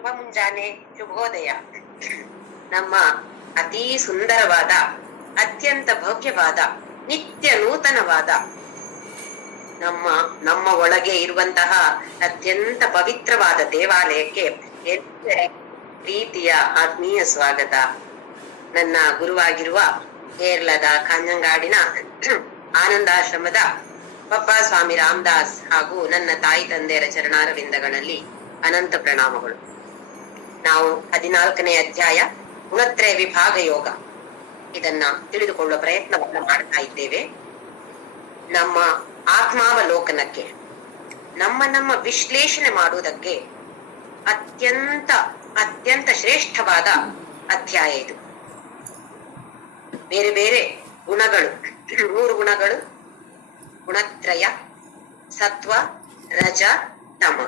ಶುಭ ಮುಂಜಾನೆ, ಶುಭೋದಯ. ನಮ್ಮ ಅತೀ ಸುಂದರವಾದ, ಅತ್ಯಂತ ಭವ್ಯವಾದ, ನಿತ್ಯ ನೂತನವಾದ ನಮ್ಮ ನಮ್ಮ ಒಳಗೆ ಇರುವಂತಹ ಅತ್ಯಂತ ಪವಿತ್ರವಾದ ದೇವಾಲಯಕ್ಕೆ ಪ್ರೀತಿಯ ಆತ್ಮೀಯ ಸ್ವಾಗತ. ನನ್ನ ಗುರುವಾಗಿರುವ ಕೇರಳದ ಕಾಂಜಂಗಾಡಿನ ಆನಂದಾಶ್ರಮದ ಪಪ್ಪ ಸ್ವಾಮಿ ರಾಮದಾಸ್ ಹಾಗೂ ನನ್ನ ತಾಯಿ ತಂದೆಯರ ಚರಣಾರವಿಂದಗಳಲ್ಲಿ ಅನಂತ ಪ್ರಣಾಮಗಳು. ನಾವು 14ನೇ ಅಧ್ಯಾಯ ಗುಣತ್ರಯ ವಿಭಾಗ ಯೋಗ ಇದನ್ನ ತಿಳಿದುಕೊಳ್ಳುವ ಪ್ರಯತ್ನವನ್ನ ಮಾಡ್ತಾ ಇದ್ದೇವೆ. ನಮ್ಮ ಆತ್ಮಾವಲೋಕನಕ್ಕೆ, ನಮ್ಮ ವಿಶ್ಲೇಷಣೆ ಮಾಡುವುದಕ್ಕೆ ಅತ್ಯಂತ ಅತ್ಯಂತ ಶ್ರೇಷ್ಠವಾದ ಅಧ್ಯಾಯ ಇದು. ಬೇರೆ ಬೇರೆ ಗುಣಗಳು, 3 ಗುಣಗಳು, ಗುಣತ್ರಯ, ಸತ್ವ, ರಜ, ತಮ.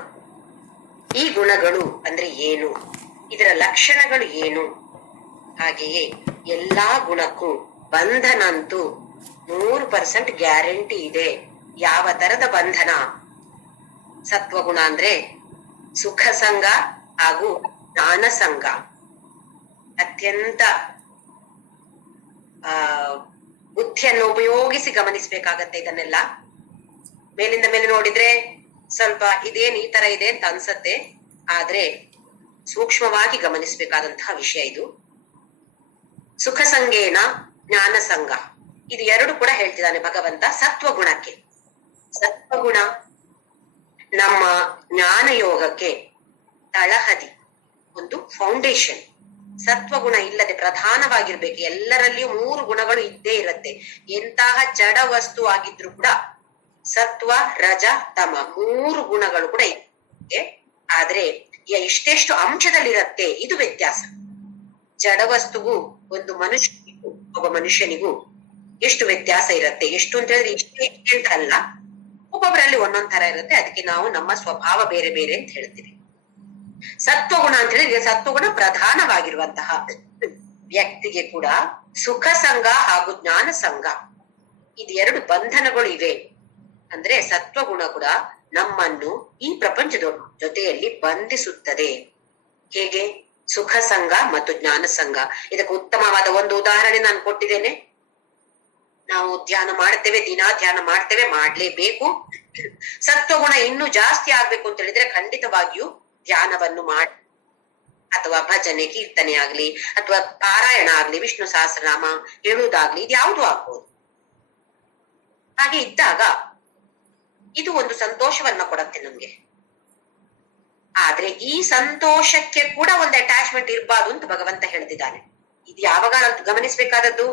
ಈ ಗುಣಗಳು ಅಂದ್ರೆ ಏನು, ಇದರ ಲಕ್ಷಣಗಳು ಏನು, ಹಾಗೆಯೇ ಎಲ್ಲಾ ಗುಣಕ್ಕೂ ಬಂಧನಂತೂ 100% ಗ್ಯಾರಂಟಿ ಇದೆ. ಯಾವ ತರದ ಬಂಧನ? ಸತ್ವಗುಣ ಅಂದ್ರೆ ಸುಖ ಸಂಗ ಹಾಗೂ ಜ್ಞಾನ ಸಂಗ. ಅತ್ಯಂತ ಬುದ್ಧಿಯನ್ನು ಉಪಯೋಗಿಸಿ ಗಮನಿಸ್ಬೇಕಾಗತ್ತೆ ಇದನ್ನೆಲ್ಲ. ಮೇಲಿಂದ ಮೇಲೆ ನೋಡಿದ್ರೆ ಸ್ವಲ್ಪ ಇದೇನ್ ಈ ತರ ಇದೆ ಅಂತ ಅನ್ಸತ್ತೆ, ಆದ್ರೆ ಸೂಕ್ಷ್ಮವಾಗಿ ಗಮನಿಸ್ಬೇಕಾದಂತಹ ವಿಷಯ ಇದು. ಸುಖ ಸಂಗೇನ ಜ್ಞಾನ ಸಂಗ, ಇದು 2 ಕೂಡ ಹೇಳ್ತಿದ್ದಾನೆ ಭಗವಂತ ಸತ್ವಗುಣಕ್ಕೆ. ಸತ್ವಗುಣ ನಮ್ಮ ಜ್ಞಾನ ಯೋಗಕ್ಕೆ ತಳಹದಿ, ಒಂದು ಫೌಂಡೇಶನ್. ಸತ್ವಗುಣ ಇಲ್ಲದೆ ಪ್ರಧಾನವಾಗಿರ್ಬೇಕು. ಎಲ್ಲರಲ್ಲಿಯೂ 3 ಗುಣಗಳು ಇದ್ದೇ ಇರತ್ತೆ. ಎಂತಹ ಜಡ ವಸ್ತು ಆಗಿದ್ರು ಕೂಡ ಸತ್ವ, ರಜ, ತಮ 3 ಗುಣಗಳು ಕೂಡ ಇದೆ. ಆದ್ರೆ ಎಷ್ಟೆಷ್ಟು ಅಂಶದಲ್ಲಿರತ್ತೆ ಇದು ವ್ಯತ್ಯಾಸ. ಜಡ ವಸ್ತುಗೂ ಒಂದು ಮನುಷ್ಯನಿಗೂ, ಒಬ್ಬ ಮನುಷ್ಯನಿಗೂ ಎಷ್ಟು ವ್ಯತ್ಯಾಸ ಇರತ್ತೆ. ಎಷ್ಟು ಅಂತ ಹೇಳಿದ್ರೆ ಇಷ್ಟೇ ಅಂತ ಅಲ್ಲ, ಒಬ್ಬೊಬ್ಬರಲ್ಲಿ ಒಂದೊಂದ್ ತರ ಇರುತ್ತೆ. ಅದಕ್ಕೆ ನಾವು ನಮ್ಮ ಸ್ವಭಾವ ಬೇರೆ ಬೇರೆ ಅಂತ ಹೇಳ್ತೀವಿ. ಸತ್ವಗುಣ ಅಂತ ಹೇಳಿದ್ರೆ ಸತ್ವಗುಣ ಪ್ರಧಾನವಾಗಿರುವಂತಹ ವ್ಯಕ್ತಿಗೆ ಕೂಡ ಸುಖ ಸಂಘ ಹಾಗೂ ಜ್ಞಾನ ಸಂಘ, ಇದು 2 ಬಂಧನಗಳು ಇವೆ. ಅಂದ್ರೆ ಸತ್ವಗುಣ ಕೂಡ ನಮ್ಮನ್ನು ಈ ಪ್ರಪಂಚದ ಜೊತೆಯಲ್ಲಿ ಬಂಧಿಸುತ್ತದೆ. ಹೇಗೆ? ಸುಖ ಸಂಘ ಮತ್ತು ಜ್ಞಾನ ಸಂಘ. ಇದಕ್ಕೆ ಉತ್ತಮವಾದ ಒಂದು ಉದಾಹರಣೆ ನಾನು ಕೊಟ್ಟಿದ್ದೇನೆ. ನಾವು ಧ್ಯಾನ ಮಾಡ್ತೇವೆ, ದಿನಾ ಧ್ಯಾನ ಮಾಡ್ತೇವೆ, ಮಾಡ್ಲೇಬೇಕು. ಸತ್ವಗುಣ ಇನ್ನೂ ಜಾಸ್ತಿ ಆಗ್ಬೇಕು ಅಂತ ಹೇಳಿದ್ರೆ ಖಂಡಿತವಾಗಿಯೂ ಧ್ಯಾನವನ್ನು ಮಾಡಿ, ಅಥವಾ ಭಜನೆ, ಕೀರ್ತನೆ ಆಗ್ಲಿ, ಅಥವಾ ಪಾರಾಯಣ ಆಗ್ಲಿ, ವಿಷ್ಣು ಸಹಸ್ರನಾಮ ಹೇಳುವುದಾಗ್ಲಿ, ಇದು ಯಾವುದು ಆಗ್ಬೋದು. ಹಾಗೆ ಇದ್ದಾಗ ಇದು ಒಂದು ಸಂತೋಷವನ್ನ ಕೊಡತ್ತೆ ನಮ್ಗೆ. ಆದ್ರೆ ಈ ಸಂತೋಷಕ್ಕೆ ಕೂಡ ಒಂದು ಅಟ್ಯಾಚ್ಮೆಂಟ್ ಇರಬಾರ್ದು ಅಂತ ಭಗವಂತ ಹೇಳ್ತಿದ್ದಾನೆ. ಇದು ಯಾವಾಗ ಗಮನಿಸ್ಬೇಕಾದದ್ದು?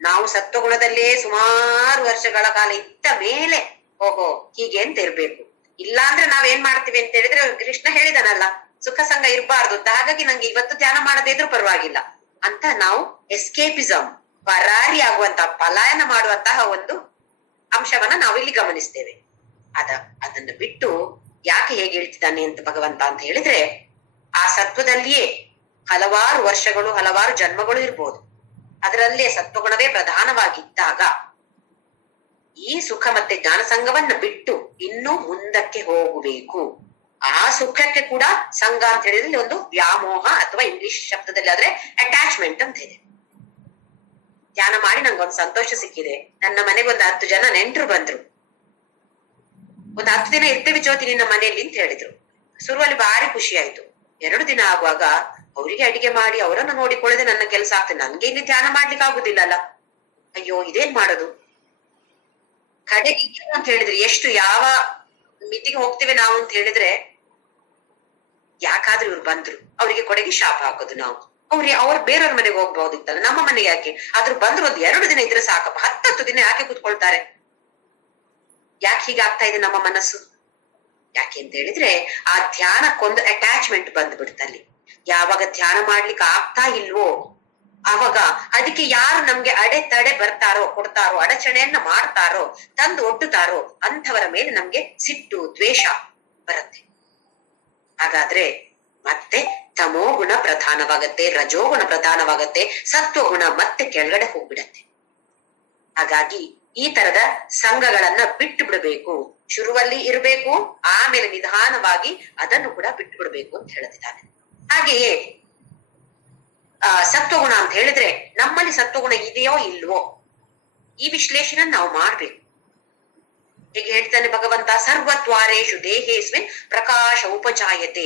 ನಾವು ಸತ್ವಗುಣದಲ್ಲೇ ಸುಮಾರು ವರ್ಷಗಳ ಕಾಲ ಇದ್ದ ಮೇಲೆ ಓಹೋ ಹೀಗೆ ಅಂತ ಇರ್ಬೇಕು. ಇಲ್ಲ ಅಂದ್ರೆ ನಾವೇನ್ ಮಾಡ್ತೀವಿ ಅಂತ ಹೇಳಿದ್ರೆ, ಕೃಷ್ಣ ಹೇಳಿದಾನಲ್ಲ ಸುಖ ಸಂಘ ಇರಬಾರ್ದು ಅಂತ, ಹಾಗಾಗಿ ನಂಗೆ ಇವತ್ತು ಧ್ಯಾನ ಮಾಡದೇ ಇದ್ರೂ ಪರವಾಗಿಲ್ಲ ಅಂತ ನಾವು ಎಸ್ಕೇಪಿಸಂ, ಪರಾರಿ ಆಗುವಂತಹ, ಪಲಾಯನ ಮಾಡುವಂತಹ ಒಂದು ಅಂಶವನ್ನ ನಾವಿಲ್ಲಿ ಗಮನಿಸ್ತೇವೆ. ಅದನ್ನ ಬಿಟ್ಟು ಯಾಕೆ ಹೇಗೆ ಹೇಳ್ತಿದ್ದಾನೆ ಅಂತ ಭಗವಂತ ಅಂತ ಹೇಳಿದ್ರೆ, ಆ ಸತ್ವದಲ್ಲಿಯೇ ಹಲವಾರು ವರ್ಷಗಳು, ಹಲವಾರು ಜನ್ಮಗಳು ಇರ್ಬೋದು. ಅದರಲ್ಲೇ ಸತ್ವಗುಣವೇ ಪ್ರಧಾನವಾಗಿದ್ದಾಗ ಈ ಸುಖ ಮತ್ತೆ ಜ್ಞಾನ ಸಂಘವನ್ನ ಬಿಟ್ಟು ಇನ್ನೂ ಮುಂದಕ್ಕೆ ಹೋಗಬೇಕು. ಆ ಸುಖಕ್ಕೆ ಕೂಡ ಸಂಘ ಅಂತ ಹೇಳಿದ್ರೆ ಒಂದು ವ್ಯಾಮೋಹ, ಅಥವಾ ಇಂಗ್ಲಿಷ್ ಶಬ್ದದಲ್ಲಿ ಆದ್ರೆ ಅಟ್ಯಾಚ್ಮೆಂಟ್ ಅಂತ ಇದೆ. ಧ್ಯಾನ ಮಾಡಿ ನಂಗೊಂದು ಸಂತೋಷ ಸಿಕ್ಕಿದೆ, ನನ್ನ ಮನೆಗೆ ಒಂದು 10 ಜನ ನೆಂಟರು ಬಂದ್ರು, ಒಂದು 10 ದಿನ ಇರ್ತೇವೆ ಜ್ಯೋತಿ ನಿನ್ನ ಮನೆಯಲ್ಲಿ ಅಂತ ಹೇಳಿದ್ರು. ಶುರುವಲ್ಲಿ ಭಾರಿ ಖುಷಿ ಆಯ್ತು. 2 ದಿನ ಆಗುವಾಗ ಅವರಿಗೆ ಅಡಿಗೆ ಮಾಡಿ ಅವರನ್ನ ನೋಡಿಕೊಳ್ಳದೆ ನನ್ನ ಕೆಲಸ ಆಗ್ತದೆ, ನನ್ಗೆ ಇಲ್ಲಿ ಧ್ಯಾನ ಮಾಡ್ಲಿಕ್ಕೆ ಆಗುದಿಲ್ಲಲ್ಲ. ಅಯ್ಯೋ ಇದೇನ್ ಮಾಡೋದು? ಕಡೆಗೆ ಅಂತ ಹೇಳಿದ್ರೆ ಎಷ್ಟು ಯಾವ ಮಿತಿಗೆ ಹೋಗ್ತೇವೆ ನಾವು ಅಂತ ಹೇಳಿದ್ರೆ, ಯಾಕಾದ್ರೂ ಇವ್ರು ಬಂದ್ರು ಅವರಿಗೆ ಕೊಡೆಗೆ ಶಾಪ ಹಾಕೋದು ನಾವು. ಅವ್ರು ಬೇರೆಯವ್ರ ಮನೆಗೆ ಹೋಗ್ಬಹುದಿತ್ತಲ್ಲ, ನಮ್ಮ ಮನೆಗೆ ಯಾಕೆ? ಆದ್ರೂ ಬಂದ್ರು ಒಂದು 2 ದಿನ ಇದ್ರೆ ಸಾಕಪ್ಪ, 10 ದಿನ ಯಾಕೆ ಕೂತ್ಕೊಳ್ತಾರೆ? ಯಾಕೆ ಹೀಗಾಗ್ತಾ ಇದೆ ನಮ್ಮ ಮನಸ್ಸು? ಯಾಕೆ ಅಂತ ಹೇಳಿದ್ರೆ ಆ ಧ್ಯಾನಕ್ಕೊಂದು ಅಟ್ಯಾಚ್ಮೆಂಟ್ ಬಂದ್ಬಿಡ್ತಲ್ಲಿ. ಯಾವಾಗ ಧ್ಯಾನ ಮಾಡ್ಲಿಕ್ಕೆ ಆಗ್ತಾ ಇಲ್ವೋ ಆವಾಗ ಅದಕ್ಕೆ ಯಾರು ನಮ್ಗೆ ಅಡೆತಡೆ ಬರ್ತಾರೋ, ಕೊಡ್ತಾರೋ, ಅಡಚಣೆಯನ್ನ ಮಾಡ್ತಾರೋ, ತಂದು ಒಡ್ಡುತ್ತಾರೋ ಅಂಥವರ ಮೇಲೆ ನಮ್ಗೆ ಸಿಟ್ಟು, ದ್ವೇಷ ಬರುತ್ತೆ. ಹಾಗಾದ್ರೆ ಮತ್ತೆ ತಮೋಗುಣ ಪ್ರಧಾನವಾಗತ್ತೆ, ರಜೋಗುಣ ಪ್ರಧಾನವಾಗತ್ತೆ, ಸತ್ವಗುಣ ಮತ್ತೆ ಕೆಳಗಡೆ ಹೋಗ್ಬಿಡತ್ತೆ. ಹಾಗಾಗಿ ಈ ತರದ ಸಂಘಗಳನ್ನ ಬಿಟ್ಟು ಬಿಡಬೇಕು. ಶುರುವಲ್ಲಿ ಇರಬೇಕು, ಆಮೇಲೆ ನಿಧಾನವಾಗಿ ಅದನ್ನು ಕೂಡ ಬಿಟ್ಟು ಬಿಡಬೇಕು ಅಂತ ಹೇಳ್ತಿದ್ದಾನೆ. ಹಾಗೆಯೇ ಸತ್ವಗುಣ ಅಂತ ಹೇಳಿದ್ರೆ ನಮ್ಮಲ್ಲಿ ಸತ್ವಗುಣ ಇದೆಯೋ ಇಲ್ವೋ ಈ ವಿಶ್ಲೇಷಣೆ ನಾವು ಮಾಡ್ಬೇಕು. ಹೀಗೆ ಹೇಳ್ತಾನೆ ಭಗವಂತ, ಸರ್ವದ್ವಾರೇಶು ದೇಹೇಸ್ಮಿನ್ ಪ್ರಕಾಶ ಉಪಜಾಯತೆ.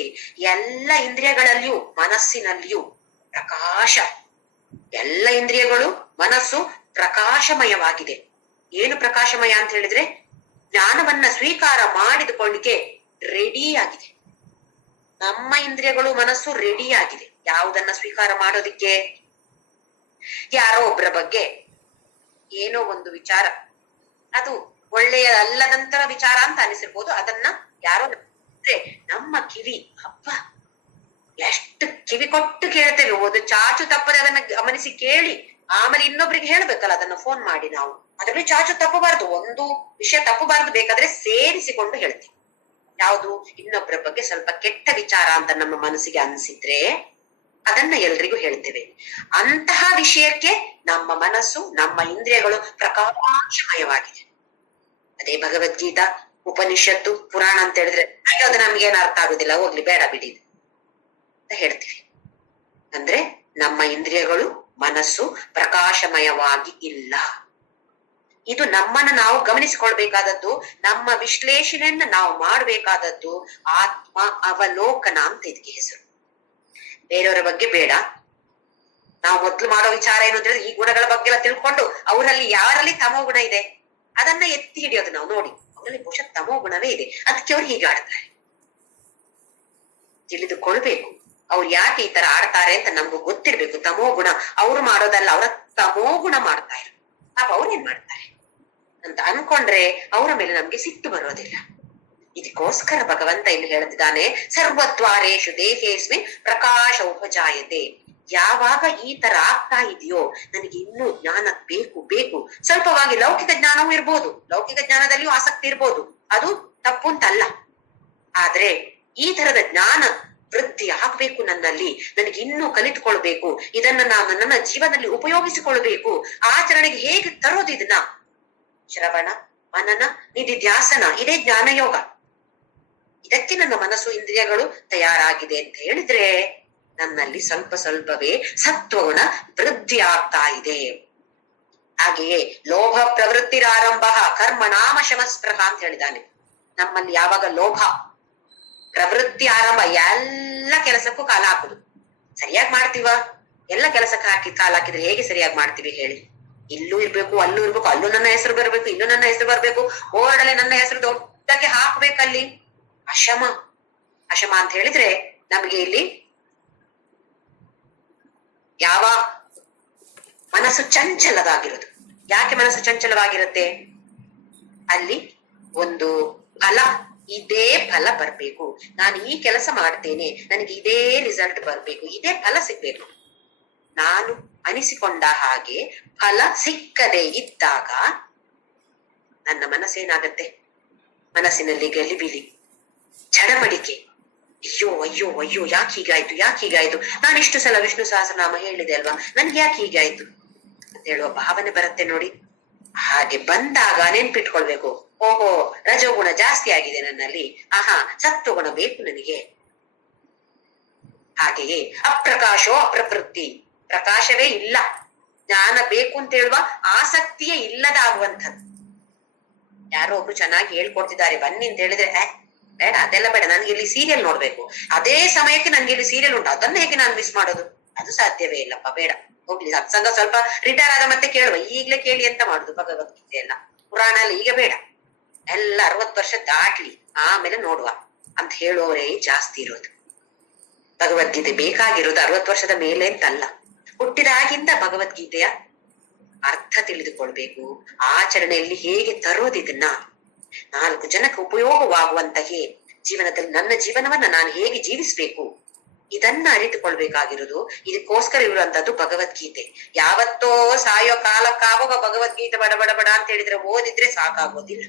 ಎಲ್ಲ ಇಂದ್ರಿಯಗಳಲ್ಲಿಯೂ ಮನಸ್ಸಿನಲ್ಲಿಯೂ ಪ್ರಕಾಶ, ಎಲ್ಲ ಇಂದ್ರಿಯಗಳು ಮನಸ್ಸು ಪ್ರಕಾಶಮಯವಾಗಿದೆ. ಏನು ಪ್ರಕಾಶಮಯ ಅಂತ ಹೇಳಿದ್ರೆ ಜ್ಞಾನವನ್ನ ಸ್ವೀಕಾರ ಮಾಡಿದುಕೊಳ್ಳಿಕ್ಕೆ ರೆಡಿ ಆಗಿದೆ. ನಮ್ಮ ಇಂದ್ರಿಯಗಳು ಮನಸ್ಸು ರೆಡಿ ಆಗಿದೆ ಯಾವುದನ್ನ ಸ್ವೀಕಾರ ಮಾಡೋದಿಕ್ಕೆ. ಯಾರೋ ಒಬ್ಬರ ಬಗ್ಗೆ ಏನೋ ಒಂದು ವಿಚಾರ, ಅದು ಒಳ್ಳೆಯ ಅಲ್ಲದಂತರ ವಿಚಾರ ಅಂತ ಅನಿಸಿರ್ಬೋದು, ಅದನ್ನ ಯಾರೋ ನಮ್ಮ ಕಿವಿ ಹಬ್ಬ ಎಷ್ಟು ಕಿವಿ ಕೊಟ್ಟು ಕೇಳ್ತೇವೆ, ಒಂದು ಚಾಚು ತಪ್ಪದೆ ಅದನ್ನ ಗಮನಿಸಿ ಕೇಳಿ ಆಮೇಲೆ ಇನ್ನೊಬ್ರಿಗೆ ಹೇಳ್ಬೇಕಲ್ಲ ಅದನ್ನ ಫೋನ್ ಮಾಡಿ. ನಾವು ಅದರಲ್ಲಿ ಚಾಚು ತಪ್ಪಬಾರ್ದು, ಒಂದು ವಿಷಯ ತಪ್ಪಬಾರ್ದು, ಬೇಕಾದ್ರೆ ಸೇರಿಸಿಕೊಂಡು ಹೇಳ್ತೀವಿ. ಯಾವುದು ಇನ್ನೊಬ್ಬರ ಬಗ್ಗೆ ಸ್ವಲ್ಪ ಕೆಟ್ಟ ವಿಚಾರ ಅಂತ ನಮ್ಮ ಮನಸ್ಸಿಗೆ ಅನಿಸಿದ್ರೆ ಅದನ್ನ ಎಲ್ರಿಗೂ ಹೇಳ್ತೇವೆ. ಅಂತಹ ವಿಷಯಕ್ಕೆ ನಮ್ಮ ಮನಸ್ಸು ನಮ್ಮ ಇಂದ್ರಿಯಗಳು ಪ್ರಕಾಶಮಯವಾಗಿದೆ. ಅದೇ ಭಗವದ್ಗೀತಾ ಉಪನಿಷತ್ತು ಪುರಾಣ ಅಂತ ಹೇಳಿದ್ರೆ ಅದು ನಮ್ಗೇನು ಅರ್ಥ ಆಗುದಿಲ್ಲ, ಹೋಗ್ಲಿ ಬೇಡ ಬಿಡಿ ಅಂತ ಹೇಳ್ತೀವಿ. ಅಂದ್ರೆ ನಮ್ಮ ಇಂದ್ರಿಯಗಳು ಮನಸ್ಸು ಪ್ರಕಾಶಮಯವಾಗಿ ಇಲ್ಲ. ಇದು ನಮ್ಮನ್ನ ನಾವು ಗಮನಿಸಿಕೊಳ್ಬೇಕಾದದ್ದು, ನಮ್ಮ ವಿಶ್ಲೇಷಣೆಯನ್ನ ನಾವು ಮಾಡ್ಬೇಕಾದದ್ದು. ಆತ್ಮ ಅವಲೋಕನ ಅಂತ ಇದಕ್ಕೆ ಹೆಸರು. ಬೇರೆಯವರ ಬಗ್ಗೆ ಬೇಡ, ನಾವು ಮೊದ್ಲು ಮಾಡೋ ವಿಚಾರ ಏನು ಅಂದ್ರೆ ಈ ಗುಣಗಳ ಬಗ್ಗೆ ಎಲ್ಲ ತಿಳ್ಕೊಂಡು ಅವರಲ್ಲಿ ಯಾರಲ್ಲಿ ತಮೋ ಗುಣ ಇದೆ ಅದನ್ನ ಎತ್ತಿ ಹಿಡಿಯೋದು. ನಾವು ನೋಡಿ ಅವರಲ್ಲಿ ಬಹುಶಃ ತಮೋ ಗುಣವೇ ಇದೆ, ಅದಕ್ಕೆ ಅವ್ರು ಹೀಗೆ ಆಡ್ತಾರೆ. ತಿಳಿದುಕೊಳ್ಬೇಕು ಅವ್ರು ಯಾಕೆ ಈ ತರ ಆಡ್ತಾರೆ ಅಂತ ನಮ್ಗೂ ಗೊತ್ತಿರ್ಬೇಕು. ತಮೋ ಗುಣ ಅವ್ರು ಮಾಡೋದಲ್ಲ, ಅವರ ತಮೋ ಗುಣ ಮಾಡ್ತಾ ಇರು. ಪಾಪ ಅವ್ರೇನ್ ಮಾಡ್ತಾರೆ ಅಂತ ಅನ್ಕೊಂಡ್ರೆ ಅವರ ಮೇಲೆ ನಮ್ಗೆ ಸಿಟ್ಟು ಬರೋದಿಲ್ಲ. ಇದಕ್ಕೋಸ್ಕರ ಭಗವಂತ ಇಲ್ಲಿ ಹೇಳ್ತಿದ್ದಾನೆ, ಸರ್ವದ್ವಾರೇಶು ದೇಹೇಸ್ಮಿನ್ ಪ್ರಕಾಶ ಉಪಜಾಯತೆ. ಯಾವಾಗ ಈ ತರ ಆಗ್ತಾ ಇದೆಯೋ ನನಗೆ ಇನ್ನೂ ಜ್ಞಾನ ಬೇಕು ಬೇಕು. ಸ್ವಲ್ಪವಾಗಿ ಲೌಕಿಕ ಜ್ಞಾನವೂ ಇರ್ಬೋದು, ಲೌಕಿಕ ಜ್ಞಾನದಲ್ಲಿಯೂ ಆಸಕ್ತಿ ಇರ್ಬೋದು, ಅದು ತಪ್ಪು ಅಂತಲ್ಲ. ಆದ್ರೆ ಈ ತರದ ಜ್ಞಾನ ವೃದ್ಧಿ ಆಗ್ಬೇಕು ನನ್ನಲ್ಲಿ, ನನಗೆ ಇನ್ನೂ ಕಲಿತುಕೊಳ್ಬೇಕು, ಇದನ್ನ ನಾನು ನನ್ನ ಜೀವನದಲ್ಲಿ ಉಪಯೋಗಿಸಿಕೊಳ್ಬೇಕು. ಆಚರಣೆಗೆ ಹೇಗೆ ತರೋದು ಇದನ್ನ? ಶ್ರವಣ ಮನನ ನಿಧಿಧ್ಯಾಸನ, ಇದೇ ಜ್ಞಾನ ಯೋಗ. ಇದಕ್ಕೆ ನನ್ನ ಮನಸ್ಸು ಇಂದ್ರಿಯಗಳು ತಯಾರಾಗಿದೆ ಅಂತ ಹೇಳಿದ್ರೆ ನನ್ನಲ್ಲಿ ಸ್ವಲ್ಪ ಸ್ವಲ್ಪವೇ ಸತ್ವಗುಣ ವೃದ್ಧಿ ಆಗ್ತಾ ಇದೆ. ಹಾಗೆಯೇ ಲೋಭ ಪ್ರವೃತ್ತಿರಾರಂಭ ಕರ್ಮ ನಾಮ ಶಮಸ್ಪೃಹ ಅಂತ ಹೇಳಿದಾನೆ. ನಮ್ಮಲ್ಲಿ ಯಾವಾಗ ಲೋಭ ಪ್ರವೃತ್ತಿ ಆರಂಭ, ಎಲ್ಲ ಕೆಲಸಕ್ಕೂ ಕಾಲ ಹಾಕುದು. ಸರಿಯಾಗಿ ಮಾಡ್ತೀವ? ಎಲ್ಲ ಕೆಲಸಕ್ಕೆ ಕಾಲ ಹಾಕಿದ್ರೆ ಹೇಗೆ ಸರಿಯಾಗಿ ಮಾಡ್ತೀವಿ ಹೇಳಿ? ಇಲ್ಲೂ ಇರ್ಬೇಕು, ಅಲ್ಲೂ ಇರ್ಬೇಕು, ಅಲ್ಲೂ ನನ್ನ ಹೆಸರು ಬರ್ಬೇಕು, ಇಲ್ಲೂ ನನ್ನ ಹೆಸರು ಬರ್ಬೇಕು, ಬೋರ್ಡಲ್ಲಿ ನನ್ನ ಹೆಸರು ದೊಡ್ಡಕ್ಕೆ ಹಾಕ್ಬೇಕಲ್ಲಿ. ಅಶಮ ಅಶಮ ಅಂತ ಹೇಳಿದ್ರೆ ನಮಗೆ ಇಲ್ಲಿ ಯಾವ ಮನಸ್ಸು ಚಂಚಲವಾಗಿರೋದು. ಯಾಕೆ ಮನಸ್ಸು ಚಂಚಲವಾಗಿರುತ್ತೆ? ಅಲ್ಲಿ ಒಂದು ಫಲ, ಇದೇ ಫಲ ಬರ್ಬೇಕು, ನಾನು ಈ ಕೆಲಸ ಮಾಡ್ತೇನೆ, ನನಗೆ ಇದೇ ರಿಸಲ್ಟ್ ಬರ್ಬೇಕು, ಇದೇ ಫಲ ಸಿಗ್ಬೇಕು. ನಾನು ಅನಿಸಿಕೊಂಡ ಹಾಗೆ ಫಲ ಸಿಕ್ಕದೆ ಇದ್ದಾಗ ನನ್ನ ಮನಸ್ಸೇನಾಗತ್ತೆ? ಮನಸ್ಸಿನಲ್ಲಿ ಗಲಿಬಿಲಿ, ಚಡಮಡಿಕೆ, ಅಯ್ಯೋ ಅಯ್ಯೋ ಅಯ್ಯೋ ಯಾಕೆ ಹೀಗಾಯ್ತು, ಯಾಕೆ ಹೀಗಾಯ್ತು, ನಾನು ಇಷ್ಟು ಸಲ ವಿಷ್ಣು ಸಹಸ್ರನಾಮ ಹೇಳಿದೆ ಅಲ್ವಾ, ನನ್ಗೆ ಯಾಕೆ ಹೀಗಾಯ್ತು ಅಂತ ಹೇಳುವ ಭಾವನೆ ಬರುತ್ತೆ ನೋಡಿ. ಹಾಗೆ ಬಂದಾಗ ನೆನ್ಪಿಟ್ಕೊಳ್ಬೇಕು, ಓಹೋ ರಜೋಗುಣ ಜಾಸ್ತಿ ಆಗಿದೆ ನನ್ನಲ್ಲಿ, ಆಹಾ ಸತ್ವಗುಣ ಬೇಕು ನನಗೆ. ಹಾಗೆಯೇ ಅಪ್ರಕಾಶೋ ಅಪ್ರವೃತ್ತಿ, ಪ್ರಕಾಶವೇ ಇಲ್ಲ, ಜ್ಞಾನ ಬೇಕು ಅಂತ ಹೇಳುವ ಆಸಕ್ತಿಯೇ ಇಲ್ಲದಾಗುವಂಥದ್ದು. ಯಾರೋ ಒಬ್ರು ಚೆನ್ನಾಗಿ ಹೇಳ್ಕೊಡ್ತಿದ್ದಾರೆ ಬನ್ನಿ ಅಂತ ಹೇಳಿದ್ರೆ ಬೇಡ, ಅದೆಲ್ಲ ಬೇಡ, ನನ್ಗೆ ಇಲ್ಲಿ ಸೀರಿಯಲ್ ನೋಡ್ಬೇಕು, ಅದೇ ಸಮಯಕ್ಕೆ ನನ್ಗೆ ಇಲ್ಲಿ ಸೀರಿಯಲ್ ಉಂಟು, ಅದನ್ನ ಹೇಗೆ ನಾನು ಮಿಸ್ ಮಾಡೋದು? ಅದು ಸಾಧ್ಯವೇ ಇಲ್ಲಪ್ಪ, ಬೇಡ ಹೋಗ್ಲಿ. ಸತ್ಸಂಗ ಸ್ವಲ್ಪ ರಿಟೈರ್ ಆದ ಮತ್ತೆ ಕೇಳುವ, ಈಗ್ಲೇ ಕೇಳಿ ಎಂತ ಮಾಡುದು ಭಗವದ್ಗೀತೆ ಎಲ್ಲ ಪುರಾಣ ಎಲ್ಲ ಈಗ ಬೇಡ, ಎಲ್ಲ 60 ವರ್ಷ ದಾಟ್ಲಿ ಆಮೇಲೆ ನೋಡುವ ಅಂತ ಹೇಳುವವರೇ ಜಾಸ್ತಿ ಇರೋದು. ಭಗವದ್ಗೀತೆ ಬೇಕಾಗಿರೋದು 60 ವರ್ಷದ ಮೇಲೆ ಅಂತಲ್ಲ, ಹುಟ್ಟಿದಾಗಿಂದ ಭಗವದ್ಗೀತೆಯ ಅರ್ಥ ತಿಳಿದುಕೊಳ್ಬೇಕು, ಆಚರಣೆಯಲ್ಲಿ ಹೇಗೆ ತರೋದು ಇದನ್ನ, 4 ಜನಕ್ಕೆ ಉಪಯೋಗವಾಗುವಂತಹ ಜೀವನದಲ್ಲಿ ನನ್ನ ಜೀವನವನ್ನ ನಾನು ಹೇಗೆ ಜೀವಿಸ್ಬೇಕು ಇದನ್ನ ಅರಿತುಕೊಳ್ಬೇಕಾಗಿರೋದು. ಇದಕ್ಕೋಸ್ಕರ ಇರುವಂತದ್ದು ಭಗವದ್ಗೀತೆ. ಯಾವತ್ತೋ ಸಾಯೋ ಕಾಲಕ್ಕಾಗುವ ಭಗವದ್ಗೀತೆ ಬಡ ಬಡ ಬಡ ಅಂತ ಹೇಳಿದ್ರೆ ಓದಿದ್ರೆ ಸಾಕಾಗೋದಿಲ್ಲ.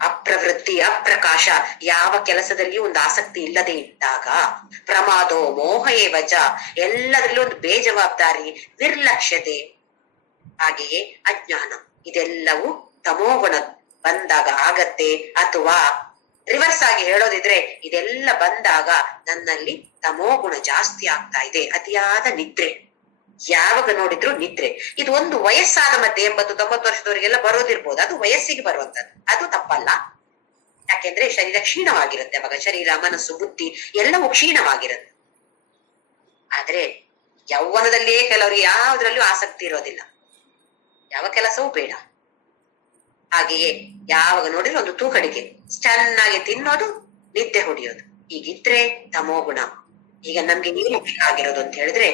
ಅಪ್ರವೃತ್ತಿ ಅಪ್ರಕಾಶ, ಯಾವ ಕೆಲಸದಲ್ಲಿ ಒಂದು ಆಸಕ್ತಿ ಇಲ್ಲದೆ ಇದ್ದಾಗ, ಪ್ರಮಾದೋ ಮೋಹ ಏವಜ, ಎಲ್ಲದರಲ್ಲೂ ಒಂದು ಬೇಜವಾಬ್ದಾರಿ, ನಿರ್ಲಕ್ಷ್ಯತೆ, ಹಾಗೆಯೇ ಅಜ್ಞಾನ, ಇದೆಲ್ಲವೂ ತಮೋಗುಣ ಬಂದಾಗ ಆಗತ್ತೆ. ಅಥವಾ ರಿವರ್ಸ್ ಆಗಿ ಹೇಳೋದಿದ್ರೆ ಇದೆಲ್ಲ ಬಂದಾಗ ನನ್ನಲ್ಲಿ ತಮೋ ಗುಣ ಜಾಸ್ತಿ ಆಗ್ತಾ ಇದೆ. ಅತಿಯಾದ ನಿದ್ರೆ, ಯಾವಾಗ ನೋಡಿದ್ರು ನಿದ್ರೆ. ಇದು ಒಂದು ವಯಸ್ಸಾದ ಮತ್ತೆ 80-90 ವರ್ಷದವರಿಗೆಲ್ಲ ಬರೋದಿರ್ಬೋದು, ಅದು ವಯಸ್ಸಿಗೆ ಬರುವಂತದ್ದು, ಅದು ತಪ್ಪಲ್ಲ. ಯಾಕೆಂದ್ರೆ ಶರೀರ ಕ್ಷೀಣವಾಗಿರುತ್ತೆ, ಅವಾಗ ಶರೀರ ಮನಸ್ಸು ಬುದ್ಧಿ ಎಲ್ಲವೂ ಕ್ಷೀಣವಾಗಿರುತ್ತೆ. ಆದ್ರೆ ಯೌವನದಲ್ಲಿಯೇ ಕೆಲವರು ಯಾವುದ್ರಲ್ಲೂ ಆಸಕ್ತಿ ಇರೋದಿಲ್ಲ, ಯಾವ ಕೆಲಸವೂ ಬೇಡ. ಹಾಗೆಯೇ ಯಾವಾಗ ನೋಡಿದ್ರು ಒಂದು ತೂಕಡಿಕೆ, ಚೆನ್ನಾಗಿ ತಿನ್ನೋದು, ನಿದ್ದೆ ಹೊಡೆಯೋದು, ಹೀಗಿದ್ರೆ ತಮೋಗುಣ. ಈಗ ನಮ್ಗೆ ಏನು ಬೇಕಾಗಿರೋದು ಅಂತ ಹೇಳಿದ್ರೆ,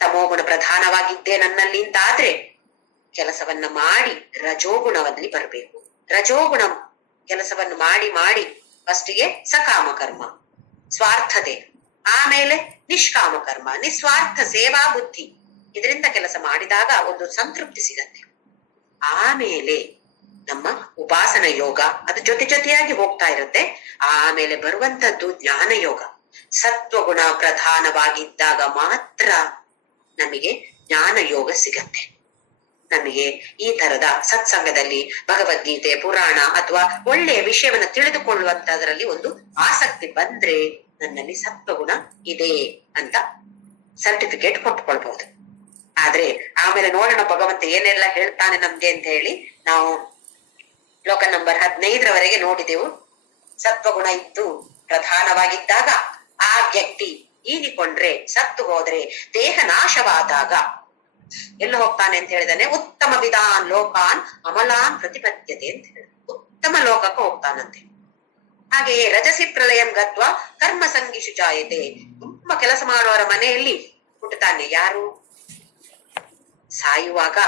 ತಮೋಗುಣ ಪ್ರಧಾನವಾಗಿದ್ದೇ ನನ್ನಲ್ಲಿ ಅಂತಾದ್ರೆ ಕೆಲಸವನ್ನ ಮಾಡಿ ರಜೋಗುಣದಲ್ಲಿ ಬರಬೇಕು. ರಜೋಗುಣ ಕೆಲಸವನ್ನು ಮಾಡಿ ಮಾಡಿ ಫಸ್ಟಿಗೆ ಸಕಾಮ ಕರ್ಮ, ಸ್ವಾರ್ಥತೆ, ಆಮೇಲೆ ನಿಷ್ಕಾಮ ಕರ್ಮ, ನಿಸ್ವಾರ್ಥ ಸೇವಾ ಬುದ್ಧಿ. ಇದರಿಂದ ಕೆಲಸ ಮಾಡಿದಾಗ ಒಂದು ಸಂತೃಪ್ತಿ ಸಿಗತ್ತೆ. ಆಮೇಲೆ ನಮ್ಮ ಉಪಾಸನ ಯೋಗ ಅದು ಜೊತೆ ಜೊತೆಯಾಗಿ ಹೋಗ್ತಾ ಇರುತ್ತೆ. ಆಮೇಲೆ ಬರುವಂತದ್ದು ಜ್ಞಾನ ಯೋಗ. ಸತ್ವಗುಣ ಪ್ರಧಾನವಾಗಿದ್ದಾಗ ಮಾತ್ರ ನಮಗೆ ಜ್ಞಾನ ಯೋಗ ಸಿಗತ್ತೆ. ನಮಗೆ ಈ ತರದ ಸತ್ಸಂಗದಲ್ಲಿ ಭಗವದ್ಗೀತೆ, ಪುರಾಣ ಅಥವಾ ಒಳ್ಳೆಯ ವಿಷಯವನ್ನ ತಿಳಿದುಕೊಳ್ಳುವಂತದ್ರಲ್ಲಿ ಒಂದು ಆಸಕ್ತಿ ಬಂದ್ರೆ ನನ್ನಲ್ಲಿ ಸತ್ವಗುಣ ಇದೆ ಅಂತ ಸರ್ಟಿಫಿಕೇಟ್ ಕೊಟ್ಕೊಳ್ಬಹುದು. ಆದ್ರೆ ಆಮೇಲೆ ನೋಡೋಣ ಭಗವಂತ ಏನೆಲ್ಲ ಹೇಳ್ತಾನೆ ನಮ್ಗೆ ಅಂತ ಹೇಳಿ. ನಾವು ಶ್ಲೋಕ ನಂಬರ್ 15ರವರೆಗೆ ನೋಡಿದೆವು. ಸತ್ವಗುಣ ಇದ್ದು ಪ್ರಧಾನವಾಗಿದ್ದಾಗ ಆ ವ್ಯಕ್ತಿ ಈಗಿಕೊಂಡ್ರೆ, ಸತ್ತು ಹೋದ್ರೆ, ದೇಹ ನಾಶವಾದಾಗ ಎಲ್ಲ ಹೋಗ್ತಾನೆ ಅಂತ ಹೇಳಿದಾನೆ. ಉತ್ತಮ ವಿಧಾನ್ ಲೋಕಾನ್ ಅಮಲಾನ್ ಪ್ರತಿಪದ್ಯತೆ ಅಂತ ಹೇಳಿ ಉತ್ತಮ ಲೋಕಕ್ಕೆ ಹೋಗ್ತಾನಂತೆ. ಹಾಗೆಯೇ ರಜಸಿ ಪ್ರಲಯಂ ಗತ್ವ ಕರ್ಮ ಸಂಗಿಷು ಜಾಯತೆ. ತುಂಬಾ ಕೆಲಸ ಮಾಡುವವರ ಮನೆಯಲ್ಲಿ ಹುಟ್ಟುತ್ತಾನೆ. ಯಾರು? ಸಾಯುವಾಗ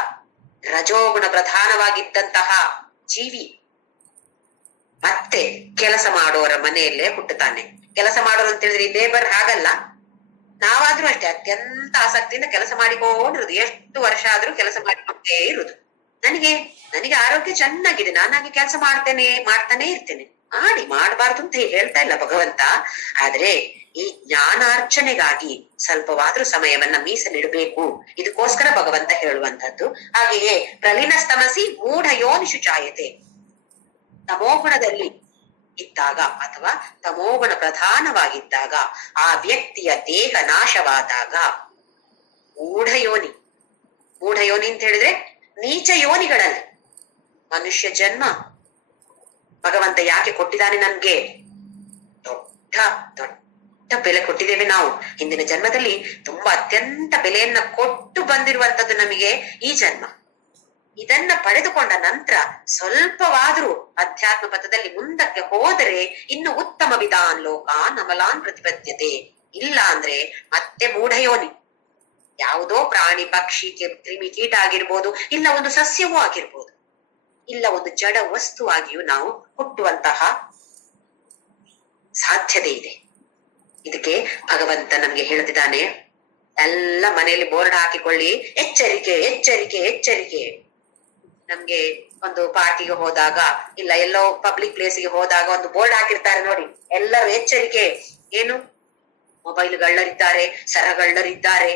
ರಜೋಗುಣ ಪ್ರಧಾನವಾಗಿದ್ದಂತಹ ಜೀವಿ ಮತ್ತೆ ಕೆಲಸ ಮಾಡುವವರ ಮನೆಯಲ್ಲೇ ಹುಟ್ಟುತ್ತಾನೆ. ಕೆಲಸ ಮಾಡೋರು ಅಂತ ಹೇಳಿದ್ರೆ ಲೇಬರ್ ಹಾಗಲ್ಲ, ನಾವಾದ್ರೂ ಅಷ್ಟೇ ಅತ್ಯಂತ ಆಸಕ್ತಿಯಿಂದ ಕೆಲಸ ಮಾಡಿಕೊಂಡಿರುದು. ಎಷ್ಟು ವರ್ಷ ಆದ್ರೂ ಕೆಲಸ ಮಾಡಿಕೊಂಡೇ ಇರುದು. ನನಗೆ ಆರೋಗ್ಯ ಚೆನ್ನಾಗಿದೆ, ನಾನಾಗಿ ಕೆಲಸ ಮಾಡ್ತಾನೆ ಇರ್ತೇನೆ. ಮಾಡಬಾರ್ದು ಅಂತ ಹೇಳ್ತಾ ಇಲ್ಲ ಭಗವಂತ. ಆದ್ರೆ ಈ ಜ್ಞಾನಾರ್ಚನೆಗಾಗಿ ಸ್ವಲ್ಪವಾದ್ರೂ ಸಮಯವನ್ನ ಮೀಸಲಿಡಬೇಕು. ಇದಕ್ಕೋಸ್ಕರ ಭಗವಂತ ಹೇಳುವಂತದ್ದು. ಹಾಗೆಯೇ ಪ್ರಲೀನಸ್ತಮಸಿ ಮೂಢ ಯೋನಿಷು ಚಾಯತೆ. ತಮೋಗುಣದಲ್ಲಿ ಇದ್ದಾಗ ಅಥವಾ ತಮೋಗುಣ ಪ್ರಧಾನವಾಗಿದ್ದಾಗ ಆ ವ್ಯಕ್ತಿಯ ದೇಹ ನಾಶವಾದಾಗ ಮೂಢಯೋನಿ ಅಂತ ಹೇಳಿದ್ರೆ ನೀಚ ಯೋನಿಗಳಲ್ಲಿ ಮನುಷ್ಯ ಜನ್ಮ ಭಗವಂತ ಯಾಕೆ ಕೊಟ್ಟಿದ್ದಾನೆ ನಮ್ಗೆ? ದೊಡ್ಡ ಬೆಲೆ ಕೊಟ್ಟಿದ್ದೇವೆ ನಾವು. ಹಿಂದಿನ ಜನ್ಮದಲ್ಲಿ ತುಂಬಾ ಅತ್ಯಂತ ಬೆಲೆಯನ್ನ ಕೊಟ್ಟು ಬಂದಿರುವಂತದ್ದು ನಮಗೆ ಈ ಜನ್ಮ. ಇದನ್ನ ಪಡೆದುಕೊಂಡ ನಂತರ ಸ್ವಲ್ಪವಾದ್ರೂ ಅಧ್ಯಾತ್ಮ ಪಥದಲ್ಲಿ ಮುಂದಕ್ಕೆ ಹೋದರೆ ಇನ್ನು ಉತ್ತಮ ವಿಧಾನ್ ಲೋಕಾನ್ ಅಮಲಾನ್ ಪ್ರತಿಪದ್ಯತೆ. ಇಲ್ಲ ಅಂದ್ರೆ ಮತ್ತೆ ಮೂಢಯೋನಿ, ಯಾವುದೋ ಪ್ರಾಣಿ ಪಕ್ಷಿ ಕ್ರಿಮಿ ಕೀಟ ಆಗಿರ್ಬೋದು, ಇಲ್ಲ ಒಂದು ಸಸ್ಯವೂ ಆಗಿರ್ಬೋದು, ಇಲ್ಲ ಒಂದು ಜಡ ವಸ್ತುವಾಗಿಯೂ ನಾವು ಹುಟ್ಟುವಂತಹ ಸಾಧ್ಯತೆ ಇದೆ. ಇದಕ್ಕೆ ಭಗವಂತ ನಮ್ಗೆ ಹೇಳ್ತಿದ್ದಾನೆ, ಎಲ್ಲ ಮನೆಯಲ್ಲಿ ಬೋರ್ಡ್ ಹಾಕಿಕೊಳ್ಳಿ, ಎಚ್ಚರಿಕೆ ಎಚ್ಚರಿಕೆ ಎಚ್ಚರಿಕೆ. ನಮ್ಗೆ ಒಂದು ಪಾರ್ಟಿಗೆ ಹೋದಾಗ ಇಲ್ಲ ಎಲ್ಲೋ ಪಬ್ಲಿಕ್ ಪ್ಲೇಸ್ಗೆ ಹೋದಾಗ ಒಂದು ಬೋರ್ಡ್ ಹಾಕಿರ್ತಾರೆ ನೋಡಿ, ಎಲ್ಲರೂ ಎಚ್ಚರಿಕೆ. ಏನು? ಮೊಬೈಲ್ ಗಳ್ಳರಿದ್ದಾರೆ, ಸರಗಳ್ಳರಿದ್ದಾರೆ,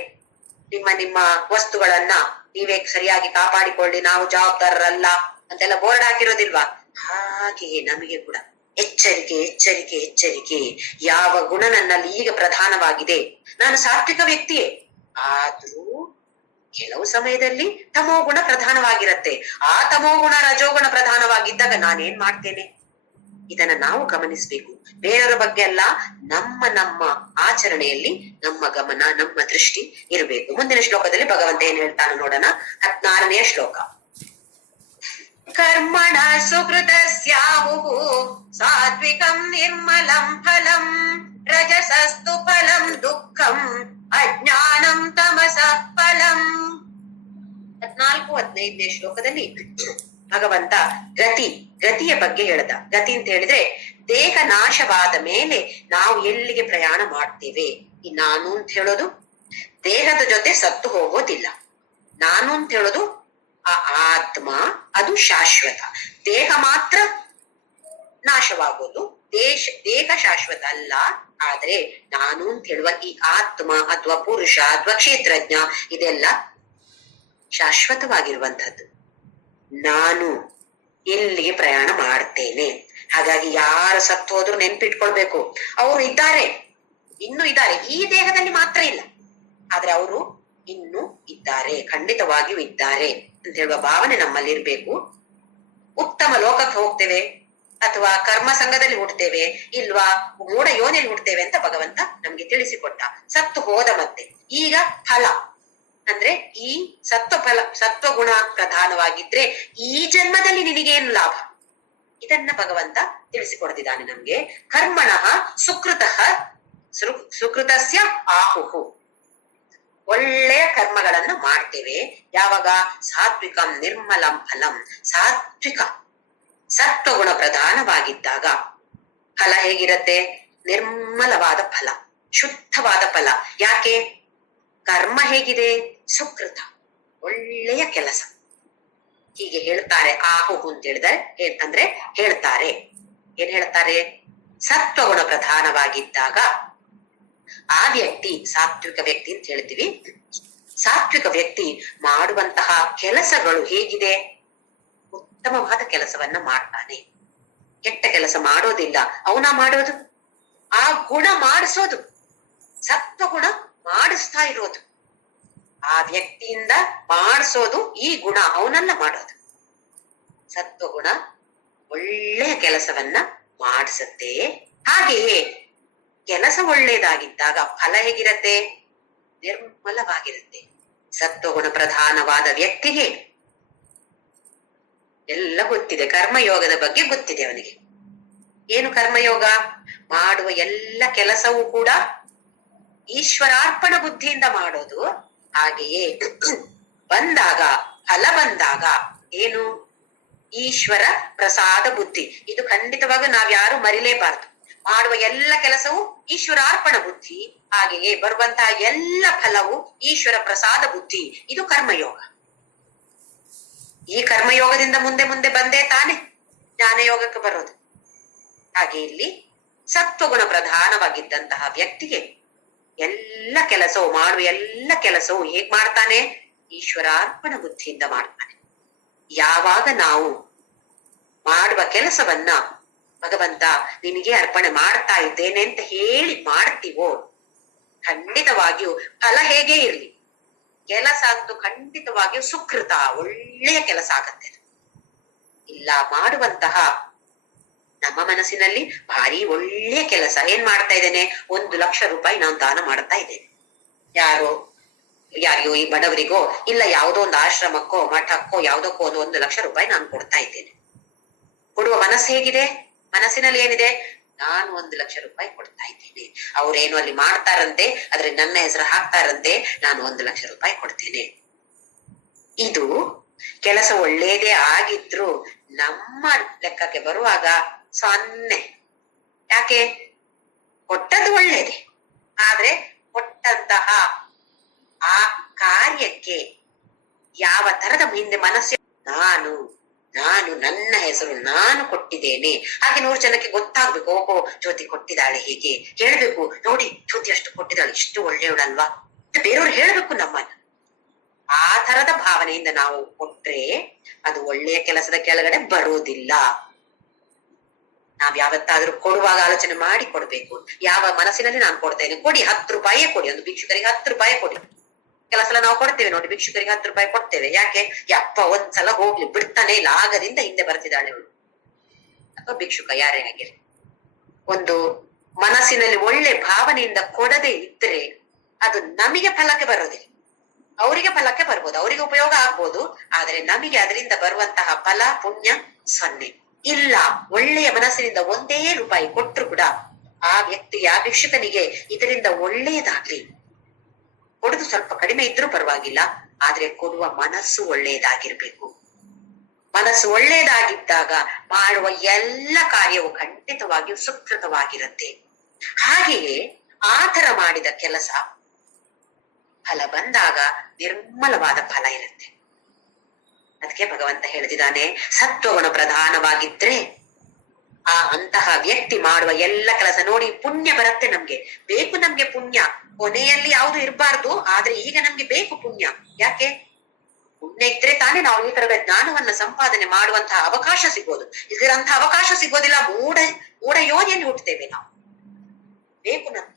ನಿಮ್ಮ ವಸ್ತುಗಳನ್ನ ನೀವೇ ಸರಿಯಾಗಿ ಕಾಪಾಡಿಕೊಳ್ಳಿ, ನಾವು ಜವಾಬ್ದಾರರಲ್ಲ ಅಂತೆಲ್ಲ ಬೋರ್ಡ್ ಹಾಕಿರೋದಿಲ್ವಾ? ಹಾಗೆಯೇ ನಮಗೆ ಕೂಡ ಎಚ್ಚರಿಕೆ ಎಚ್ಚರಿಕೆ ಎಚ್ಚರಿಕೆ. ಯಾವ ಗುಣ ನನ್ನಲ್ಲಿ ಈಗ ಪ್ರಧಾನವಾಗಿದೆ? ನಾನು ಸಾತ್ವಿಕ ವ್ಯಕ್ತಿಯೇ, ಆದ್ರೂ ಕೆಲವು ಸಮಯದಲ್ಲಿ ತಮೋಗುಣ ಪ್ರಧಾನವಾಗಿರತ್ತೆ. ಆ ತಮೋಗುಣ ರಜೋಗುಣ ಪ್ರಧಾನವಾಗಿದ್ದಾಗ ನಾನೇನ್ ಮಾಡ್ತೇನೆ? ಇದನ್ನ ನಾವು ಗಮನಿಸ್ಬೇಕು. ಬೇರೆಯವರ ಬಗ್ಗೆ ಅಲ್ಲ, ನಮ್ಮ ಆಚರಣೆಯಲ್ಲಿ ನಮ್ಮ ಗಮನ, ನಮ್ಮ ದೃಷ್ಟಿ ಇರಬೇಕು. ಮುಂದಿನ ಶ್ಲೋಕದಲ್ಲಿ ಭಗವಂತ ಏನ್ ಹೇಳ್ತಾನೆ ನೋಡೋಣ. 14ನೇ ಶ್ಲೋಕ. ಕರ್ಮಣ ಸುಕೃತಸ್ಯಾಹುಃ ಸಾತ್ವಿಕಂ ನಿರ್ಮಲಂ ಫಲಂ ರಜಸಸ್ತು ಫಲಂ ದುಃಖಂ ಅಜ್ಞಾನಂ ತಮಸಃ ಫಲಂ. 14-15ನೇ ಶ್ಲೋಕದಲ್ಲಿ ಭಗವಂತ ಗತಿಯ ಬಗ್ಗೆ ಹೇಳ್ದ. ಗತಿ ಅಂತ ಹೇಳಿದ್ರೆ ದೇಹ ನಾಶವಾದ ಮೇಲೆ ನಾವು ಎಲ್ಲಿಗೆ ಪ್ರಯಾಣ ಮಾಡ್ತೇವೆ. ಈ ನಾನು ಅಂತ ಹೇಳೋದು ದೇಹದ ಜೊತೆ ಸತ್ತು ಹೋಗೋದಿಲ್ಲ. ನಾನು ಅಂತ ಹೇಳೋದು ಆ ಆತ್ಮ, ಅದು ಶಾಶ್ವತ. ದೇಹ ಮಾತ್ರ ನಾಶವಾಗೋದು, ದೇಹ ಶಾಶ್ವತ ಅಲ್ಲ. ಆದ್ರೆ ನಾನು ಅಂತ ಹೇಳುವ ಈ ಆತ್ಮ ಅಥವಾ ಪುರುಷ ಅಥವಾ ಕ್ಷೇತ್ರಜ್ಞ ಇದೆಲ್ಲ ಶಾಶ್ವತವಾಗಿರುವಂತಹದ್ದು. ನಾನು ಎಲ್ಲಿಗೆ ಪ್ರಯಾಣ ಮಾಡ್ತೇನೆ? ಹಾಗಾಗಿ ಯಾರು ಸತ್ತು ಹೋದ್ರು ನೆನ್ಪಿಟ್ಕೊಳ್ಬೇಕು, ಅವರು ಇದ್ದಾರೆ, ಇನ್ನೂ ಇದ್ದಾರೆ, ಈ ದೇಹದಲ್ಲಿ ಮಾತ್ರ ಇಲ್ಲ, ಆದ್ರೆ ಅವರು ಇನ್ನೂ ಇದ್ದಾರೆ, ಖಂಡಿತವಾಗಿಯೂ ಇದ್ದಾರೆ ಅಂತ ಹೇಳುವ ಭಾವನೆ ನಮ್ಮಲ್ಲಿ ಇರ್ಬೇಕು. ಉತ್ತಮ ಲೋಕಕ್ಕೆ ಹೋಗ್ತೇವೆ ಅಥವಾ ಕರ್ಮ ಸಂಘದಲ್ಲಿ ಹುಡ್ತೇವೆ ಇಲ್ವಾ ಮೂಢ ಯೋನಿಯಲ್ಲಿ ಹುಡ್ತೇವೆ ಅಂತ ಭಗವಂತ ನಮ್ಗೆ ತಿಳಿಸಿಕೊಟ್ಟ. ಸತ್ತು ಹೋದ ಮತ್ತೆ ಈಗ ಫಲ ಅಂದ್ರೆ ಈ ಸತ್ವಗುಣ ಪ್ರಧಾನವಾಗಿದ್ರೆ ಈ ಜನ್ಮದಲ್ಲಿ ನಿನಗೇನು ಲಾಭ, ಇದನ್ನ ಭಗವಂತ ತಿಳಿಸಿಕೊಡ್ತಿದ್ದಾನೆ ನಮ್ಗೆ. ಕರ್ಮಣಃ ಸುಕೃತಃ ಸುಕೃತಸ್ಯ ಆಹುಹು, ಒಳ್ಳೆಯ ಕರ್ಮಗಳನ್ನು ಮಾಡ್ತೇವೆ ಯಾವಾಗ ಸಾತ್ವಿಕಂ ನಿರ್ಮಲಂ ಫಲಂ, ಸಾತ್ವಿಕ ಸತ್ವಗುಣ ಪ್ರಧಾನವಾಗಿದ್ದಾಗ ಫಲ ಹೇಗಿರತ್ತೆ? ನಿರ್ಮಲವಾದ ಫಲ, ಶುದ್ಧವಾದ ಫಲ. ಯಾಕೆ? ಕರ್ಮ ಹೇಗಿದೆ? ಸುಕೃತ, ಒಳ್ಳೆಯ ಕೆಲಸ. ಹೀಗೆ ಹೇಳ್ತಾರೆ ಆಹುಹು ಅಂತ ಹೇಳಿದ್ರೆ ಅಂದ್ರೆ ಹೇಳ್ತಾರೆ, ಏನ್ ಹೇಳ್ತಾರೆ? ಸತ್ವಗುಣ ಪ್ರಧಾನವಾಗಿದ್ದಾಗ ಆ ವ್ಯಕ್ತಿ ಸಾತ್ವಿಕ ವ್ಯಕ್ತಿ ಅಂತ ಹೇಳ್ತೀವಿ. ಸಾತ್ವಿಕ ವ್ಯಕ್ತಿ ಮಾಡುವಂತಹ ಕೆಲಸಗಳು ಹೇಗಿದೆ? ಉತ್ತಮವಾದ ಕೆಲಸವನ್ನ ಮಾಡ್ತಾನೆ, ಕೆಟ್ಟ ಕೆಲಸ ಮಾಡೋದಿಲ್ಲ. ಅವನ ಮಾಡೋದು ಆ ಗುಣ ಮಾಡಿಸೋದು, ಸತ್ವಗುಣ ಮಾಡಿಸ್ತಾ ಇರೋದು, ಆ ವ್ಯಕ್ತಿಯಿಂದ ಮಾಡಿಸೋದು ಈ ಗುಣ, ಅವನನ್ನ ಮಾಡೋದು. ಸತ್ವಗುಣ ಒಳ್ಳೆಯ ಕೆಲಸವನ್ನ ಮಾಡಿಸುತ್ತೆ. ಹಾಗೆಯೇ ಕೆಲಸ ಒಳ್ಳೆಯದಾಗಿದ್ದಾಗ ಫಲ ಹೇಗಿರತ್ತೆ? ನಿರ್ಮಲವಾಗಿರುತ್ತೆ. ಸತ್ವಗುಣ ಪ್ರಧಾನವಾದ ವ್ಯಕ್ತಿಗೆ ಎಲ್ಲ ಗೊತ್ತಿದೆ, ಕರ್ಮಯೋಗದ ಬಗ್ಗೆ ಗೊತ್ತಿದೆ ಅವನಿಗೆ. ಏನು ಕರ್ಮಯೋಗ? ಮಾಡುವ ಎಲ್ಲ ಕೆಲಸವೂ ಕೂಡ ಈಶ್ವರಾರ್ಪಣ ಬುದ್ಧಿಯಿಂದ ಮಾಡೋದು. ಹಾಗೆಯೇ ಬಂದಾಗ ಫಲ ಬಂದಾಗ ಏನು? ಈಶ್ವರ ಪ್ರಸಾದ ಬುದ್ಧಿ. ಇದು ಖಂಡಿತವಾಗ ನಾವ್ಯಾರು ಮರಿಲೇಬಾರದು. ಮಾಡುವ ಎಲ್ಲ ಕೆಲಸವು ಈಶ್ವರಾರ್ಪಣ ಬುದ್ಧಿ, ಹಾಗೆಯೇ ಬರುವಂತಹ ಎಲ್ಲ ಫಲವು ಈಶ್ವರ ಪ್ರಸಾದ ಬುದ್ಧಿ. ಇದು ಕರ್ಮಯೋಗ. ಈ ಕರ್ಮಯೋಗದಿಂದ ಮುಂದೆ ಮುಂದೆ ಬಂದೇ ತಾನೆ ಜ್ಞಾನಯೋಗಕ್ಕೆ ಬರೋದು. ಹಾಗೆ ಇಲ್ಲಿ ಸತ್ವಗುಣ ಪ್ರಧಾನವಾಗಿದ್ದಂತಹ ವ್ಯಕ್ತಿಗೆ ಎಲ್ಲ ಕೆಲಸವು ಮಾಡುವ ಎಲ್ಲ ಕೆಲಸವು ಹೇಗ್ ಮಾಡ್ತಾನೆ? ಈಶ್ವರಾರ್ಪಣ ಬುದ್ಧಿಯಿಂದ ಮಾಡ್ತಾನೆ. ಯಾವಾಗ ನಾವು ಮಾಡುವ ಕೆಲಸವನ್ನ ಭಗವಂತ ನಿನಗೆ ಅರ್ಪಣೆ ಮಾಡ್ತಾ ಇದ್ದೇನೆ ಅಂತ ಹೇಳಿ ಮಾಡ್ತೀವೋ, ಖಂಡಿತವಾಗಿಯೂ ಫಲ ಹೇಗೆ ಇರ್ಲಿ ಕೆಲಸ ಅಂತೂ ಖಂಡಿತವಾಗಿಯೂ ಸುಕೃತ, ಒಳ್ಳೆಯ ಕೆಲಸ ಆಗತ್ತೆ. ಇಲ್ಲ ಮಾಡುವಂತಹ ನಮ್ಮ ಮನಸ್ಸಿನಲ್ಲಿ ಭಾರಿ ಒಳ್ಳೆಯ ಕೆಲಸ ಏನ್ ಮಾಡ್ತಾ ಇದ್ದೇನೆ? 1,00,000 ರೂಪಾಯಿ ನಾನು ದಾನ ಮಾಡ್ತಾ ಇದ್ದೇನೆ. ಯಾರಿಗೋ ಈ ಬಡವರಿಗೋ ಇಲ್ಲ ಯಾವುದೋ ಒಂದು ಆಶ್ರಮಕ್ಕೋ ಮಠಕ್ಕೋ ಯಾವುದಕ್ಕೋ 1,00,000 ರೂಪಾಯಿ ನಾನು ಕೊಡ್ತಾ ಇದ್ದೇನೆ. ಕೊಡುವ ಮನಸ್ಸು ಹೇಗಿದೆ? ಮನಸ್ಸಿನಲ್ಲಿ ಏನಿದೆ? ನಾನು 1,00,000 ರೂಪಾಯಿ ಕೊಡ್ತಾ ಇದ್ದೇನೆ, ಅವ್ರೇನು ಅಲ್ಲಿ ಮಾಡ್ತಾರಂತೆ, ಆದ್ರೆ ನನ್ನ ಹೆಸರು ಹಾಕ್ತಾರಂತೆ, ನಾನು 1,00,000 ರೂಪಾಯಿ ಕೊಡ್ತೇನೆ. ಇದು ಕೆಲಸ ಒಳ್ಳೇದೇ ಆಗಿದ್ರು ನಮ್ಮ ಲೆಕ್ಕಕ್ಕೆ ಬರುವಾಗ 0. ಯಾಕೆ? ಕೊಟ್ಟದ್ದು ಒಳ್ಳೇದೆ, ಆದ್ರೆ ಕೊಟ್ಟಂತಹ ಆ ಕಾರ್ಯಕ್ಕೆ ಯಾವ ತರದ ಹಿಂದೆ ಮನಸ್ಸು ನಾನು ನನ್ನ ಹೆಸರು ನಾನು ಕೊಟ್ಟಿದ್ದೇನೆ. ಹಾಗೆ 100 ಜನಕ್ಕೆ ಗೊತ್ತಾಗ್ಬೇಕು, ಓಹೋ ಜ್ಯೋತಿ ಕೊಟ್ಟಿದ್ದಾಳೆ, ಹೀಗೆ ಹೇಳ್ಬೇಕು, ನೋಡಿ ಜ್ಯೋತಿ ಅಷ್ಟು ಕೊಟ್ಟಿದ್ದಾಳೆ, ಇಷ್ಟು ಒಳ್ಳೆಯವಳಲ್ವಾ ಬೇರೆಯವ್ರು ಹೇಳ್ಬೇಕು ನಮ್ಮನ್ನ. ಆ ತರದ ಭಾವನೆಯಿಂದ ನಾವು ಕೊಟ್ರೆ ಅದು ಒಳ್ಳೆಯ ಕೆಲಸದ ಕೆಳಗಡೆ ಬರೋದಿಲ್ಲ. ನಾವ್ ಯಾವತ್ತಾದ್ರೂ ಕೊಡುವಾಗ ಆಲೋಚನೆ ಮಾಡಿ ಕೊಡ್ಬೇಕು. ಯಾವ ಮನಸ್ಸಿನಲ್ಲಿ ನಾನು ಕೊಡ್ತೇನೆ, ಕೊಡಿ 10 ರೂಪಾಯಿ ಕೊಡಿ, ಒಂದು ಭಿಕ್ಷುಕರಿಗೆ 10 ರೂಪಾಯಿ ಕೊಡಿ. ಕೆಲಸ ನಾವು ಕೊಡ್ತೇವೆ ನೋಡಿ, ಭಿಕ್ಷುಕರಿಗೆ 10 ರೂಪಾಯಿ ಕೊಡ್ತೇವೆ. ಯಾಕೆ? ಯಪ್ಪ ಒಂದ್ಸಲ ಹೋಗ್ಲಿ ಬಿಡ್ತಾನೆ ಇಲ್ಲ, ಆಗದಿಂದ ಹಿಂದೆ ಬರ್ತಿದ್ದಾಳೆ ಅವಳು. ಅಥವಾ ಭಿಕ್ಷುಕ ಯಾರೇ ಆಗಿರಿ, ಒಂದು ಮನಸ್ಸಿನಲ್ಲಿ ಒಳ್ಳೆ ಭಾವನೆಯಿಂದ ಕೊಡದೆ ಇದ್ರೆ ಅದು ನಮಗೆ ಫಲಕ್ಕೆ ಬರೋದಿಲ್ಲ. ಅವರಿಗೆ ಫಲಕ್ಕೆ ಬರ್ಬೋದು, ಅವರಿಗೆ ಉಪಯೋಗ ಆಗ್ಬೋದು, ಆದ್ರೆ ನಮಗೆ ಅದರಿಂದ ಬರುವಂತಹ ಫಲ ಪುಣ್ಯ 0. ಇಲ್ಲ ಒಳ್ಳೆಯ ಮನಸ್ಸಿನಿಂದ 1 ರೂಪಾಯಿ ಕೊಟ್ಟರು ಕೂಡ ಆ ವ್ಯಕ್ತಿಗೆ, ಆ ಭಿಕ್ಷುಕನಿಗೆ ಇದರಿಂದ ಒಳ್ಳೆಯದಾಗ್ಲಿ, ಕೊಡುದು ಸ್ವಲ್ಪ ಕಡಿಮೆ ಇದ್ರೂ ಪರವಾಗಿಲ್ಲ, ಆದ್ರೆ ಕೊಡುವ ಮನಸ್ಸು ಒಳ್ಳೆಯದಾಗಿರ್ಬೇಕು. ಮನಸ್ಸು ಒಳ್ಳೆಯದಾಗಿದ್ದಾಗ ಮಾಡುವ ಎಲ್ಲ ಕಾರ್ಯವು ಖಂಡಿತವಾಗಿಯೂ ಸುಕೃತವಾಗಿರುತ್ತೆ. ಹಾಗೆಯೇ ಆತರ ಮಾಡಿದ ಕೆಲಸ ಫಲ ಬಂದಾಗ ನಿರ್ಮಲವಾದ ಫಲ ಇರುತ್ತೆ. ಅದಕ್ಕೆ ಭಗವಂತ ಹೇಳ್ತಿದ್ದಾನೆ, ಸತ್ವಗುಣ ಪ್ರಧಾನವಾಗಿದ್ರೆ ಅಂತಹ ವ್ಯಕ್ತಿ ಮಾಡುವ ಎಲ್ಲ ಕೆಲಸ ನೋಡಿ ಪುಣ್ಯ ಬರುತ್ತೆ. ನಮ್ಗೆ ಬೇಕು, ನಮ್ಗೆ ಪುಣ್ಯ ಕೊನೆಯಲ್ಲಿ ಯಾವುದು ಇರಬಾರ್ದು, ಆದ್ರೆ ಈಗ ನಮ್ಗೆ ಬೇಕು ಪುಣ್ಯ. ಯಾಕೆ? ಪುಣ್ಯ ಇದ್ರೆ ತಾನೇ ನಾವು ಈ ತರದ ಜ್ಞಾನವನ್ನ ಸಂಪಾದನೆ ಮಾಡುವಂತಹ ಅವಕಾಶ ಸಿಗೋದು. ಇದರಂತಹ ಅವಕಾಶ ಸಿಗೋದಿಲ್ಲ. ಮೂಢ ಯೋನಿಯಲ್ಲಿ ಹುಟ್ಟುತ್ತೇವೆ ನಾವು. ಬೇಕು ನಮ್ಗೆ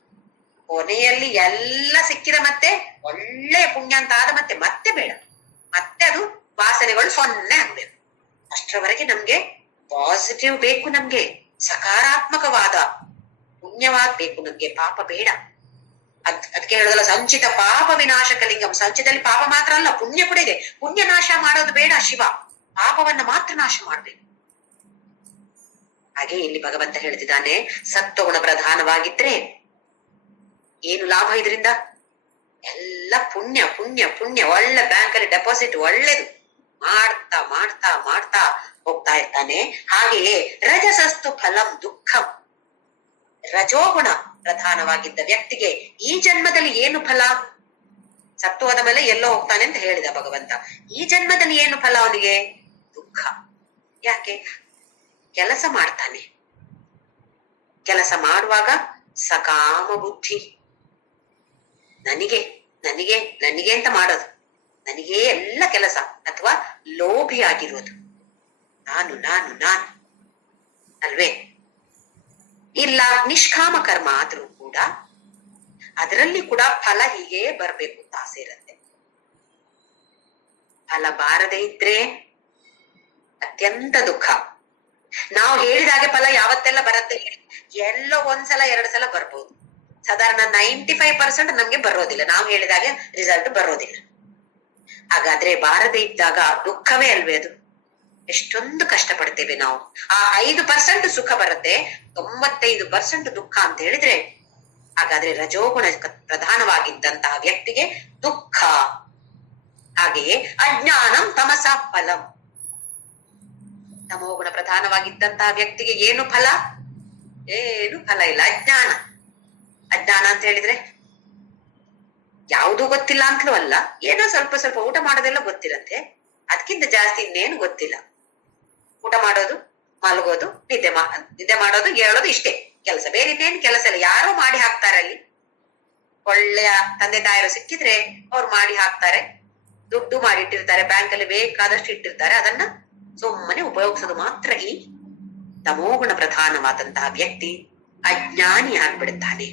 ಕೊನೆಯಲ್ಲಿ ಎಲ್ಲ ಸಿಕ್ಕಿದ ಮತ್ತೆ ಒಳ್ಳೆಯ ಪುಣ್ಯ ಅಂತ ಆದ ಮತ್ತೆ ಬೇಡ, ಮತ್ತೆ ಅದು ವಾಸನೆಗಳು ಸೊನ್ನೆ ಆಗ್ಬೇಕು. ಅಷ್ಟರವರೆಗೆ ನಮ್ಗೆ ಪಾಸಿಟಿವ್ ಬೇಕು, ನಮ್ಗೆ ಸಕಾರಾತ್ಮಕವಾದ ಪುಣ್ಯವಾಗ್ಬೇಕು, ನಮ್ಗೆ ಪಾಪ ಬೇಡ. ಅದಕ್ಕೆ ಹೇಳೋದಲ್ಲ, ಸಂಚಿತ ಪಾಪ ವಿನಾಶಕ ಲಿಂಗಂ. ಸಂಚಿತದಲ್ಲಿ ಪಾಪ ಮಾತ್ರ ಅಲ್ಲ, ಪುಣ್ಯ ಕೂಡ ಇದೆ. ಪುಣ್ಯ ನಾಶ ಮಾಡೋದು ಬೇಡ ಶಿವ, ಪಾಪವನ್ನ ಮಾತ್ರ ನಾಶ ಮಾಡ್ಬೇಕು. ಹಾಗೆ ಇಲ್ಲಿ ಭಗವಂತ ಹೇಳ್ತಿದ್ದಾನೆ, ಸತ್ವಗುಣ ಪ್ರಧಾನವಾಗಿದ್ರೆ ಏನು ಲಾಭ ಇದರಿಂದ? ಎಲ್ಲ ಪುಣ್ಯ ಪುಣ್ಯ ಪುಣ್ಯ. ಒಳ್ಳೆ ಬ್ಯಾಂಕಲ್ಲಿ ಡೆಪಾಸಿಟ್ ಒಳ್ಳೇದು ಮಾಡ್ತಾ ಮಾಡ್ತಾ ಮಾಡ್ತಾ ಹೋಗ್ತಾ ಇರ್ತಾನೆ. ಹಾಗೆಯೇ ರಜಸಸ್ತು ಫಲಂ ದುಃಖಂ. ರಜೋಗುಣ ಪ್ರಧಾನವಾಗಿದ್ದ ವ್ಯಕ್ತಿಗೆ ಈ ಜನ್ಮದಲ್ಲಿ ಏನು ಫಲ? ಸತ್ವದ ಮೇಲೆ ಎಲ್ಲೋ ಹೋಗ್ತಾನೆ ಅಂತ ಹೇಳಿದ ಭಗವಂತ. ಈ ಜನ್ಮದಲ್ಲಿ ಏನು ಫಲ ಅವನಿಗೆ? ದುಃಖ. ಯಾಕೆ? ಕೆಲಸ ಮಾಡ್ತಾನೆ, ಕೆಲಸ ಮಾಡುವಾಗ ಸಕಾಮ ಬುದ್ಧಿ, ನನಗೆ ನನಗೆ ನನಗೆ ಅಂತ ಮಾಡೋದು, ನನಗೇ ಎಲ್ಲ ಕೆಲಸ, ಅಥವಾ ಲೋಭಿ ಆಗಿರೋದು, ನಾನು ನಾನು ನಾನು ಅಲ್ವೇ? ಇಲ್ಲ ನಿಷ್ಕಾಮ ಕರ್ಮ ಆದ್ರೂ ಕೂಡ ಅದರಲ್ಲಿ ಕೂಡ ಫಲ ಹೀಗೆ ಬರ್ಬೇಕು ಅಂತ ಆಸೆ ಇರುತ್ತೆ. ಫಲ ಬಾರದೇ ಇದ್ರೆ ಅತ್ಯಂತ ದುಃಖ. ನಾವು ಹೇಳಿದಾಗೆ ಫಲ ಯಾವತ್ತೆಲ್ಲ ಬರುತ್ತೆ ಹೇಳಿ? ಎಲ್ಲೋ ಒಂದ್ಸಲ 2 ಸಲ ಬರ್ಬೋದು. ಸಾಧಾರಣ 95% ನಮ್ಗೆ ಬರೋದಿಲ್ಲ, ನಾವು ಹೇಳಿದಾಗೆ ರಿಸಲ್ಟ್ ಬರೋದಿಲ್ಲ. ಹಾಗಾದ್ರೆ ಬಾರದೇ ಇದ್ದಾಗ ದುಃಖವೇ ಅಲ್ವೇ ಅದು? ಎಷ್ಟೊಂದು ಕಷ್ಟ ಪಡ್ತೇವೆ ನಾವು. ಆ 5% ಸುಖ ಬರುತ್ತೆ, 95% ದುಃಖ ಅಂತ ಹೇಳಿದ್ರೆ, ಹಾಗಾದ್ರೆ ರಜೋಗುಣ ಪ್ರಧಾನವಾಗಿದ್ದಂತಹ ವ್ಯಕ್ತಿಗೆ ದುಃಖ. ಹಾಗೆಯೇ ಅಜ್ಞಾನಂ ತಮಸ ಫಲಂ. ತಮೋಗುಣ ಪ್ರಧಾನವಾಗಿದ್ದಂತಹ ವ್ಯಕ್ತಿಗೆ ಏನು ಫಲ? ಏನು ಫಲ ಇಲ್ಲ. ಅಜ್ಞಾನ. ಅಜ್ಞಾನ ಅಂತ ಹೇಳಿದ್ರೆ ಯಾವುದೂ ಗೊತ್ತಿಲ್ಲ ಅಂತಲೂ ಅಲ್ಲ, ಏನೋ ಸ್ವಲ್ಪ ಸ್ವಲ್ಪ ಊಟ ಮಾಡೋದೆಲ್ಲ ಗೊತ್ತಿರತ್ತೆ, ಅದಕ್ಕಿಂತ ಜಾಸ್ತಿ ಇನ್ನೇನು ಗೊತ್ತಿಲ್ಲ. ಊಟ ಮಾಡೋದು, ಮಲಗೋದು, ನಿದ್ದೆ ಮಾಡೋದು, ಹೇಳೋದು, ಇಷ್ಟೇ ಕೆಲಸ. ಬೇರೆ ಇನ್ನೇನು ಕೆಲಸ ಇಲ್ಲ. ಯಾರೋ ಮಾಡಿ ಹಾಕ್ತಾರೆ. ಅಲ್ಲಿ ಒಳ್ಳೆಯ ತಂದೆ ತಾಯರು ಸಿಕ್ಕಿದ್ರೆ ಅವ್ರು ಮಾಡಿ ಹಾಕ್ತಾರೆ, ದುಡ್ಡು ಮಾಡಿ ಇಟ್ಟಿರ್ತಾರೆ, ಬ್ಯಾಂಕಲ್ಲಿ ಬೇಕಾದಷ್ಟು ಇಟ್ಟಿರ್ತಾರೆ, ಅದನ್ನ ಸುಮ್ಮನೆ ಉಪಯೋಗಿಸೋದು ಮಾತ್ರ. ಈ ತಮೋಗುಣ ಪ್ರಧಾನವಾದಂತಹ ವ್ಯಕ್ತಿ ಅಜ್ಞಾನಿ ಆಗ್ಬಿಡುತ್ತಾನೆ.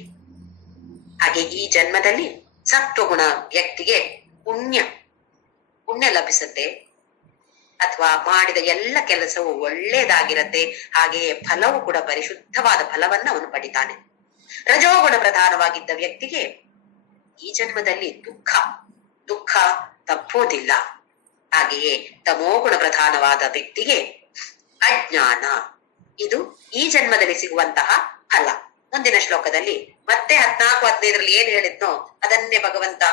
ಹಾಗೆ ಈ ಜನ್ಮದಲ್ಲಿ ಸತ್ವಗುಣ ವ್ಯಕ್ತಿಗೆ ಪುಣ್ಯ ಲಭಿಸುತ್ತೆ, ಅಥವಾ ಮಾಡಿದ ಎಲ್ಲ ಕೆಲಸವು ಒಳ್ಳೇದಾಗಿರತ್ತೆ. ಹಾಗೆಯೇ ಫಲವು ಕೂಡ ಪರಿಶುದ್ಧವಾದ ಫಲವನ್ನ ಅವನು ಪಡಿತಾನೆ. ರಜೋಗುಣ ಪ್ರಧಾನವಾಗಿದ್ದ ವ್ಯಕ್ತಿಗೆ ಈ ಜನ್ಮದಲ್ಲಿ ದುಃಖ ತಪ್ಪೋದಿಲ್ಲ. ಹಾಗೆಯೇ ತಮೋಗುಣ ಪ್ರಧಾನವಾದ ವ್ಯಕ್ತಿಗೆ ಅಜ್ಞಾನ. ಇದು ಈ ಜನ್ಮದಲ್ಲಿ ಸಿಗುವಂತಹ ಫಲ. ಮುಂದಿನ ಶ್ಲೋಕದಲ್ಲಿ ಮತ್ತೆ 14-15 ಏನ್ ಹೇಳಿದ್ನೋ ಅದನ್ನೇ ಭಗವಂತ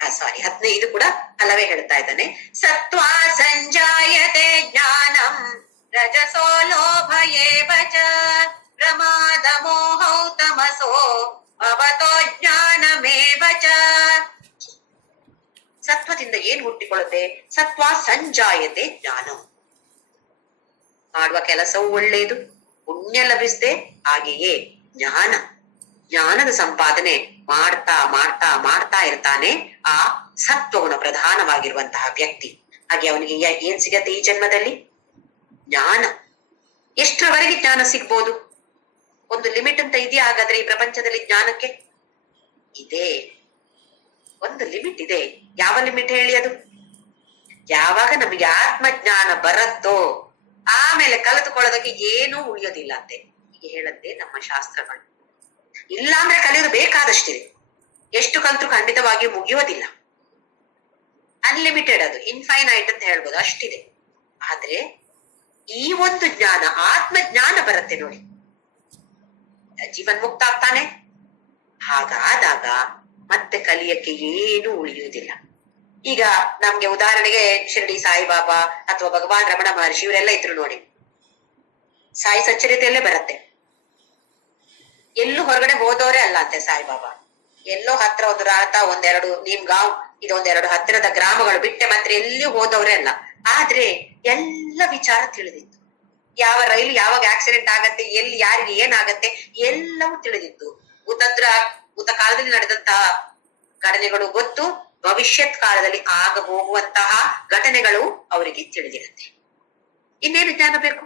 15 ಕೂಡ ಫಲವೇ ಹೇಳ್ತಾ ಇದ್ದಾನೆ. ಸತ್ವಾ ಸಂಜಾಯತೆ ಜ್ಞಾನಂ ರಜಸೋ ಲೋಭ ಏವ ಚ ಪ್ರಮಾದ ಮೋಹೌ ತಮಸೋ ಭವತೋ ಜ್ಞಾನಮೇವ ಚ. ಸತ್ವದಿಂದ ಏನ್ ಹುಟ್ಟಿಕೊಳ್ಳುತ್ತೆ? ಸತ್ವ ಸಂಜಾಯತೆ ಜ್ಞಾನಂ. ಮಾಡುವ ಕೆಲಸವು ಒಳ್ಳೆಯದು, ಪುಣ್ಯ ಲಭಿಸದೆ, ಹಾಗೆಯೇ ಜ್ಞಾನದ ಸಂಪಾದನೆ ಮಾಡ್ತಾ ಮಾಡ್ತಾ ಮಾಡ್ತಾ ಇರ್ತಾನೆ ಆ ಸತ್ವಗುಣ ಪ್ರಧಾನವಾಗಿರುವಂತಹ ವ್ಯಕ್ತಿ. ಹಾಗೆ ಅವನಿಗೆ ಏನ್ ಸಿಗತ್ತೆ ಈ ಜನ್ಮದಲ್ಲಿ? ಜ್ಞಾನ. ಎಷ್ಟರವರೆಗೆ ಜ್ಞಾನ ಸಿಗ್ಬೋದು? ಒಂದು ಲಿಮಿಟ್ ಅಂತ ಇದೆಯಾ ಹಾಗಾದ್ರೆ ಈ ಪ್ರಪಂಚದಲ್ಲಿ ಜ್ಞಾನಕ್ಕೆ? ಇದೆ, ಒಂದು ಲಿಮಿಟ್ ಇದೆ. ಯಾವ ಲಿಮಿಟ್ ಹೇಳಿ? ಅದು ಯಾವಾಗ ನಮಗೆ ಆತ್ಮಜ್ಞಾನ ಬರತ್ತೋ ಆಮೇಲೆ ಕಲಿತುಕೊಳ್ಳೋದಕ್ಕೆ ಏನೂ ಉಳಿಯೋದಿಲ್ಲ ಅಂತೆ ಹೀಗೆ ಹೇಳತ್ತೆ ನಮ್ಮ ಶಾಸ್ತ್ರಗಳು. ಇಲ್ಲ ಅಂದ್ರೆ ಕಲಿಯೋದು ಬೇಕಾದಷ್ಟಿದೆ, ಎಷ್ಟು ಕಲಿತರು ಖಂಡಿತವಾಗಿಯೂ ಮುಗಿಯೋದಿಲ್ಲ. ಅನ್ಲಿಮಿಟೆಡ್, ಅದು ಇನ್ಫೈನೈಟ್ ಅಂತ ಹೇಳ್ಬೋದು, ಅಷ್ಟಿದೆ. ಆದ್ರೆ ಈ ಒಂದು ಜ್ಞಾನ, ಆತ್ಮಜ್ಞಾನ ಬರುತ್ತೆ ನೋಡಿ, ಜೀವನ್ ಮುಕ್ತ ಆಗ್ತಾನೆ. ಹಾಗಾದಾಗ ಮತ್ತೆ ಕಲಿಯಕ್ಕೆ ಏನು ಉಳಿಯುವುದಿಲ್ಲ. ಈಗ ನಮ್ಗೆ ಉದಾಹರಣೆಗೆ ಶಿರಡಿ ಸಾಯಿಬಾಬಾ ಅಥವಾ ಭಗವಾನ್ ರಮಣ ಮಹರ್ಷಿ ಇವರೆಲ್ಲ ಇದ್ರು ನೋಡಿ, ಸಾಯಿ ಸಚ್ಚರಿತೆಯಲ್ಲೇ ಬರುತ್ತೆ. ಎಲ್ಲೂ ಹೊರಗಡೆ ಹೋದವರೇ ಅಲ್ಲ ಅಂತೆ ಸಾಯಿಬಾಬಾ. ಎಲ್ಲೋ ಹತ್ರ ಒಂದು ರಾತ, ಒಂದೆರಡು ನೀಮ್ಗಾಂವ್, ಇದೊಂದೆರಡು ಹತ್ತಿರದ ಗ್ರಾಮಗಳು ಬಿಟ್ಟೆ ಮಾತ್ರ ಎಲ್ಲಿಯೂ ಹೋದವರೇ ಅಲ್ಲ. ಆದ್ರೆ ಎಲ್ಲ ವಿಚಾರ ತಿಳಿದಿತ್ತು. ಯಾವ ರೈಲು ಯಾವಾಗ ಆಕ್ಸಿಡೆಂಟ್ ಆಗತ್ತೆ, ಎಲ್ಲಿ ಯಾರಿಗೆ ಏನಾಗತ್ತೆ ಎಲ್ಲವೂ ತಿಳಿದಿತ್ತು. ಭೂತ ಕಾಲದಲ್ಲಿ ನಡೆದಂತಹ ಘಟನೆಗಳು ಗೊತ್ತು, ಭವಿಷ್ಯತ್ ಕಾಲದಲ್ಲಿ ಆಗ ಹೋಗುವಂತಹ ಘಟನೆಗಳು ಅವರಿಗೆ ತಿಳಿದಿರುತ್ತೆ. ಇನ್ನೇನು ಜ್ಞಾನ ಬೇಕು?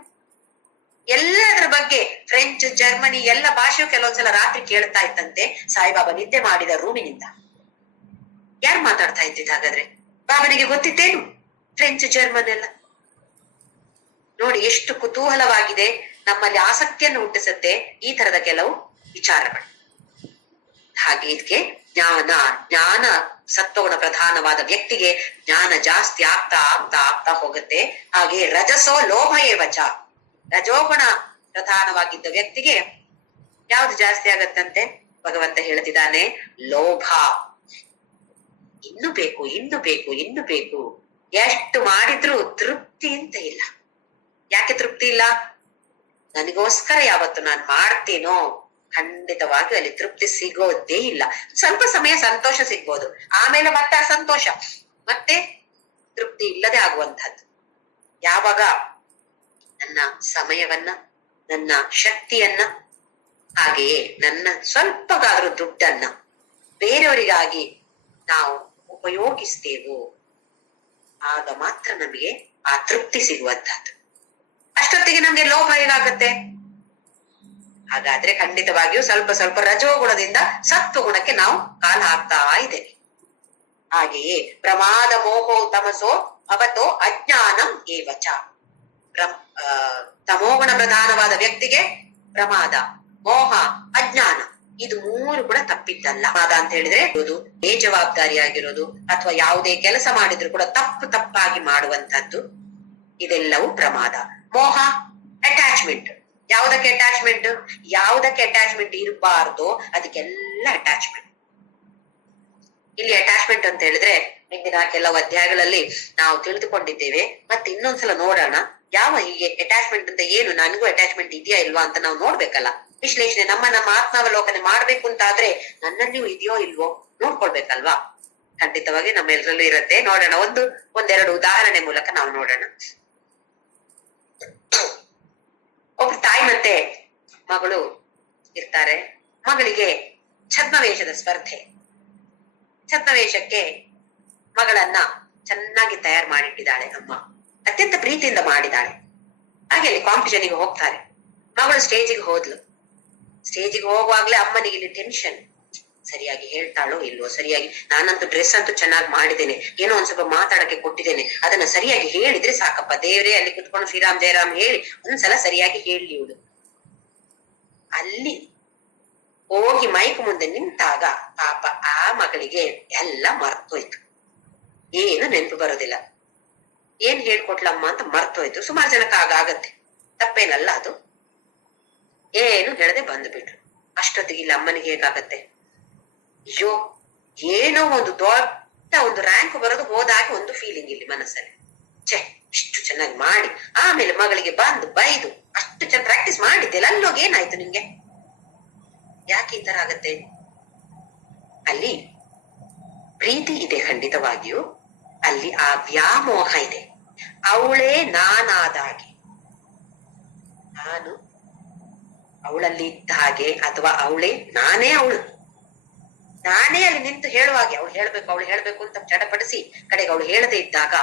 ಎಲ್ಲದರ ಬಗ್ಗೆ ಫ್ರೆಂಚ್, ಜರ್ಮನಿ ಎಲ್ಲ ಭಾಷೆಯು ಕೆಲವೊಂದ್ಸಲ ರಾತ್ರಿ ಕೇಳ್ತಾ ಇತ್ತಂತೆ ಸಾಯಿಬಾಬಾ ನಿದ್ದೆ ಮಾಡಿದ ರೂಮಿನಿಂದ. ಯಾರು ಮಾತಾಡ್ತಾ ಇದ್ದಿದ್ದು ಹಾಗಾದ್ರೆ? ಬಾಬನಿಗೆ ಗೊತ್ತಿತ್ತೇನು ಫ್ರೆಂಚ್, ಜರ್ಮನ್ ಎಲ್ಲ? ನೋಡಿ ಎಷ್ಟು ಕುತೂಹಲವಾಗಿದೆ, ನಮ್ಮಲ್ಲಿ ಆಸಕ್ತಿಯನ್ನು ಹುಟ್ಟಿಸುತ್ತೆ ಈ ತರದ ಕೆಲವು ವಿಚಾರಗಳು. ಹಾಗೆ ಇದಕ್ಕೆ ಜ್ಞಾನ ಸತ್ವಗುಣ ಪ್ರಧಾನವಾದ ವ್ಯಕ್ತಿಗೆ ಜ್ಞಾನ ಜಾಸ್ತಿ ಆಗ್ತಾ ಆಗ್ತಾ ಆಗ್ತಾ ಹೋಗುತ್ತೆ. ಹಾಗೆ ರಜಸೋ ಲೋಭ ಏವಚ, ರಜೋಗುಣ ಪ್ರಧಾನವಾಗಿದ್ದ ವ್ಯಕ್ತಿಗೆ ಯಾವ್ದು ಜಾಸ್ತಿ ಆಗತ್ತಂತೆ? ಭಗವಂತ ಹೇಳ್ತಿದ್ದಾನೆ ಲೋಭ. ಇನ್ನು ಬೇಕು, ಇನ್ನು ಬೇಕು, ಇನ್ನು ಬೇಕು. ಎಷ್ಟು ಮಾಡಿದ್ರು ತೃಪ್ತಿ ಅಂತ ಇಲ್ಲ. ಯಾಕೆ ತೃಪ್ತಿ ಇಲ್ಲ? ನನಗೋಸ್ಕರ ಯಾವತ್ತು ನಾನು ಮಾಡ್ತೀನೋ ಖಂಡಿತವಾಗಿ ಅಲ್ಲಿ ತೃಪ್ತಿ ಸಿಗೋದೇ ಇಲ್ಲ. ಸ್ವಲ್ಪ ಸಮಯ ಸಂತೋಷ ಸಿಗ್ಬೋದು, ಆಮೇಲೆ ಮತ್ತೆ ಅಸಂತೋಷ, ಮತ್ತೆ ತೃಪ್ತಿ ಇಲ್ಲದೆ ಆಗುವಂತಹದ್ದು. ಯಾವಾಗ ನನ್ನ ಸಮಯವನ್ನ, ನನ್ನ ಶಕ್ತಿಯನ್ನ, ಹಾಗೆಯೇ ನನ್ನ ಸ್ವಲ್ಪಗಾದ್ರೂ ದುಡ್ಡನ್ನ ಬೇರೆಯವರಿಗಾಗಿ ನಾವು ಉಪಯೋಗಿಸ್ತೇವೋ ಆಗ ಮಾತ್ರ ನಮಗೆ ಆ ತೃಪ್ತಿ ಸಿಗುವಂತಹದ್ದು. ಅಷ್ಟೊತ್ತಿಗೆ ನಮ್ಗೆ ಲೋಭ ಏನಾಗುತ್ತೆ? ಹಾಗಾದ್ರೆ ಖಂಡಿತವಾಗಿಯೂ ಸ್ವಲ್ಪ ಸ್ವಲ್ಪ ರಜೋಗುಣದಿಂದ ಸತ್ವಗುಣಕ್ಕೆ ನಾವು ಕಾಲ ಹಾಕ್ತಾ ಇದ್ದೇವೆ. ಹಾಗೆಯೇ ಪ್ರಮಾದ ಮೋಹೋ ತಮಸೋ ಅವತೋ ಅಜ್ಞಾನಂ ಏವಚ. ತಮೋಗುಣ ಪ್ರಧಾನವಾದ ವ್ಯಕ್ತಿಗೆ ಪ್ರಮಾದ, ಮೋಹ, ಅಜ್ಞಾನ ಇದು ಮೂರು ಕೂಡ ತಪ್ಪಿದ್ದಲ್ಲ. ಪ್ರಮಾದ ಅಂತ ಹೇಳಿದ್ರೆ ಬೇಜವಾಬ್ದಾರಿಯಾಗಿರೋದು ಅಥವಾ ಯಾವುದೇ ಕೆಲಸ ಮಾಡಿದ್ರು ಕೂಡ ತಪ್ಪಾಗಿ ಮಾಡುವಂತದ್ದು, ಇದೆಲ್ಲವೂ ಪ್ರಮಾದ. ಮೋಹ ಅಟ್ಯಾಚ್ಮೆಂಟ್. ಯಾವುದಕ್ಕೆ ಅಟ್ಯಾಚ್ಮೆಂಟ್? ಯಾವುದಕ್ಕೆ ಅಟ್ಯಾಚ್ಮೆಂಟ್ ಇರಬಾರ್ದು ಅದಕ್ಕೆಲ್ಲ ಅಟ್ಯಾಚ್ಮೆಂಟ್. ಇಲ್ಲಿ ಅಟ್ಯಾಚ್ಮೆಂಟ್ ಅಂತ ಹೇಳಿದ್ರೆ ಹಿಂದಿನ ಕೆಲವು ಅಧ್ಯಾಯಗಳಲ್ಲಿ ನಾವು ತಿಳಿದುಕೊಂಡಿದ್ದೇವೆ. ಮತ್ತೆ ಇನ್ನೊಂದ್ಸಲ ನೋಡೋಣ ಯಾವ ಹೀಗೆ ಅಟ್ಯಾಚ್ಮೆಂಟ್ ಅಂತ ಏನು, ನನಗೂ ಅಟ್ಯಾಚ್ಮೆಂಟ್ ಇದೆಯಾ ಇಲ್ವಾ ಅಂತ ನಾವು ನೋಡ್ಬೇಕಲ್ಲ. ವಿಶ್ಲೇಷಣೆ, ನಮ್ಮ ಆತ್ಮಾವಲೋಕನೆ ಮಾಡ್ಬೇಕು ಅಂತ ಆದ್ರೆ ನನ್ನಲ್ಲಿಯೂ ಇದೆಯೋ ಇಲ್ವೋ ನೋಡ್ಕೊಳ್ಬೇಕಲ್ವಾ? ಖಂಡಿತವಾಗಿ ನಮ್ಮೆಲ್ಲರಲ್ಲೂ ಇರುತ್ತೆ. ನೋಡೋಣ, ಒಂದೆರಡು ಉದಾಹರಣೆ ಮೂಲಕ ನಾವು ನೋಡೋಣ. ಒಬ್ಬ ತಾಯಿ ಮತ್ತೆ ಮಗಳು ಇರ್ತಾರೆ. ಮಗಳಿಗೆ ಛದ್ಮವೇಷದ ಸ್ಪರ್ಧೆ. ಛದ್ಮವೇಷಕ್ಕೆ ಮಗಳನ್ನ ಚೆನ್ನಾಗಿ ತಯಾರು ಮಾಡಿಟ್ಟಿದ್ದಾಳೆ ಅಮ್ಮ, ಅತ್ಯಂತ ಪ್ರೀತಿಯಿಂದ ಮಾಡಿದಾಳೆ. ಹಾಗೆ ಅಲ್ಲಿ ಕಾಂಪಿಟಿಷನ್ಗೆ ಹೋಗ್ತಾರೆ. ಮಗಳು ಸ್ಟೇಜಿಗೆ ಹೋದ್ಲು. ಸ್ಟೇಜಿಗೆ ಹೋಗುವಾಗ್ಲೇ ಅಮ್ಮನಿಗೆ ಇಲ್ಲಿ ಟೆನ್ಷನ್, ಸರಿಯಾಗಿ ಹೇಳ್ತಾಳೋ ಇಲ್ವೋ, ಸರಿಯಾಗಿ ನಾನಂತೂ ಡ್ರೆಸ್ ಅಂತೂ ಚೆನ್ನಾಗಿ ಮಾಡಿದ್ದೇನೆ, ಏನೋ ಒಂದ್ ಸ್ವಲ್ಪ ಮಾತಾಡಕ್ಕೆ ಕೊಟ್ಟಿದ್ದೇನೆ, ಅದನ್ನ ಸರಿಯಾಗಿ ಹೇಳಿದ್ರೆ ಸಾಕಪ್ಪ ದೇವ್ರೇ, ಅಲ್ಲಿ ಕುತ್ಕೊಂಡು ಶ್ರೀರಾಮ್ ಜಯರಾಮ್ ಹೇಳಿ ಒಂದ್ಸಲ ಸರಿಯಾಗಿ ಹೇಳಿ ಇವಳು. ಅಲ್ಲಿ ಹೋಗಿ ಮೈಕ್ ಮುಂದೆ ನಿಂತಾಗ ಪಾಪ ಆ ಮಗಳಿಗೆ ಎಲ್ಲ ಮರ್ತೋಯ್ತು, ಏನು ನೆನಪು ಬರೋದಿಲ್ಲ. ಏನ್ ಹೇಳ್ಕೊಟ್ಲಮ್ಮ ಅಂತ ಮರ್ತೋಯ್ತು. ಸುಮಾರು ಜನಕ್ಕೆ ಆಗತ್ತೆ, ತಪ್ಪೇನಲ್ಲ ಅದು. ಏನು ಹೇಳದೆ ಬಂದು ಬಿಟ್ರು. ಅಷ್ಟೊತ್ತಿಗೆ ಇಲ್ಲ ಅಮ್ಮನಿಗೆ ಹೇಗಾಗತ್ತೆ, ಅಯ್ಯೋ ಏನೋ ಒಂದು ದೊಡ್ಡ ಒಂದು ರ್ಯಾಂಕ್ ಬರೋದು ಹೋದಾಗೆ ಒಂದು ಫೀಲಿಂಗ್ ಇಲ್ಲಿ ಮನಸ್ಸಲ್ಲಿ. ಇಷ್ಟು ಚೆನ್ನಾಗಿ ಮಾಡಿ ಆಮೇಲೆ ಮಗಳಿಗೆ ಬಂದು ಬೈದು ಅಷ್ಟು ಚೆನ್ನಾಗಿ ಪ್ರಾಕ್ಟೀಸ್ ಮಾಡಿದ್ದೆಲ್ಲ ಅಲ್ಲೋಗಿ ಏನಾಯ್ತು ನಿಂಗೆ? ಯಾಕೆ ಈ ತರ ಆಗತ್ತೆ? ಅಲ್ಲಿ ಪ್ರೀತಿ ಇದೆ ಖಂಡಿತವಾಗಿಯೂ, ಅಲ್ಲಿ ಆ ವ್ಯಾಮೋಹ ಇದೆ. ಅವಳೇ ನಾನಾದಾಗೆ, ನಾನು ಅವಳಲ್ಲಿ ಇದ್ದ ಹಾಗೆ ಅಥವಾ ಅವಳೇ ನಾನೇ ಅವಳು, ನಾನೇ ಅಲ್ಲಿ ನಿಂತು ಹೇಳುವಾಗೆ ಅವಳು ಹೇಳ್ಬೇಕು ಅಂತ ಚಡಪಡಿಸಿ ಕಡೆಗೆ ಅವಳು ಹೇಳದೆ ಇದ್ದಾಗ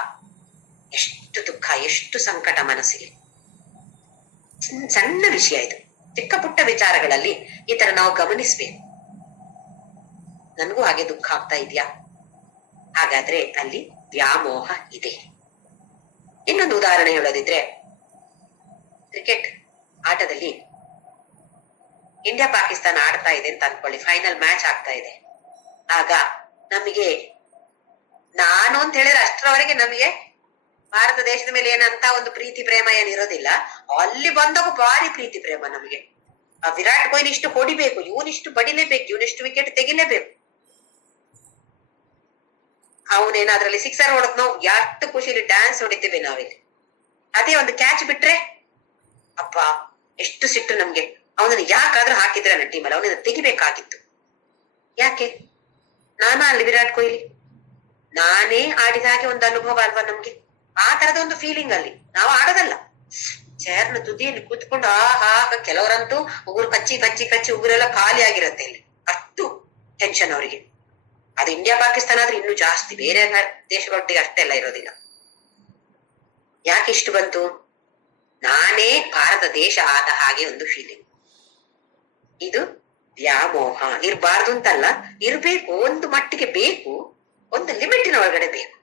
ಎಷ್ಟು ದುಃಖ, ಎಷ್ಟು ಸಂಕಟ ಮನಸ್ಸಿಗೆ. ಸಣ್ಣ ವಿಷಯ ಇದು, ಚಿಕ್ಕ ಪುಟ್ಟ ವಿಚಾರಗಳಲ್ಲಿ ಈ ತರ ನಾವು ಗಮನಿಸ್ಬೇಕು. ನನಗೂ ಹಾಗೆ ದುಃಖ ಆಗ್ತಾ ಇದೆಯಾ? ಹಾಗಾದ್ರೆ ಅಲ್ಲಿ ವ್ಯಾಮೋಹ ಇದೆ. ಇನ್ನೊಂದು ಉದಾಹರಣೆ ಹೇಳೋದಿದ್ರೆ, ಕ್ರಿಕೆಟ್ ಆಟದಲ್ಲಿ ಇಂಡಿಯಾ ಪಾಕಿಸ್ತಾನ ಆಡ್ತಾ ಇದೆ ಅಂತ ಅನ್ಕೊಳ್ಳಿ, ಫೈನಲ್ ಮ್ಯಾಚ್ ಆಗ್ತಾ ಇದೆ. ಆಗ ನಮಗೆ ನಾನು ಅಂತ ಹೇಳಿದ್ರೆ ಅಷ್ಟರವರೆಗೆ ನಮಗೆ ಭಾರತ ದೇಶದ ಮೇಲೆ ಏನಂತ ಒಂದು ಪ್ರೀತಿ ಪ್ರೇಮ ಏನಿರೋದಿಲ್ಲ. ಅಲ್ಲಿ ಬಂದಾಗ ಭಾರಿ ಪ್ರೀತಿ ಪ್ರೇಮ ನಮಗೆ. ಆ ವಿರಾಟ್ ಕೊಹ್ಲಿ ಇಷ್ಟು ಹೊಡಿಬೇಕು, ಇವನಿಷ್ಟು ಬಡಿಲೇಬೇಕು, ಇವನಿಷ್ಟು ವಿಕೆಟ್ ತೆಗಿಲೇಬೇಕು, ಅವನೇನಾದ್ರಲ್ಲಿ ಸಿಕ್ಸರ್ ಹೊಡೆದ್ ನಾವು ಎಷ್ಟು ಖುಷಿಲಿ ಡ್ಯಾನ್ಸ್ ಹೊಡಿತೀವಿ ನಾವಿಲ್ಲಿ. ಅದೇ ಒಂದು ಕ್ಯಾಚ್ ಬಿಟ್ರೆ ಅಪ್ಪ ಎಷ್ಟು ಸಿಟ್ಟು ನಮ್ಗೆ. ಅವನನ್ನು ಯಾಕಾದ್ರೂ ಹಾಕಿದ್ರೆ ನನ್ನ ಟೀಮಲ್ಲಿ ಅವನನ್ನ ತೆಗಿಬೇಕಾಗಿತ್ತು. ಯಾಕೆ? ನಾನಾ ಅಲ್ಲಿ ವಿರಾಟ್ ಕೊಹ್ಲಿ, ನಾನೇ ಆಡಿದ ಹಾಗೆ ಒಂದು ಅನುಭವ ಅಲ್ವಾ ನಮ್ಗೆ. ಆ ತರದ ಒಂದು ಫೀಲಿಂಗ್ ಅಲ್ಲಿ ನಾವು ಆಡೋದಲ್ಲ, ಚೇರ್ನ ತುದಿಯಲ್ಲಿ ಕೂತ್ಕೊಂಡು ಕೆಲವರಂತೂ ಉಗುರು ಕಚ್ಚಿ ಕಚ್ಚಿ ಕಚ್ಚಿ ಉಗುರೆಲ್ಲ ಖಾಲಿ ಆಗಿರತ್ತೆ ಇಲ್ಲಿ, ಅಷ್ಟು ಟೆನ್ಷನ್ ಅವರಿಗೆ. ಅದು ಇಂಡಿಯಾ ಪಾಕಿಸ್ತಾನ ಆದ್ರೆ ಇನ್ನೂ ಜಾಸ್ತಿ, ಬೇರೆ ದೇಶಗಳೊಟ್ಟಿಗೆ ಅಷ್ಟೆಲ್ಲ ಇರೋದಿಲ್ಲ. ಯಾಕೆ ಇಷ್ಟು ಬಂತು? ನಾನೇ ಭಾರತ ದೇಶ ಆದ ಹಾಗೆ ಒಂದು ಫೀಲಿಂಗ್. ಇದು ವ್ಯಾಮೋಹ. ಇರ್ಬಾರ್ದು ಅಂತಲ್ಲ, ಇರ್ಬೇಕು, ಒಂದು ಮಟ್ಟಿಗೆ ಬೇಕು, ಒಂದು ಲಿಮಿಟಿನ ಒಳಗಡೆ ಬೇಕು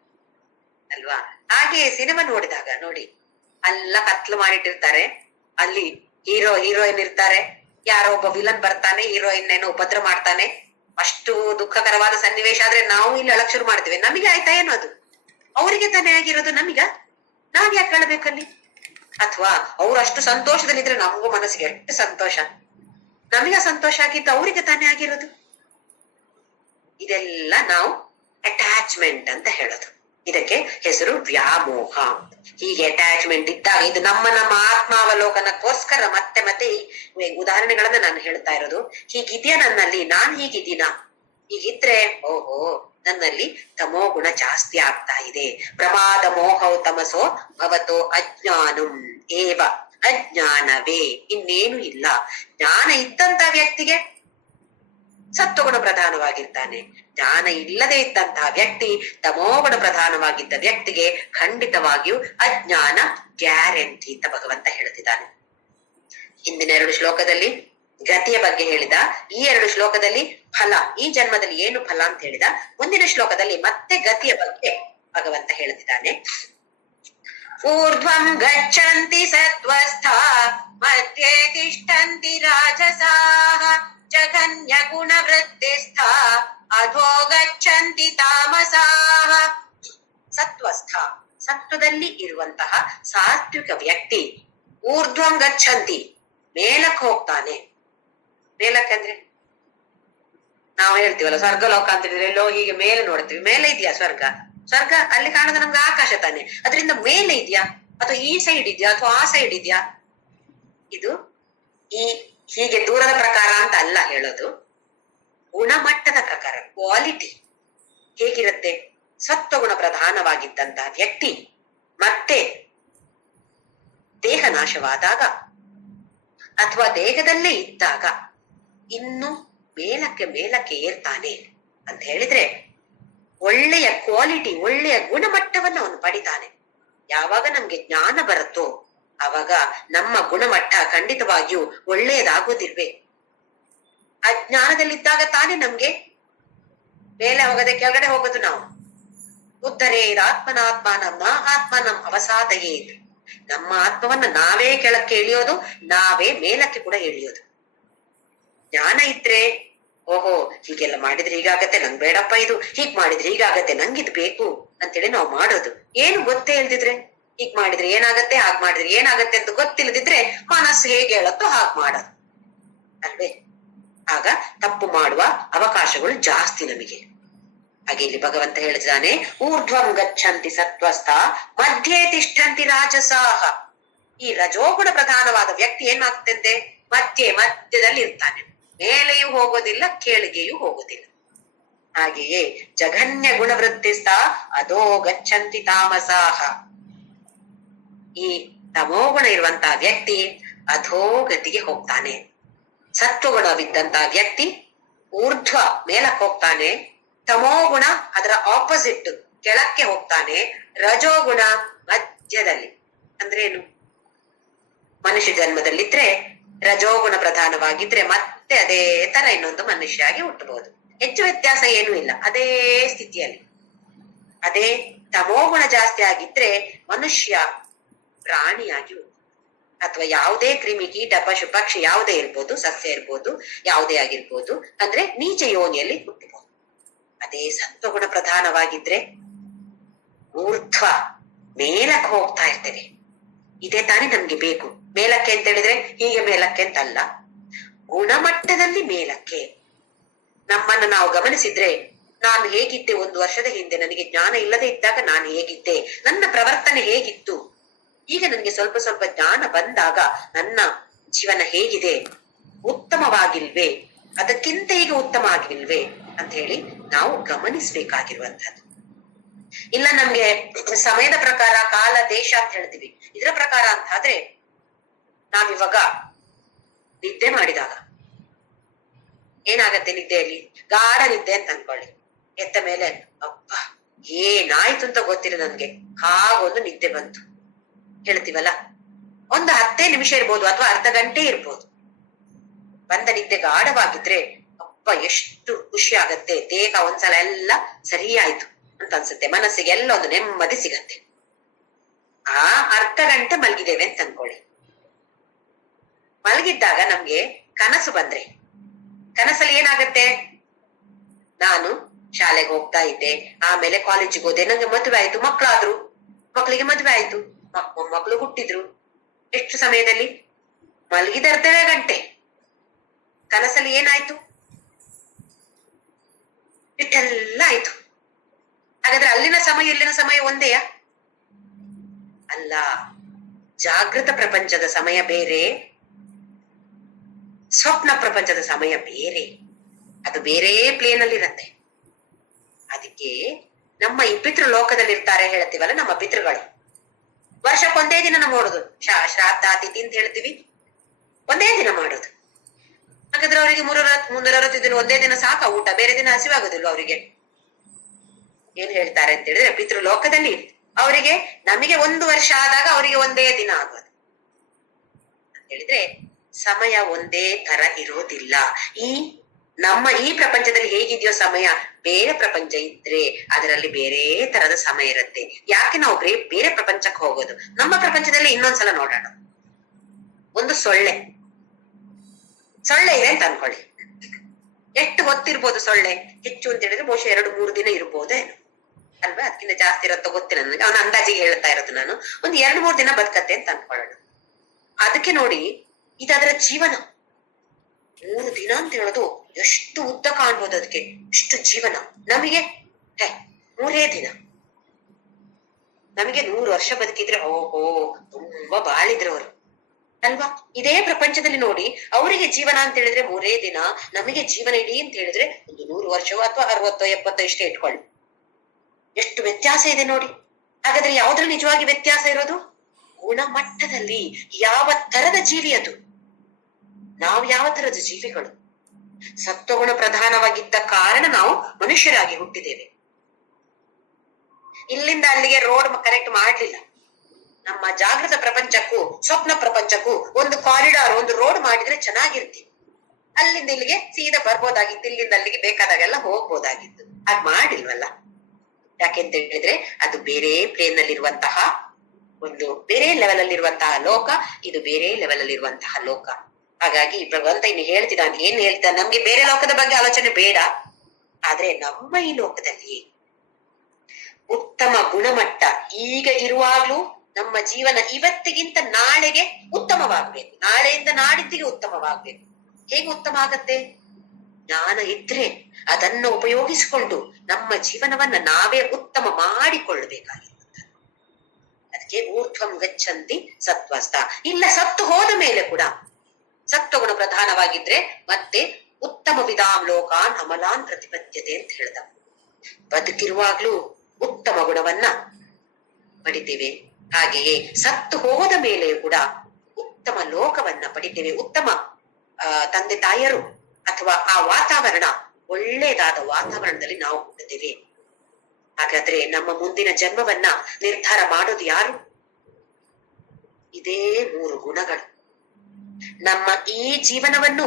ಅಲ್ವಾ? ಹಾಗೆ ಸಿನಿಮಾ ನೋಡಿದಾಗ ನೋಡಿ, ಎಲ್ಲ ಕತ್ಲು ಮಾಡಿಟ್ಟಿರ್ತಾರೆ, ಅಲ್ಲಿ ಹೀರೋ ಹೀರೋಯಿನ್ ಇರ್ತಾರೆ, ಯಾರೋ ಒಬ್ಬ ವಿಲನ್ ಬರ್ತಾನೆ, ಹೀರೋಯಿನ್ ಏನೋ ಉಪದ್ರ ಮಾಡ್ತಾನೆ, ಅಷ್ಟು ದುಃಖಕರವಾದ ಸನ್ನಿವೇಶ ಆದ್ರೆ ನಾವು ಇಲ್ಲಿ ಅಳಕ್ ಶುರು ಮಾಡ್ತೇವೆ. ನಮಗೆ ಆಯ್ತಾ ಏನು ಅದು? ಅವರಿಗೆ ತಾನೇ ಆಗಿರೋದು, ನಮೀಗ ನಾವ್ ಯಾಕೆ ಅಳ್ಬೇಕಲ್ಲಿ? ಅಥವಾ ಅವ್ರು ಅಷ್ಟು ಸಂತೋಷದಲ್ಲಿದ್ರೆ ನಮಗೂ ಮನಸ್ಸಿಗೆ ಎಷ್ಟು ಸಂತೋಷ, ನಮಗ ಸಂತೋಷ ಆಗಿದ್ದು ಅವರಿಗೆ ತಾನೇ ಆಗಿರೋದು. ಇದೆಲ್ಲ ನಾವು ಅಟ್ಯಾಚ್ಮೆಂಟ್ ಅಂತ ಹೇಳೋದು. ಇದಕ್ಕೆ ಹೆಸರು ವ್ಯಾಮೋಹ. ಹೀಗೆ ಅಟ್ಯಾಚ್ಮೆಂಟ್ ಇದ್ದಾಗ ಇದು ನಮ್ಮ ಆತ್ಮಾವಲೋಕನಕ್ಕೋಸ್ಕರ ಮತ್ತೆ ಮತ್ತೆ ಈ ಉದಾಹರಣೆಗಳನ್ನ ನಾನು ಹೇಳ್ತಾ ಇರೋದು. ಹೀಗಿದ್ಯಾ ನನ್ನಲ್ಲಿ, ನಾನ್ ಹೀಗಿದ್ದೀನಾ? ಹೀಗಿದ್ರೆ ಓಹೋ, ನನ್ನಲ್ಲಿ ತಮೋ ಗುಣ ಜಾಸ್ತಿ ಆಗ್ತಾ ಇದೆ. ಪ್ರಮಾದ ಮೋಹೌ ತಮಸೋ ಭವತೋ ಅಜ್ಞಾನಂ ಏವ. ಅಜ್ಞಾನವೇ, ಇನ್ನೇನು ಇಲ್ಲ. ಜ್ಞಾನ ಇದ್ದಂತ ವ್ಯಕ್ತಿಗೆ ಸತ್ವಗುಣ ಪ್ರಧಾನವಾಗಿರ್ತಾನೆ. ಜ್ಞಾನ ಇಲ್ಲದೆ ಇದ್ದಂತಹ ವ್ಯಕ್ತಿ, ತಮೋಗುಣ ಪ್ರಧಾನವಾಗಿದ್ದ ವ್ಯಕ್ತಿಗೆ ಖಂಡಿತವಾಗಿಯೂ ಅಜ್ಞಾನ ಗ್ಯಾರಂಟಿ ಅಂತ ಭಗವಂತ ಹೇಳ್ತಿದ್ದಾನೆ. ಹಿಂದಿನ 2 ಶ್ಲೋಕದಲ್ಲಿ ಗತಿಯ ಬಗ್ಗೆ ಹೇಳಿದ, ಈ 2 ಶ್ಲೋಕದಲ್ಲಿ ಫಲ, ಈ ಜನ್ಮದಲ್ಲಿ ಏನು ಫಲ ಅಂತ ಹೇಳಿದ. ಮುಂದಿನ ಶ್ಲೋಕದಲ್ಲಿ ಮತ್ತೆ ಗತಿಯ ಬಗ್ಗೆ ಭಗವಂತ ಹೇಳ್ತಿದ್ದಾನೆ. ಊರ್ಧ್ವಂ ಗಚ್ಚಂತಿ ಸತ್ವಸ್ಥಾ ಮಧ್ಯೆ ತಿಷ್ಠಂತಿ ರಾಜಸಾಃ ಜಘನ್ಯ ಗುಣ ವೃತ್ತಿಸ್ಥಾ ಅಧೋ ಗಚ್ಚಂತಿ ತಾಮಸಾಃ. ಸತ್ವಸ್ಥ, ಸತ್ವದಲ್ಲಿ ಇರುವಂತಹ ಸಾತ್ವಿಕ ವ್ಯಕ್ತಿ ಊರ್ಧ್ವಂ ಗಚ್ಚಂತಿ, ಮೇಲಕ್ಕೆ ಹೋಗ್ತಾನೆ. ಮೇಲಕ್ಕೆ ಅಂದ್ರೆ ನಾವು ಹೇಳ್ತೀವಲ್ಲ ಸ್ವರ್ಗಲೋಕ ಅಂತ ಹೇಳಿದ್ರೆ ಎಲ್ಲೋ ಹೀಗೆ ಮೇಲೆ ನೋಡ್ತೀವಿ. ಮೇಲೆ ಇದೆಯಾ ಸ್ವರ್ಗ? ಸ್ವರ್ಗ ಅಲ್ಲಿ ಕಾಣೋದು ನಮ್ಗೆ ಆಕಾಶ ತಾನೆ. ಅದರಿಂದ ಮೇಲೆ ಇದೆಯಾ, ಅಥವಾ ಈ ಸೈಡ್ ಇದೆಯಾ, ಅಥವಾ ಆ ಸೈಡ್ ಇದೆಯಾ? ಇದು ಈ ಹೀಗೆ ದೂರದ ಪ್ರಕಾರ ಅಂತ ಅಲ್ಲ ಹೇಳೋದು, ಗುಣಮಟ್ಟದ ಪ್ರಕಾರ, ಕ್ವಾಲಿಟಿ ಹೇಗಿರುತ್ತೆ. ಸತ್ವಗುಣ ಪ್ರಧಾನವಾಗಿದ್ದಂತಹ ವ್ಯಕ್ತಿ ಮತ್ತೆ ದೇಹ ನಾಶವಾದಾಗ ಅಥವಾ ದೇಹದಲ್ಲೇ ಇದ್ದಾಗ ಇನ್ನು ಮೇಲಕ್ಕೆ ಮೇಲಕ್ಕೆ ಏರ್ತಾನೆ ಅಂತ ಹೇಳಿದ್ರೆ ಒಳ್ಳೆಯ ಕ್ವಾಲಿಟಿ, ಒಳ್ಳೆಯ ಗುಣಮಟ್ಟವನ್ನು ಅವನು ಪಡಿತಾನೆ. ಯಾವಾಗ ನಮ್ಗೆ ಜ್ಞಾನ ಬರುತ್ತೋ ಆವಾಗ ನಮ್ಮ ಗುಣಮಟ್ಟ ಖಂಡಿತವಾಗಿಯೂ ಒಳ್ಳೆಯದಾಗೋದಿಲ್ವೇ? ಅಜ್ಞಾನದಲ್ಲಿದ್ದಾಗ ತಾನೇ ನಮ್ಗೆ ಮೇಲೆ ಹೋಗದೆ ಕೆಳಗಡೆ ಹೋಗೋದು. ನಾವು ಉದ್ದರೆ ಆತ್ಮನಾತ್ಮಾನಂ ನಾ ಆತ್ಮನಂ ಅವಸಾದಯೇ, ನಮ್ಮ ಆತ್ಮವನ್ನ ನಾವೇ ಕೆಳಕ್ಕೆ ಇಳಿಯೋದು, ನಾವೇ ಮೇಲಕ್ಕೆ ಕೂಡ ಇಳಿಯೋದು. ಜ್ಞಾನ ಇದ್ರೆ ಓಹೋ ಹೀಗೆಲ್ಲ ಮಾಡಿದ್ರೆ ಹೀಗಾಗತ್ತೆ, ನಂಗ್ ಬೇಡಪ್ಪ ಇದು, ಹೀಗ್ ಮಾಡಿದ್ರೆ ಹೀಗಾಗತ್ತೆ, ನಂಗಿದ್ ಬೇಕು ಅಂತೇಳಿ ನಾವು ಮಾಡೋದು. ಏನು ಗೊತ್ತೇ ಇಲ್ದಿದ್ರೆ, ಹೀಗ್ ಮಾಡಿದ್ರೆ ಏನಾಗತ್ತೆ, ಹಾಗ್ ಮಾಡಿದ್ರೆ ಏನಾಗತ್ತೆ ಅಂತ ಗೊತ್ತಿಲ್ಲದಿದ್ರೆ ಮನಸ್ಸು ಹೇಗೆ ಹೇಳತ್ತೋ ಹಾಗ್ ಮಾಡೋದು ಅಲ್ವೇ? ಆಗ ತಪ್ಪು ಮಾಡುವ ಅವಕಾಶಗಳು ಜಾಸ್ತಿ ನಮಗೆ. ಹಾಗೆ ಇಲ್ಲಿ ಭಗವಂತ ಹೇಳ್ತಾನೆ, ಊರ್ಧ್ವಂ ಗಚ್ಚಂತಿ ಸತ್ವಸ್ಥ ಮಧ್ಯೆ ತಿಷ್ಠಂತಿ ರಾಜಸಾಹ. ಈ ರಜೋಗುಣ ಪ್ರಧಾನವಾದ ವ್ಯಕ್ತಿ ಏನಾಗ್ತಂತೆ, ಮಧ್ಯದಲ್ಲಿ ಇರ್ತಾನೆ, ಮೇಲೆಯೂ ಹೋಗೋದಿಲ್ಲ, ಕೆಳಗೆಯೂ ಹೋಗೋದಿಲ್ಲ. ಹಾಗೆಯೇ ಜಘನ್ಯ ಗುಣವೃತ್ತಿಸ್ಥ ಅದೋ ಗಚ್ಚಂತಿ ತಾಮಸಾಹ. ಈ ತಮೋಗುಣ ಇರುವಂತಹ ವ್ಯಕ್ತಿ ಅಧೋಗತಿಗೆ ಹೋಗ್ತಾನೆ. ಸತ್ವಗುಣವಿದ್ದಂತಹ ವ್ಯಕ್ತಿ ಊರ್ಧ್ವ ಮೇಲಕ್ಕೆ ಹೋಗ್ತಾನೆ, ತಮೋಗುಣ ಅದರ ಆಪೋಸಿಟ್ ಕೆಳಕ್ಕೆ ಹೋಗ್ತಾನೆ, ರಜೋಗುಣ ಮಧ್ಯದಲ್ಲಿ. ಅಂದ್ರೆ ಏನು? ಮನುಷ್ಯ ಜನ್ಮದಲ್ಲಿದ್ರೆ ರಜೋಗುಣ ಪ್ರಧಾನವಾಗಿದ್ರೆ ಮತ್ತೆ ಅದೇ ತರ ಇನ್ನೊಂದು ಮನುಷ್ಯ ಆಗಿ ಹುಟ್ಟಬಹುದು. ಹೆಚ್ಚು ವ್ಯತ್ಯಾಸ ಏನೂ ಇಲ್ಲ, ಅದೇ ಸ್ಥಿತಿಯಲ್ಲಿ. ಅದೇ ತಮೋಗುಣ ಜಾಸ್ತಿ ಆಗಿದ್ರೆ ಮನುಷ್ಯ ಪ್ರಾಣಿಯಾಗಿ, ಅಥವಾ ಯಾವುದೇ ಕ್ರಿಮಿ ಕೀಟ ಪಶು ಪಕ್ಷಿ ಯಾವುದೇ ಇರ್ಬೋದು, ಸಸ್ಯ ಇರ್ಬೋದು, ಯಾವುದೇ ಆಗಿರ್ಬೋದು, ಅಂದ್ರೆ ನೀಚ ಯೋನಿಯಲ್ಲಿ ಹುಟ್ಟಬಹುದು. ಅದೇ ಸತ್ವಗುಣ ಪ್ರಧಾನವಾಗಿದ್ರೆ ಊರ್ಧ್ವ ಮೇಲಕ್ಕೆ ಹೋಗ್ತಾ ಇರ್ತೇವೆ. ಇದೇ ತಾನೇ ನಮ್ಗೆ ಬೇಕು. ಮೇಲಕ್ಕೆ ಅಂತ ಹೇಳಿದ್ರೆ ಹೀಗೆ ಮೇಲಕ್ಕೆ ಅಂತಲ್ಲ, ಗುಣಮಟ್ಟದಲ್ಲಿ ಮೇಲಕ್ಕೆ. ನಮ್ಮನ್ನು ನಾವು ಗಮನಿಸಿದ್ರೆ, ನಾನು ಹೇಗಿದ್ದೆ 1 ವರ್ಷದ ಹಿಂದೆ, ನನಗೆ ಜ್ಞಾನ ಇಲ್ಲದೆ ಇದ್ದಾಗ ನಾನು ಹೇಗಿದ್ದೆ, ನನ್ನ ಪ್ರವರ್ತನೆ ಹೇಗಿತ್ತು, ಈಗ ನನಗೆ ಸ್ವಲ್ಪ ಸ್ವಲ್ಪ ಜ್ಞಾನ ಬಂದಾಗ ನನ್ನ ಜೀವನ ಹೇಗಿದೆ, ಉತ್ತಮವಾಗಿಲ್ವೇ, ಅದಕ್ಕಿಂತ ಈಗ ಉತ್ತಮ ಆಗಿಲ್ವೇ ಅಂತ ಹೇಳಿ ನಾವು ಗಮನಿಸ್ಬೇಕಾಗಿರುವಂತದ್ದು. ಇಲ್ಲ ನಮ್ಗೆ ಸಮಯದ ಪ್ರಕಾರ, ಕಾಲ, ದೇಶ ಅಂತ ಹೇಳ್ತೀವಿ, ಇದರ ಪ್ರಕಾರ ಅಂತ ಆದ್ರೆ ನಾವಿವಾಗ ನಿದ್ದೆ ಮಾಡಿದಾಗ ಏನಾಗತ್ತೆ, ನಿದ್ದೆಯಲ್ಲಿ ಗಾಢ ನಿದ್ದೆ ಅಂತ ಅನ್ಕೊಳ್ಳಿ, ಎದ್ದ ಮೇಲೆ ಅಪ್ಪ ಏನಾಯ್ತು ಅಂತ ಗೊತ್ತಿಲ್ಲ ನನ್ಗೆ, ಹಾಗೊಂದು ನಿದ್ದೆ ಬಂತು ಹೇಳ್ತೀವಲ್ಲ, ಒಂದು 10 ನಿಮಿಷ ಇರ್ಬೋದು ಅಥವಾ ಅರ್ಧ ಗಂಟೆ ಇರ್ಬೋದು. ಬಂದ ನಿದ್ದೆ ಗಾಢವಾಗಿದ್ರೆ ಅಪ್ಪ ಎಷ್ಟು ಖುಷಿ ಆಗತ್ತೆ, ದೇಹ ಒಂದ್ಸಲ ಎಲ್ಲ ಸರಿ ಆಯ್ತು ಅಂತ ಅನ್ಸುತ್ತೆ, ಮನಸ್ಸಿಗೆ ಎಲ್ಲ ಒಂದು ನೆಮ್ಮದಿ ಸಿಗತ್ತೆ. ಆ ಅರ್ಧ ಗಂಟೆ ಮಲಗಿದ್ದೇವೆ ಅಂತ ಅನ್ಕೊಳ್ಳಿ. ಮಲಗಿದ್ದಾಗ ನಮ್ಗೆ ಕನಸು ಬಂದ್ರೆ, ಕನಸಲ್ಲಿ ಏನಾಗತ್ತೆ, ನಾನು ಶಾಲೆಗೆ ಹೋಗ್ತಾ ಇದ್ದೆ, ಆಮೇಲೆ ಕಾಲೇಜಿಗೆ ಹೋದೆ, ನಂಗೆ ಮದುವೆ ಆಯ್ತು, ಮಕ್ಕಳಾದ್ರು, ಮಕ್ಕಳಿಗೆ ಮದುವೆ ಆಯ್ತು, ಮಕ್ಕಳು ಹುಟ್ಟಿದ್ರು. ಎಷ್ಟು ಸಮಯದಲ್ಲಿ? ಮಲಗಿದ ಅರ್ಧವೇ ಗಂಟೆ. ಕನಸಲ್ಲಿ ಏನಾಯ್ತು? ಇಷ್ಟೆಲ್ಲ ಆಯ್ತು. ಹಾಗಾದ್ರೆ ಅಲ್ಲಿನ ಸಮಯ ಇಲ್ಲಿನ ಸಮಯ ಒಂದೇಯಾ? ಅಲ್ಲ. ಜಾಗೃತ ಪ್ರಪಂಚದ ಸಮಯ ಬೇರೆ, ಸ್ವಪ್ನ ಪ್ರಪಂಚದ ಸಮಯ ಬೇರೆ, ಅದು ಬೇರೆ ಪ್ಲೇನ್ ಅಲ್ಲಿ ಇರತ್ತೆ. ಅದಕ್ಕೆ ನಮ್ಮ ಈ ಪಿತೃ ಲೋಕದಲ್ಲಿ ಇರ್ತಾರೆ ಹೇಳ್ತೀವಲ್ಲ, ನಮ್ಮ ಪಿತೃಗಳು ವರ್ಷಕ್ಕೊಂದೇ ದಿನ ಮಾಡೋದು, ಶ್ರಾದ್ದ ತಿಥಿ ಅಂತ ಹೇಳ್ತೀವಿ, ಒಂದೇ ದಿನ ಮಾಡೋದು. ಹಾಗಾದ್ರೆ ಅವರಿಗೆ 360 ದಿನ ಒಂದೇ ದಿನ ಸಾಕ ಊಟ, ಬೇರೆ ದಿನ ಹಸಿವಾಗುದಿಲ್ಲ ಅವರಿಗೆ. ಏನ್ ಹೇಳ್ತಾರೆ ಅಂತ ಹೇಳಿದ್ರೆ, ಪಿತೃ ಲೋಕದಲ್ಲಿ ಅವರಿಗೆ ನಮಗೆ 1 ವರ್ಷ ಆದಾಗ ಅವರಿಗೆ ಒಂದೇ ದಿನ ಆಗೋದು ಅಂತ ಹೇಳಿದ್ರೆ, ಸಮಯ ಒಂದೇ ತರ ಇರೋದಿಲ್ಲ. ನಮ್ಮ ಈ ಪ್ರಪಂಚದಲ್ಲಿ ಹೇಗಿದೆಯೋ ಸಮಯ, ಬೇರೆ ಪ್ರಪಂಚ ಇದ್ರೆ ಅದರಲ್ಲಿ ಬೇರೆ ತರದ ಸಮಯ ಇರುತ್ತೆ. ಯಾಕೆ ನಾವು ಬೇರೆ ಪ್ರಪಂಚಕ್ಕೆ ಹೋಗೋದು? ನಮ್ಮ ಪ್ರಪಂಚದಲ್ಲಿ ಇನ್ನೊಂದ್ಸಲ ನೋಡೋಣ. ಒಂದು ಸೊಳ್ಳೆ ಇದೆ ಅಂತ ಅನ್ಕೊಳ್ಳಿ. ಎಷ್ಟು ಹೊತ್ತಿರ್ಬೋದು ಸೊಳ್ಳೆ? ಹೆಚ್ಚು ಅಂತ ಹೇಳಿದ್ರೆ ಬಹುಶಃ 2-3 ದಿನ ಇರ್ಬೋದೇನು ಅಲ್ವಾ? ಅದಕ್ಕಿಂತ ಜಾಸ್ತಿ ಇರತ್ತೋ ಗೊತ್ತಿಲ್ಲ ನನಗೆ, ಅವನ ಅಂದಾಜಿಗೆ ಹೇಳ್ತಾ ಇರೋದು ನಾನು. ಒಂದು 2-3 ದಿನ ಬದುಕತ್ತೆ ಅಂತ ಅನ್ಕೊಳ್ಳೋಣ. ಅದಕ್ಕೆ ನೋಡಿ, ಇದರ ಜೀವನ. 3 ದಿನ ಅಂತ ಹೇಳೋದು ಎಷ್ಟು ಉದ್ದ ಕಾಣ್ಬೋದು, ಅದಕ್ಕೆ ಎಷ್ಟು ಜೀವನ. ನಮಗೆ 3 ದಿನ. ನಮಗೆ 100 ವರ್ಷ ಬದುಕಿದ್ರೆ ಓಹೋ ತುಂಬಾ ಬಾಳಿದ್ರು ಅವರು ಅಲ್ವಾ? ಇದೇ ಪ್ರಪಂಚದಲ್ಲಿ ನೋಡಿ, ಅವರಿಗೆ ಜೀವನ ಅಂತ ಹೇಳಿದ್ರೆ 3 ದಿನ, ನಮಗೆ ಜೀವನ ಇಡೀ ಅಂತ ಹೇಳಿದ್ರೆ ಒಂದು 100 ವರ್ಷವೋ ಅಥವಾ 60-70 ಇಷ್ಟೇ ಇಟ್ಕೊಳ್ಳಿ. ಎಷ್ಟು ವ್ಯತ್ಯಾಸ ಇದೆ ನೋಡಿ. ಹಾಗಾದ್ರೆ ಯಾವ್ದ್ರಲ್ಲಿ ನಿಜವಾಗಿ ವ್ಯತ್ಯಾಸ ಇರೋದು? ಗುಣಮಟ್ಟದಲ್ಲಿ. ಯಾವ ತರದ ಜೀವಿ ಅದು? ನಾವು ಯಾವ ತರದ ಜೀವಿಗಳು? ಸತ್ವಗುಣ ಪ್ರಧಾನವಾಗಿದ್ದ ಕಾರಣ ನಾವು ಮನುಷ್ಯರಾಗಿ ಹುಟ್ಟಿದ್ದೇವೆ. ಇಲ್ಲಿಂದ ಅಲ್ಲಿಗೆ ರೋಡ್ ಕರೆಕ್ಟ್ ಮಾಡ್ಲಿಲ್ಲ. ನಮ್ಮ ಜಾಗೃತ ಪ್ರಪಂಚಕ್ಕೂ ಸ್ವಪ್ನ ಪ್ರಪಂಚಕ್ಕೂ ಒಂದು ಕಾರಿಡಾರ್, ಒಂದು ರೋಡ್ ಮಾಡಿದ್ರೆ ಚೆನ್ನಾಗಿರ್ತೀವಿ. ಅಲ್ಲಿಂದ ಇಲ್ಲಿಗೆ ಸೀದಾ ಬರ್ಬೋದಾಗಿತ್ತು, ಇಲ್ಲಿಂದ ಅಲ್ಲಿಗೆ ಬೇಕಾದಾಗೆಲ್ಲ ಹೋಗ್ಬೋದಾಗಿತ್ತು. ಅದ್ ಮಾಡಿಲ್ವಲ್ಲ. ಯಾಕೆಂತ ಹೇಳಿದ್ರೆ ಅದು ಬೇರೆ ಪ್ಲೇನ್ ನಲ್ಲಿರುವಂತಹ ಒಂದು ಬೇರೆ ಲೆವೆಲ್ ಅಲ್ಲಿ ಇರುವಂತಹ ಲೋಕ, ಇದು ಬೇರೆ ಲೆವೆಲ್ ಅಲ್ಲಿ ಇರುವಂತಹ ಲೋಕ. ಹಾಗಾಗಿ ಭಗವಂತ ಇನ್ನು ಹೇಳ್ತಿದ್ದಾನೆ, ಏನ್ ಹೇಳ್ತಾನೆ, ನಮ್ಗೆ ಬೇರೆ ಲೋಕದ ಬಗ್ಗೆ ಆಲೋಚನೆ ಬೇಡ, ಆದ್ರೆ ನಮ್ಮ ಈ ಲೋಕದಲ್ಲಿ ಉತ್ತಮ ಗುಣಮಟ್ಟ ಈಗ ಇರುವಾಗ್ಲೂ ನಮ್ಮ ಜೀವನ ಇವತ್ತಿಗಿಂತ ನಾಳೆಗೆ ಉತ್ತಮವಾಗ್ಬೇಕು, ನಾಳೆಯಿಂದ ನಾಡಿದ್ದಿಗೆ ಉತ್ತಮವಾಗ್ಬೇಕು. ಹೇಗೆ ಉತ್ತಮ ಆಗತ್ತೆ? ಜ್ಞಾನ ಇದ್ರೆ ಅದನ್ನು ಉಪಯೋಗಿಸಿಕೊಂಡು ನಮ್ಮ ಜೀವನವನ್ನ ನಾವೇ ಉತ್ತಮ ಮಾಡಿಕೊಳ್ಳಬೇಕಾಗಿರುತ್ತೆ. ಅದಕ್ಕೆ ಊರ್ಧ್ವಂ ಗಚ್ಚಂತಿ ಸತ್ವಸ್ಥ. ಇಲ್ಲ, ಸತ್ತು ಹೋದ ಮೇಲೆ ಕೂಡ ಸತ್ವಗುಣ ಪ್ರಧಾನವಾಗಿದ್ರೆ ಮತ್ತೆ ಉತ್ತಮ ವಿಧಾಂ ಲೋಕಾನ್ ಅಮಲಾನ್ ಪ್ರತಿಪದ್ಯತೆ ಅಂತ ಹೇಳ್ದ. ಬದುಕಿರುವಾಗ್ಲೂ ಉತ್ತಮ ಗುಣವನ್ನ ಪಡಿತೇವೆ, ಹಾಗೆಯೇ ಸತ್ತು ಹೋದ ಮೇಲೆ ಕೂಡ ಉತ್ತಮ ಲೋಕವನ್ನ ಪಡಿತೇವೆ. ಉತ್ತಮ ತಂದೆ ತಾಯರು ಅಥವಾ ಆ ವಾತಾವರಣ, ಒಳ್ಳೆಯದಾದ ವಾತಾವರಣದಲ್ಲಿ ನಾವು ಹುಟ್ಟುತ್ತೇವೆ. ಹಾಗಾದ್ರೆ ನಮ್ಮ ಮುಂದಿನ ಜನ್ಮವನ್ನ ನಿರ್ಧಾರ ಮಾಡೋದು ಯಾರು? ಇದೇ 3 ಗುಣಗಳು. ನಮ್ಮ ಈ ಜೀವನವನ್ನು,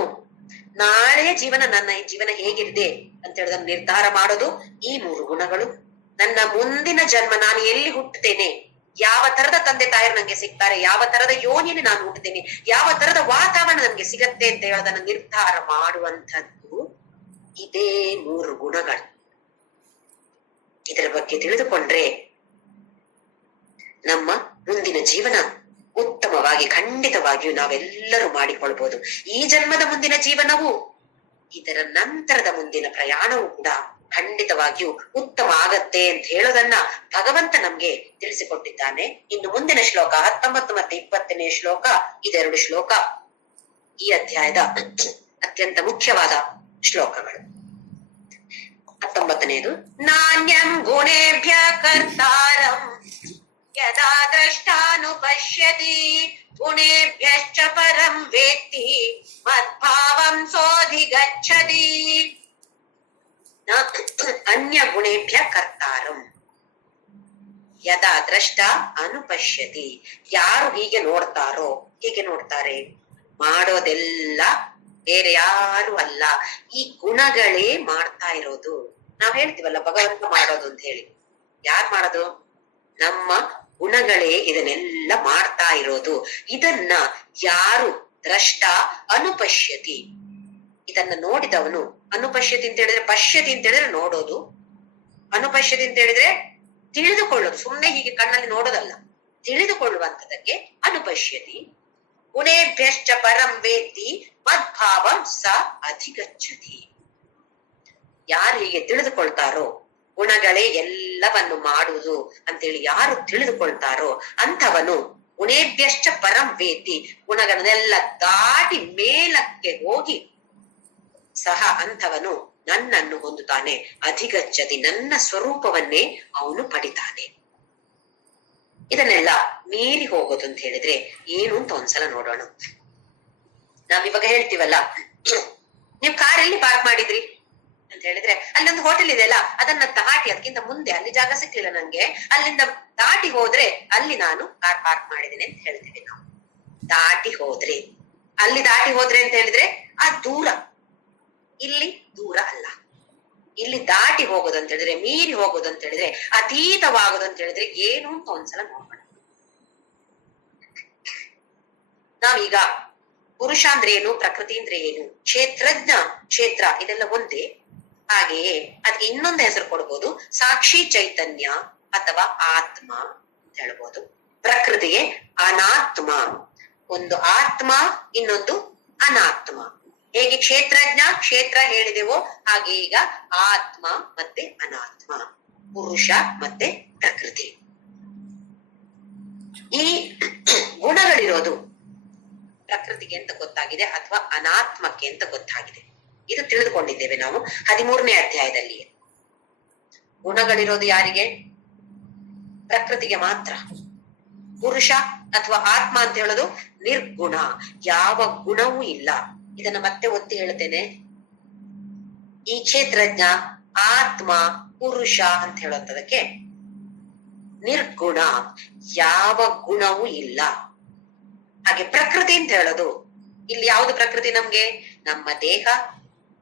ನಾಳೆಯ ಜೀವನ, ನನ್ನ ಈ ಜೀವನ ಹೇಗಿರುತ್ತೆ ಅಂತ ಹೇಳಿದನ್ನು ನಿರ್ಧಾರ ಮಾಡೋದು ಈ 3 ಗುಣಗಳು. ನನ್ನ ಮುಂದಿನ ಜನ್ಮ, ನಾನು ಎಲ್ಲಿ ಹುಟ್ಟುತ್ತೇನೆ, ಯಾವ ತರದ ತಂದೆ ತಾಯರು ನಂಗೆ ಸಿಗ್ತಾರೆ, ಯಾವ ತರದ ಯೋನಿಯಲ್ಲಿ ನಾನು ಹುಟ್ಟುತ್ತೇನೆ, ಯಾವ ತರದ ವಾತಾವರಣ ನನ್ಗೆ ಸಿಗತ್ತೆ ಅಂತ ಹೇಳೋದನ್ನ ನಿರ್ಧಾರ ಮಾಡುವಂಥದ್ದು ಇದೇ 3 ಗುಣಗಳು. ಇದರ ಬಗ್ಗೆ ತಿಳಿದುಕೊಂಡ್ರೆ ನಮ್ಮ ಮುಂದಿನ ಜೀವನ ಉತ್ತಮವಾಗಿ ಖಂಡಿತವಾಗಿಯೂ ನಾವೆಲ್ಲರೂ ಮಾಡಿಕೊಳ್ಬಹುದು. ಈ ಜನ್ಮದ ಮುಂದಿನ ಜೀವನವು, ಇದರ ನಂತರದ ಮುಂದಿನ ಪ್ರಯಾಣವೂ ಕೂಡ ಖಂಡಿತವಾಗಿಯೂ ಉತ್ತಮ ಆಗತ್ತೆ ಅಂತ ಹೇಳೋದನ್ನ ಭಗವಂತ ನಮ್ಗೆ ತಿಳಿಸಿಕೊಟ್ಟಿದ್ದಾನೆ. ಇನ್ನು ಮುಂದಿನ ಶ್ಲೋಕ 19 ಮತ್ತು 20ನೇ ಶ್ಲೋಕ, ಇದೆರಡು ಶ್ಲೋಕ ಈ ಅಧ್ಯಾಯದ ಅತ್ಯಂತ ಮುಖ್ಯವಾದ ಶ್ಲೋಕಗಳು. 19ನೇದು, ನಾಣ್ಯಂ ಗುಣೇಭ್ಯ ಕರ್ತಾರಂ ಯದಾ ದ್ರಷ್ಟಾನುಪಶ್ಯತಿ ಗುಣೇಭ್ಯಶ್ಚ ಪರಂ ವೇತ್ತಿ ಮದ್ಭಾವಂ ಸೋಧಿಗಚ್ಚತಿ. ಅನ್ಯ ಗುಣೇಭ್ಯ ಕರ್ತಾರಂ ಯದಾ ದ್ರಷ್ಟ ಅನುಪಶ್ಯತಿ. ಯಾರು ಹೀಗೆ ನೋಡ್ತಾರೋ, ಹೀಗೆ ನೋಡ್ತಾರೆ, ಮಾಡೋದೆಲ್ಲ ಬೇರೆ ಯಾರು ಅಲ್ಲ, ಈ ಗುಣಗಳೇ ಮಾಡ್ತಾ ಇರೋದು. ನಾವ್ ಹೇಳ್ತೀವಲ್ಲ ಭಗವಂತ ಮಾಡೋದು ಅಂತ ಹೇಳಿ. ಯಾರ್ ಮಾಡೋದು? ನಮ್ಮ ಗುಣಗಳೇ ಇದನ್ನೆಲ್ಲ ಮಾಡ್ತಾ ಇರೋದು. ಇದನ್ನ ಯಾರು ದ್ರಷ್ಟ ಅನುಪಶ್ಯತಿ, ಇದನ್ನ ನೋಡಿದವನು, ಅನುಪಶ್ಯತಿ ಅಂತ ಹೇಳಿದ್ರೆ, ಪಶ್ಯತಿ ಅಂತ ಹೇಳಿದ್ರೆ ನೋಡೋದು, ಅನುಪಶ್ಯತಿ ಅಂತ ಹೇಳಿದ್ರೆ ತಿಳಿದುಕೊಳ್ಳೋದು, ಸುಮ್ಮನೆ ಹೀಗೆ ಕಣ್ಣಲ್ಲಿ ನೋಡೋದಲ್ಲ, ತಿಳಿದುಕೊಳ್ಳುವಂಥದಕ್ಕೆ ಅನುಪಶ್ಯತಿ. ಗುಣೇಭ್ಯಶ್ಚ ಪರಂ ವೇತ್ತಿ ಮದ್ಭಾವಂ ಸ ಅಧಿಗಚ್ಚತಿ. ಯಾರು ಹೀಗೆ ತಿಳಿದುಕೊಳ್ತಾರೋ, ಗುಣಗಳೇ ಎಲ್ಲವನ್ನು ಮಾಡುವುದು ಅಂತೇಳಿ ಯಾರು ತಿಳಿದುಕೊಳ್ತಾರೋ ಅಂಥವನು ಗುಣೇಭ್ಯಶ್ಚ ಪರಂ ವೇತಿ, ಗುಣಗಳನ್ನೆಲ್ಲ ದಾಟಿ ಮೇಲಕ್ಕೆ ಹೋಗಿ ಸಹ ಅಂಥವನು ನನ್ನನ್ನು ಹೊಂದುತ್ತಾನೆ. ಅಧಿಗಚ್ಚತಿ, ನನ್ನ ಸ್ವರೂಪವನ್ನೇ ಅವನು ಪಡಿತಾನೆ. ಇದನ್ನೆಲ್ಲ ಮೀರಿ ಹೋಗೋದು ಅಂತ ಹೇಳಿದ್ರೆ ಏನು ಅಂತ ಒಂದ್ಸಲ ನೋಡೋಣ. ನಾವಿವಾಗ ಹೇಳ್ತೀವಲ್ಲ, ನೀವು ಕಾರ್ ಎಲ್ಲಿ ಪಾರ್ಕ್ ಮಾಡಿದ್ರಿ ಅಂತ ಹೇಳಿದ್ರೆ, ಅಲ್ಲೊಂದು ಹೋಟೆಲ್ ಇದೆಯಲ್ಲ, ಅದನ್ನ ದಾಟಿ, ಅದಕ್ಕಿಂತ ಮುಂದೆ ಅಲ್ಲಿ ಜಾಗ ಸಿಕ್ಲಿಲ್ಲ ನಂಗೆ, ಅಲ್ಲಿಂದ ದಾಟಿ ಹೋದ್ರೆ ಅಲ್ಲಿ ನಾನು ಕಾರ್ ಪಾರ್ಕ್ ಮಾಡಿದ್ದೇನೆ ಅಂತ ಹೇಳ್ತೀವಿ ನಾವು. ದಾಟಿ ಹೋದ್ರೆ, ಅಲ್ಲಿ ದಾಟಿ ಹೋದ್ರೆ ಅಂತ ಹೇಳಿದ್ರೆ ಆ ದೂರ, ಇಲ್ಲಿ ದೂರ ಅಲ್ಲ. ಇಲ್ಲಿ ದಾಟಿ ಹೋಗೋದು ಅಂತ ಹೇಳಿದ್ರೆ, ಮೀರಿ ಹೋಗೋದು ಅಂತ ಹೇಳಿದ್ರೆ, ಅತೀತವಾಗೋದು ಅಂತ ಹೇಳಿದ್ರೆ ಏನು ಅಂತ ಒಂದ್ಸಲ ನೋಡೋಣ. ನಾವೀಗ ಪುರುಷ ಅಂದ್ರೆ ಏನು, ಪ್ರಕೃತಿ ಅಂದ್ರೆ ಏನು, ಕ್ಷೇತ್ರಜ್ಞ, ಕ್ಷೇತ್ರ ಇದೆಲ್ಲ ಒಂದೇ. ಹಾಗೆಯೇ ಅದಕ್ಕೆ ಇನ್ನೊಂದು ಹೆಸರು ಕೊಡ್ಬೋದು, ಸಾಕ್ಷಿ ಚೈತನ್ಯ ಅಥವಾ ಆತ್ಮ ಅಂತ ಹೇಳ್ಬೋದು. ಪ್ರಕೃತಿಗೆ ಅನಾತ್ಮ, ಒಂದು ಆತ್ಮ, ಇನ್ನೊಂದು ಅನಾತ್ಮ. ಹೇಗೆ ಕ್ಷೇತ್ರಜ್ಞ, ಕ್ಷೇತ್ರ ಹೇಳಿದೆವೋ ಹಾಗೆ ಈಗ ಆತ್ಮ ಮತ್ತೆ ಅನಾತ್ಮ, ಪುರುಷ ಮತ್ತೆ ಪ್ರಕೃತಿ. ಈ ಗುಣಗಳಿರೋದು ಪ್ರಕೃತಿಗೆ ಅಂತ ಗೊತ್ತಾಗಿದೆ ಅಥವಾ ಅನಾತ್ಮಕ್ಕೆ ಅಂತ ಗೊತ್ತಾಗಿದೆ. ಇದು ತಿಳಿದುಕೊಂಡಿದ್ದೇವೆ ನಾವು 13ನೇ ಅಧ್ಯಾಯದಲ್ಲಿ. ಗುಣಗಳಿರೋದು ಯಾರಿಗೆ? ಪ್ರಕೃತಿಗೆ ಮಾತ್ರ. ಪುರುಷ ಅಥವಾ ಆತ್ಮ ಅಂತ ಹೇಳೋದು ನಿರ್ಗುಣ, ಯಾವ ಗುಣವೂ ಇಲ್ಲ. ಇದನ್ನ ಮತ್ತೆ ಒತ್ತಿ ಹೇಳ್ತೇನೆ. ಈ ಕ್ಷೇತ್ರಜ್ಞ, ಆತ್ಮ, ಪುರುಷ ಅಂತ ಹೇಳೋದಕ್ಕೆ ನಿರ್ಗುಣ, ಯಾವ ಗುಣವೂ ಇಲ್ಲ. ಹಾಗೆ ಪ್ರಕೃತಿ ಅಂತ ಹೇಳೋದು, ಇಲ್ಲಿ ಯಾವುದು ಪ್ರಕೃತಿ ನಮ್ಗೆ? ನಮ್ಮ ದೇಹ,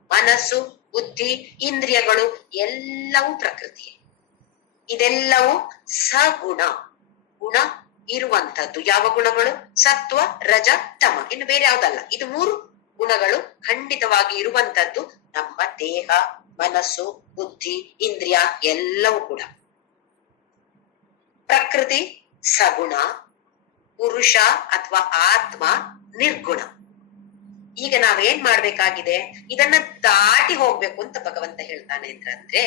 ಮನಸ್ಸು, ಬುದ್ಧಿ, ಇಂದ್ರಿಯಗಳು ಎಲ್ಲವೂ ಪ್ರಕೃತಿ. ಇದೆಲ್ಲವೂ ಸಗುಣ, ಗುಣ ಇರುವಂತದ್ದು. ಯಾವ ಗುಣಗಳು? ಸತ್ವ, ರಜ, ತಮ, ಇನ್ನು ಬೇರೆ ಯಾವ್ದಲ್ಲ. ಇದು 3 ಗುಣಗಳು ಖಂಡಿತವಾಗಿ ಇರುವಂತದ್ದು ನಮ್ಮ ದೇಹ, ಮನಸ್ಸು, ಬುದ್ಧಿ, ಇಂದ್ರಿಯ ಎಲ್ಲವೂ ಕೂಡ. ಪ್ರಕೃತಿ ಸಗುಣ, ಪುರುಷ ಅಥವಾ ಆತ್ಮ ನಿರ್ಗುಣ. ಈಗ ನಾವೇನ್ ಮಾಡ್ಬೇಕಾಗಿದೆ? ಇದನ್ನ ದಾಟಿ ಹೋಗ್ಬೇಕು ಅಂತ ಭಗವಂತ ಹೇಳ್ತಾನೆ ಅಂದ್ರೆ,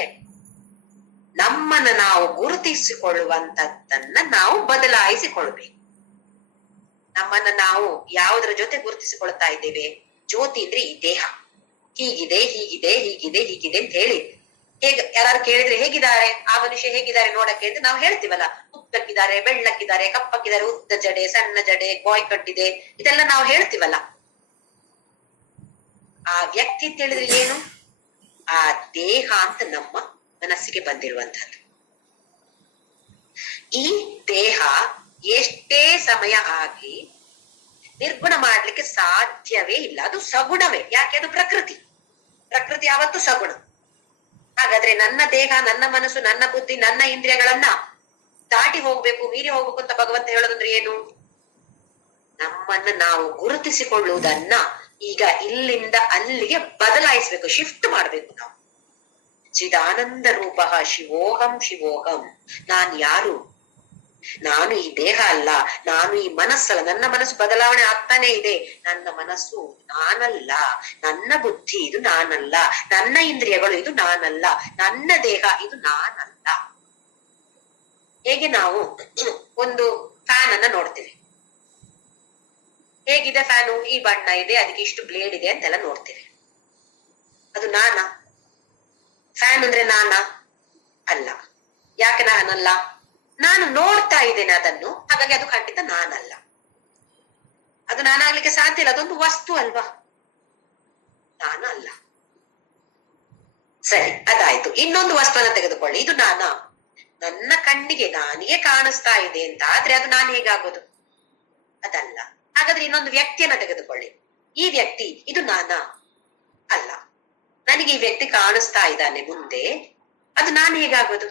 ನಮ್ಮನ್ನ ನಾವು ಗುರುತಿಸಿಕೊಳ್ಳುವಂತದ್ದನ್ನ ನಾವು ಬದಲಾಯಿಸಿಕೊಳ್ಬೇಕು. ನಮ್ಮನ್ನ ನಾವು ಯಾವುದರ ಜೊತೆ ಗುರುತಿಸಿಕೊಳ್ತಾ ಇದ್ದೇವೆ? ಜ್ಯೋತಿ ಅಂದ್ರೆ ಈ ದೇಹ, ಹೀಗಿದೆ ಹೀಗಿದೆ ಹೀಗಿದೆ ಹೀಗಿದೆ ಅಂತ ಹೇಳಿ. ಯಾರು ಕೇಳಿದ್ರೆ ಹೇಗಿದ್ದಾರೆ ಆ ಮನುಷ್ಯ, ಹೇಗಿದ್ದಾರೆ ನೋಡಕ್ಕೆ ಅಂತ ನಾವು ಹೇಳ್ತೀವಲ್ಲ. ಉದ್ದಕ್ಕಿದ್ದಾರೆ, ಬೆಳ್ಳಕ್ಕಿದ್ದಾರೆ, ಕಪ್ಪಕ್ಕಿದ್ದಾರೆ, ಉದ್ದ ಜಡೆ, ಸಣ್ಣ ಜಡೆ, ಬಾಯ್ ಕಟ್ಟಿದೆ, ಇದೆಲ್ಲ ನಾವು ಹೇಳ್ತೀವಲ್ಲ. ಆ ವ್ಯಕ್ತಿ ಅಂತ ಹೇಳಿದ್ರೆ ಏನು? ಆ ದೇಹ ಅಂತ ನಮ್ಮ ಮನಸ್ಸಿಗೆ ಬಂದಿರುವಂತಹದ್ದು. ಈ ದೇಹ ಎಷ್ಟೇ ಸಮಯ ಆಗಿ ನಿರ್ಗುಣ ಮಾಡ್ಲಿಕ್ಕೆ ಸಾಧ್ಯವೇ ಇಲ್ಲ. ಅದು ಸಗುಣವೇ. ಯಾಕೆ? ಅದು ಪ್ರಕೃತಿ. ಪ್ರಕೃತಿ ಯಾವತ್ತು ಸಗುಣ. ಹಾಗಾದ್ರೆ ನನ್ನ ದೇಹ, ನನ್ನ ಮನಸ್ಸು, ನನ್ನ ಬುದ್ಧಿ, ನನ್ನ ಇಂದ್ರಿಯಗಳನ್ನ ದಾಟಿ ಹೋಗ್ಬೇಕು, ಮೀರಿ ಹೋಗ್ಬೇಕು ಅಂತ ಭಗವಂತ ಹೇಳೋದಂದ್ರೆ ಏನು? ನಮ್ಮನ್ನ ನಾವು ಗುರುತಿಸಿಕೊಳ್ಳುವುದನ್ನ ಈಗ ಇಲ್ಲಿಂದ ಅಲ್ಲಿಗೆ ಬದಲಾಯಿಸ್ಬೇಕು, ಶಿಫ್ಟ್ ಮಾಡ್ಬೇಕು ನಾವು. ಚಿದಾನಂದ ರೂಪ ಶಿವೋಹಂ ಶಿವೋಹಂ. ನಾನ್ ಯಾರು? ನಾನು ಈ ದೇಹ ಅಲ್ಲ, ನಾನು ಈ ಮನಸ್ಸಲ್ಲ. ನನ್ನ ಮನಸ್ಸು ಬದಲಾವಣೆ ಆಗ್ತಾನೆ ಇದೆ. ನನ್ನ ಮನಸ್ಸು ನಾನಲ್ಲ, ನನ್ನ ಬುದ್ಧಿ ಇದು ನಾನಲ್ಲ, ನನ್ನ ಇಂದ್ರಿಯಗಳು ಇದು ನಾನಲ್ಲ, ನನ್ನ ದೇಹ ಇದು ನಾನಲ್ಲ. ಹೇಗೆ ನಾವು ಒಂದು ಫ್ಯಾನ್ ಅನ್ನ ನೋಡ್ತೀವಿ. ಹೇಗಿದೆ ಫ್ಯಾನು? ಈ ಬಣ್ಣ ಇದೆ, ಅದಕ್ಕೆ ಇಷ್ಟು ಬ್ಲೇಡ್ ಇದೆ ಅಂತೆಲ್ಲ ನೋಡ್ತೀವಿ. ಅದು ನಾನಾ? ಫ್ಯಾನ್ ಅಂದ್ರೆ ನಾನಾ? ಅಲ್ಲ. ಯಾಕೆ ನಾನಲ್ಲ? ನಾನು ನೋಡ್ತಾ ಇದ್ದೇನೆ ಅದನ್ನು, ಹಾಗಾಗಿ ಅದು ಖಂಡಿತ ನಾನಲ್ಲ. ಅದು ನಾನಾಗ್ಲಿಕ್ಕೆ ಸಾಧ್ಯ ಇಲ್ಲ. ಅದೊಂದು ವಸ್ತು ಅಲ್ವಾ? ನಾನಲ್ಲ. ಸರಿ, ಅದಾಯ್ತು. ಇನ್ನೊಂದು ವಸ್ತುವನ್ನ ತೆಗೆದುಕೊಳ್ಳಿ. ಇದು ನಾನಾ? ನನ್ನ ಕಣ್ಣಿಗೆ ನಾನಿಗೆ ಕಾಣಿಸ್ತಾ ಇದೆ ಅಂತ ಆದ್ರೆ ಅದು ನಾನು ಹೇಗಾಗೋದು? ಅದಲ್ಲ. ಹಾಗಾದ್ರೆ ಇನ್ನೊಂದು ವ್ಯಕ್ತಿಯನ್ನ ತೆಗೆದುಕೊಳ್ಳಿ. ಈ ವ್ಯಕ್ತಿ ಇದು ನಾನಾ? ಅಲ್ಲ. ನನಗೆ ಈ ವ್ಯಕ್ತಿ ಕಾಣಿಸ್ತಾ ಇದ್ದಾನೆ ಮುಂದೆ, ಅದು ನಾನು ಹೇಗಾಗೋದು?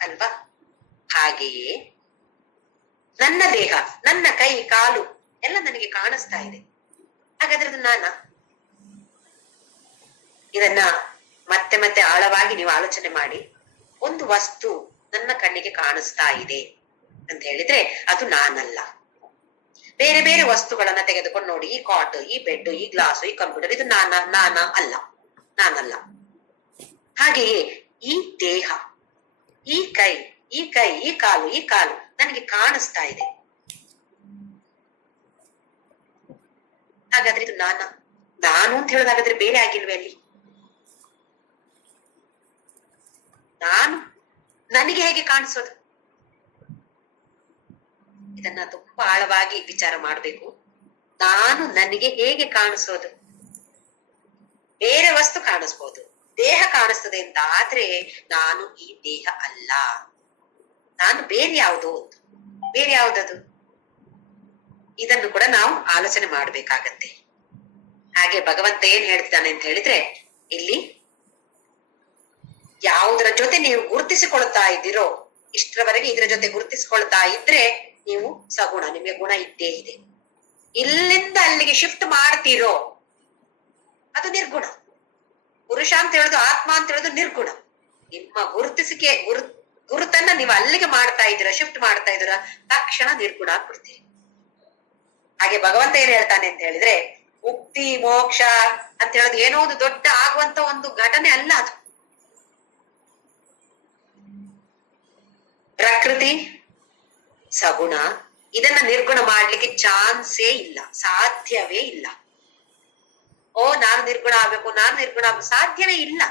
ಅಲ್ವಾ? ಹಾಗೆಯೇ ನನ್ನ ದೇಹ, ನನ್ನ ಕೈ ಕಾಲು ಎಲ್ಲ ನನಗೆ ಕಾಣಿಸ್ತಾ ಇದೆ, ಹಾಗಾದ್ರೆ ಅದು ನಾನಾ? ಇದನ್ನ ಮತ್ತೆ ಮತ್ತೆ ಆಳವಾಗಿ ನೀವು ಆಲೋಚನೆ ಮಾಡಿ. ಒಂದು ವಸ್ತು ನನ್ನ ಕಣ್ಣಿಗೆ ಕಾಣಿಸ್ತಾ ಇದೆ ಅಂತ ಹೇಳಿದ್ರೆ ಅದು ನಾನಲ್ಲ. ಬೇರೆ ಬೇರೆ ವಸ್ತುಗಳನ್ನ ತೆಗೆದುಕೊಂಡು ನೋಡಿ. ಈ ಕಾಟ್, ಈ ಬೆಡ್, ಈ ಗ್ಲಾಸ್, ಈ ಕಂಪ್ಯೂಟರ್, ಇದು ನಾನಾ ಅಲ್ಲ, ನಾನಲ್ಲ. ಹಾಗೆಯೇ ಈ ದೇಹ, ಈ ಕೈ, ಈ ಕಾಲು ನನಗೆ ಕಾಣಿಸ್ತಾ ಇದೆ, ಹಾಗಾದ್ರೆ ಇದು ನಾನು ಅಂತ ಹೇಳೋದಾಗಾದ್ರೆ ಬೇರೆ ಆಗಿಲ್ವೇ ಅಲ್ಲಿ? ನಾನು ನನಗೆ ಹೇಗೆ ಕಾಣಿಸೋದು? ಇದನ್ನ ತುಂಬಾ ಆಳವಾಗಿ ವಿಚಾರ ಮಾಡ್ಬೇಕು. ನಾನು ನನಗೆ ಹೇಗೆ ಕಾಣಿಸೋದು? ಬೇರೆ ವಸ್ತು ಕಾಣಿಸ್ಬೋದು, ದೇಹ ಕಾಣಿಸ್ತದೆ ಅಂತ ಆದ್ರೆ ನಾನು ಈ ದೇಹ ಅಲ್ಲ, ನಾನು ಬೇರೆ ಯಾವುದೋ ಒಂದು. ಬೇರೆ ಯಾವುದದು? ಇದನ್ನು ಕೂಡ ನಾವು ಆಲೋಚನೆ ಮಾಡ್ಬೇಕಾಗತ್ತೆ. ಹಾಗೆ ಭಗವಂತ ಏನ್ ಹೇಳ್ತಾನೆ ಅಂತ ಹೇಳಿದ್ರೆ, ಇಲ್ಲಿ ಯಾವುದರ ಜೊತೆ ನೀವು ಗುರುತಿಸಿಕೊಳ್ತಾ ಇದ್ದೀರೋ, ಇಷ್ಟರವರೆಗೆ ಇದರ ಜೊತೆ ಗುರುತಿಸಿಕೊಳ್ತಾ ಇದ್ರೆ ನೀವು ಸಗುಣ, ನಿಮಗೆ ಗುಣ ಇದ್ದೇ ಇದೆ. ಇಲ್ಲಿಂದ ಅಲ್ಲಿಗೆ ಶಿಫ್ಟ್ ಮಾಡ್ತೀರೋ ಅದು ನಿರ್ಗುಣ. ಪುರುಷ ಅಂತ ಹೇಳುದು, ಆತ್ಮ ಅಂತ ಹೇಳುದು ನಿರ್ಗುಣ. ನಿಮ್ಮ ಗುರುತನ್ನ ನೀವು ಅಲ್ಲಿಗೆ ಮಾಡ್ತಾ ಇದ್ದೀರಾ, ಶಿಫ್ಟ್ ಮಾಡ್ತಾ ಇದ್ದೀರಾ, ತಕ್ಷಣ ನಿರ್ಗುಣ ಆಗ್ಬಿಡ್ತೀರಿ. ಹಾಗೆ ಭಗವಂತ ಏನ್ ಹೇಳ್ತಾನೆ ಅಂತ ಹೇಳಿದ್ರೆ, ಮುಕ್ತಿ ಮೋಕ್ಷ ಅಂತ ಹೇಳೋದು ಏನೋ ಒಂದು ದೊಡ್ಡ ಆಗುವಂತ ಒಂದು ಘಟನೆ ಅಲ್ಲ ಅದು. ಪ್ರಕೃತಿ ಸಗುಣ, ಇದನ್ನ ನಿರ್ಗುಣ ಮಾಡ್ಲಿಕ್ಕೆ ಚಾನ್ಸೇ ಇಲ್ಲ, ಸಾಧ್ಯವೇ ಇಲ್ಲ. ನಾನು ನಿರ್ಗುಣ ಆಗ್ಬೇಕು, ನಾನು ನಿರ್ಗುಣ ಆಗ್ಬೇಕು, ಸಾಧ್ಯವೇ ಇಲ್ಲ.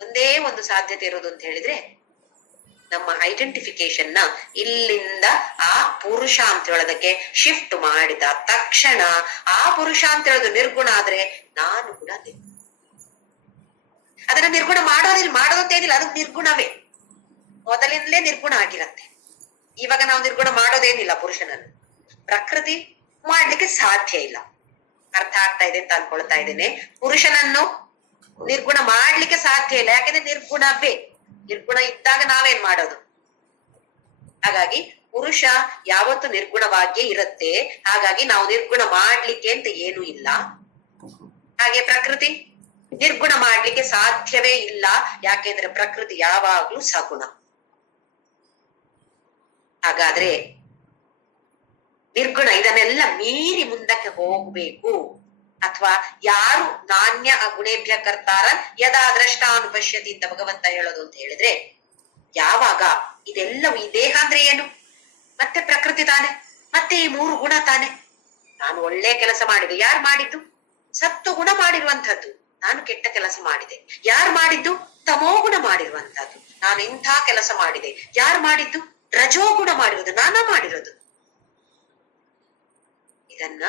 ಒಂದೇ ಒಂದು ಸಾಧ್ಯತೆ ಇರೋದು ಅಂತ ಹೇಳಿದ್ರೆ, ನಮ್ಮ ಐಡೆಂಟಿಫಿಕೇಶನ್ ನ ಇಲ್ಲಿಂದ ಆ ಪುರುಷ ಅಂತ ಹೇಳೋದಕ್ಕೆ ಶಿಫ್ಟ್ ಮಾಡಿದ ತಕ್ಷಣ ಆ ಪುರುಷ ಅಂತ ಹೇಳೋದು ನಿರ್ಗುಣ ಆದ್ರೆ ನಾನು ಕೂಡ ನಿರ್ಗುಣ. ಅದನ್ನ ನಿರ್ಗುಣ ಮಾಡೋದಂತೇನಿಲ್ಲ, ಅದು ನಿರ್ಗುಣವೇ, ಮೊದಲಿಂದಲೇ ನಿರ್ಗುಣ ಆಗಿರತ್ತೆ. ಇವಾಗ ನಾವು ನಿರ್ಗುಣ ಮಾಡೋದೇನಿಲ್ಲ ಪುರುಷನನ್ನು. ಪ್ರಕೃತಿ ಮಾಡ್ಲಿಕ್ಕೆ ಸಾಧ್ಯ ಇಲ್ಲ. ಅರ್ಥ ಆಗ್ತಾ ಇದೆ ಅಂತ ಅನ್ಕೊಳ್ತಾ ಇದ್ದೇನೆ. ಪುರುಷನನ್ನು ನಿರ್ಗುಣ ಮಾಡ್ಲಿಕ್ಕೆ ಸಾಧ್ಯ ಇಲ್ಲ, ಯಾಕಂದ್ರೆ ನಿರ್ಗುಣವೇ. ನಿರ್ಗುಣ ಇದ್ದಾಗ ನಾವೇನ್ ಮಾಡೋದು? ಹಾಗಾಗಿ ಪುರುಷ ಯಾವತ್ತು ನಿರ್ಗುಣವಾಗಿಯೇ ಇರುತ್ತೆ. ಹಾಗಾಗಿ ನಾವು ನಿರ್ಗುಣ ಮಾಡ್ಲಿಕ್ಕೆ ಅಂತ ಏನೂ ಇಲ್ಲ. ಹಾಗೆ ಪ್ರಕೃತಿ ನಿರ್ಗುಣ ಮಾಡ್ಲಿಕ್ಕೆ ಸಾಧ್ಯವೇ ಇಲ್ಲ, ಯಾಕೆಂದ್ರೆ ಪ್ರಕೃತಿ ಯಾವಾಗ್ಲೂ ಸಗುಣ. ಹಾಗಾದ್ರೆ ನಿರ್ಗುಣ ಇದನ್ನೆಲ್ಲ ಮೀರಿ ಮುಂದಕ್ಕೆ ಹೋಗ್ಬೇಕು. ಅಥವಾ ಯಾರು ನಾಣ್ಯ ಗುಣೇಭ್ಯ ಕರ್ತಾರ ಯದಾ ದ್ರಷ್ಟಾನುಪಶ್ಯತಿ ಅಂತ ಭಗವಂತ ಹೇಳೋದು ಅಂತ ಹೇಳಿದ್ರೆ, ಯಾವಾಗ ಇದೆಲ್ಲವೂ, ಈ ದೇಹ ಅಂದ್ರೆ ಏನು, ಮತ್ತೆ ಪ್ರಕೃತಿ ತಾನೆ, ಮತ್ತೆ ಈ ಮೂರು ಗುಣ ತಾನೆ. ನಾನು ಒಳ್ಳೆ ಕೆಲಸ ಮಾಡಿದೆ, ಯಾರು ಮಾಡಿದ್ದು? ಸತ್ತು ಗುಣ ಮಾಡಿರುವಂತಹದ್ದು. ನಾನು ಕೆಟ್ಟ ಕೆಲಸ ಮಾಡಿದೆ, ಯಾರು ಮಾಡಿದ್ದು? ತಮೋಗುಣ ಮಾಡಿರುವಂತಹದ್ದು. ನಾನು ಇಂಥ ಕೆಲಸ ಮಾಡಿದೆ, ಯಾರು ಮಾಡಿದ್ದು? ರಜೋಗುಣ ಮಾಡಿರೋದು, ನಾನಾ ಮಾಡಿರೋದು. ಇದನ್ನ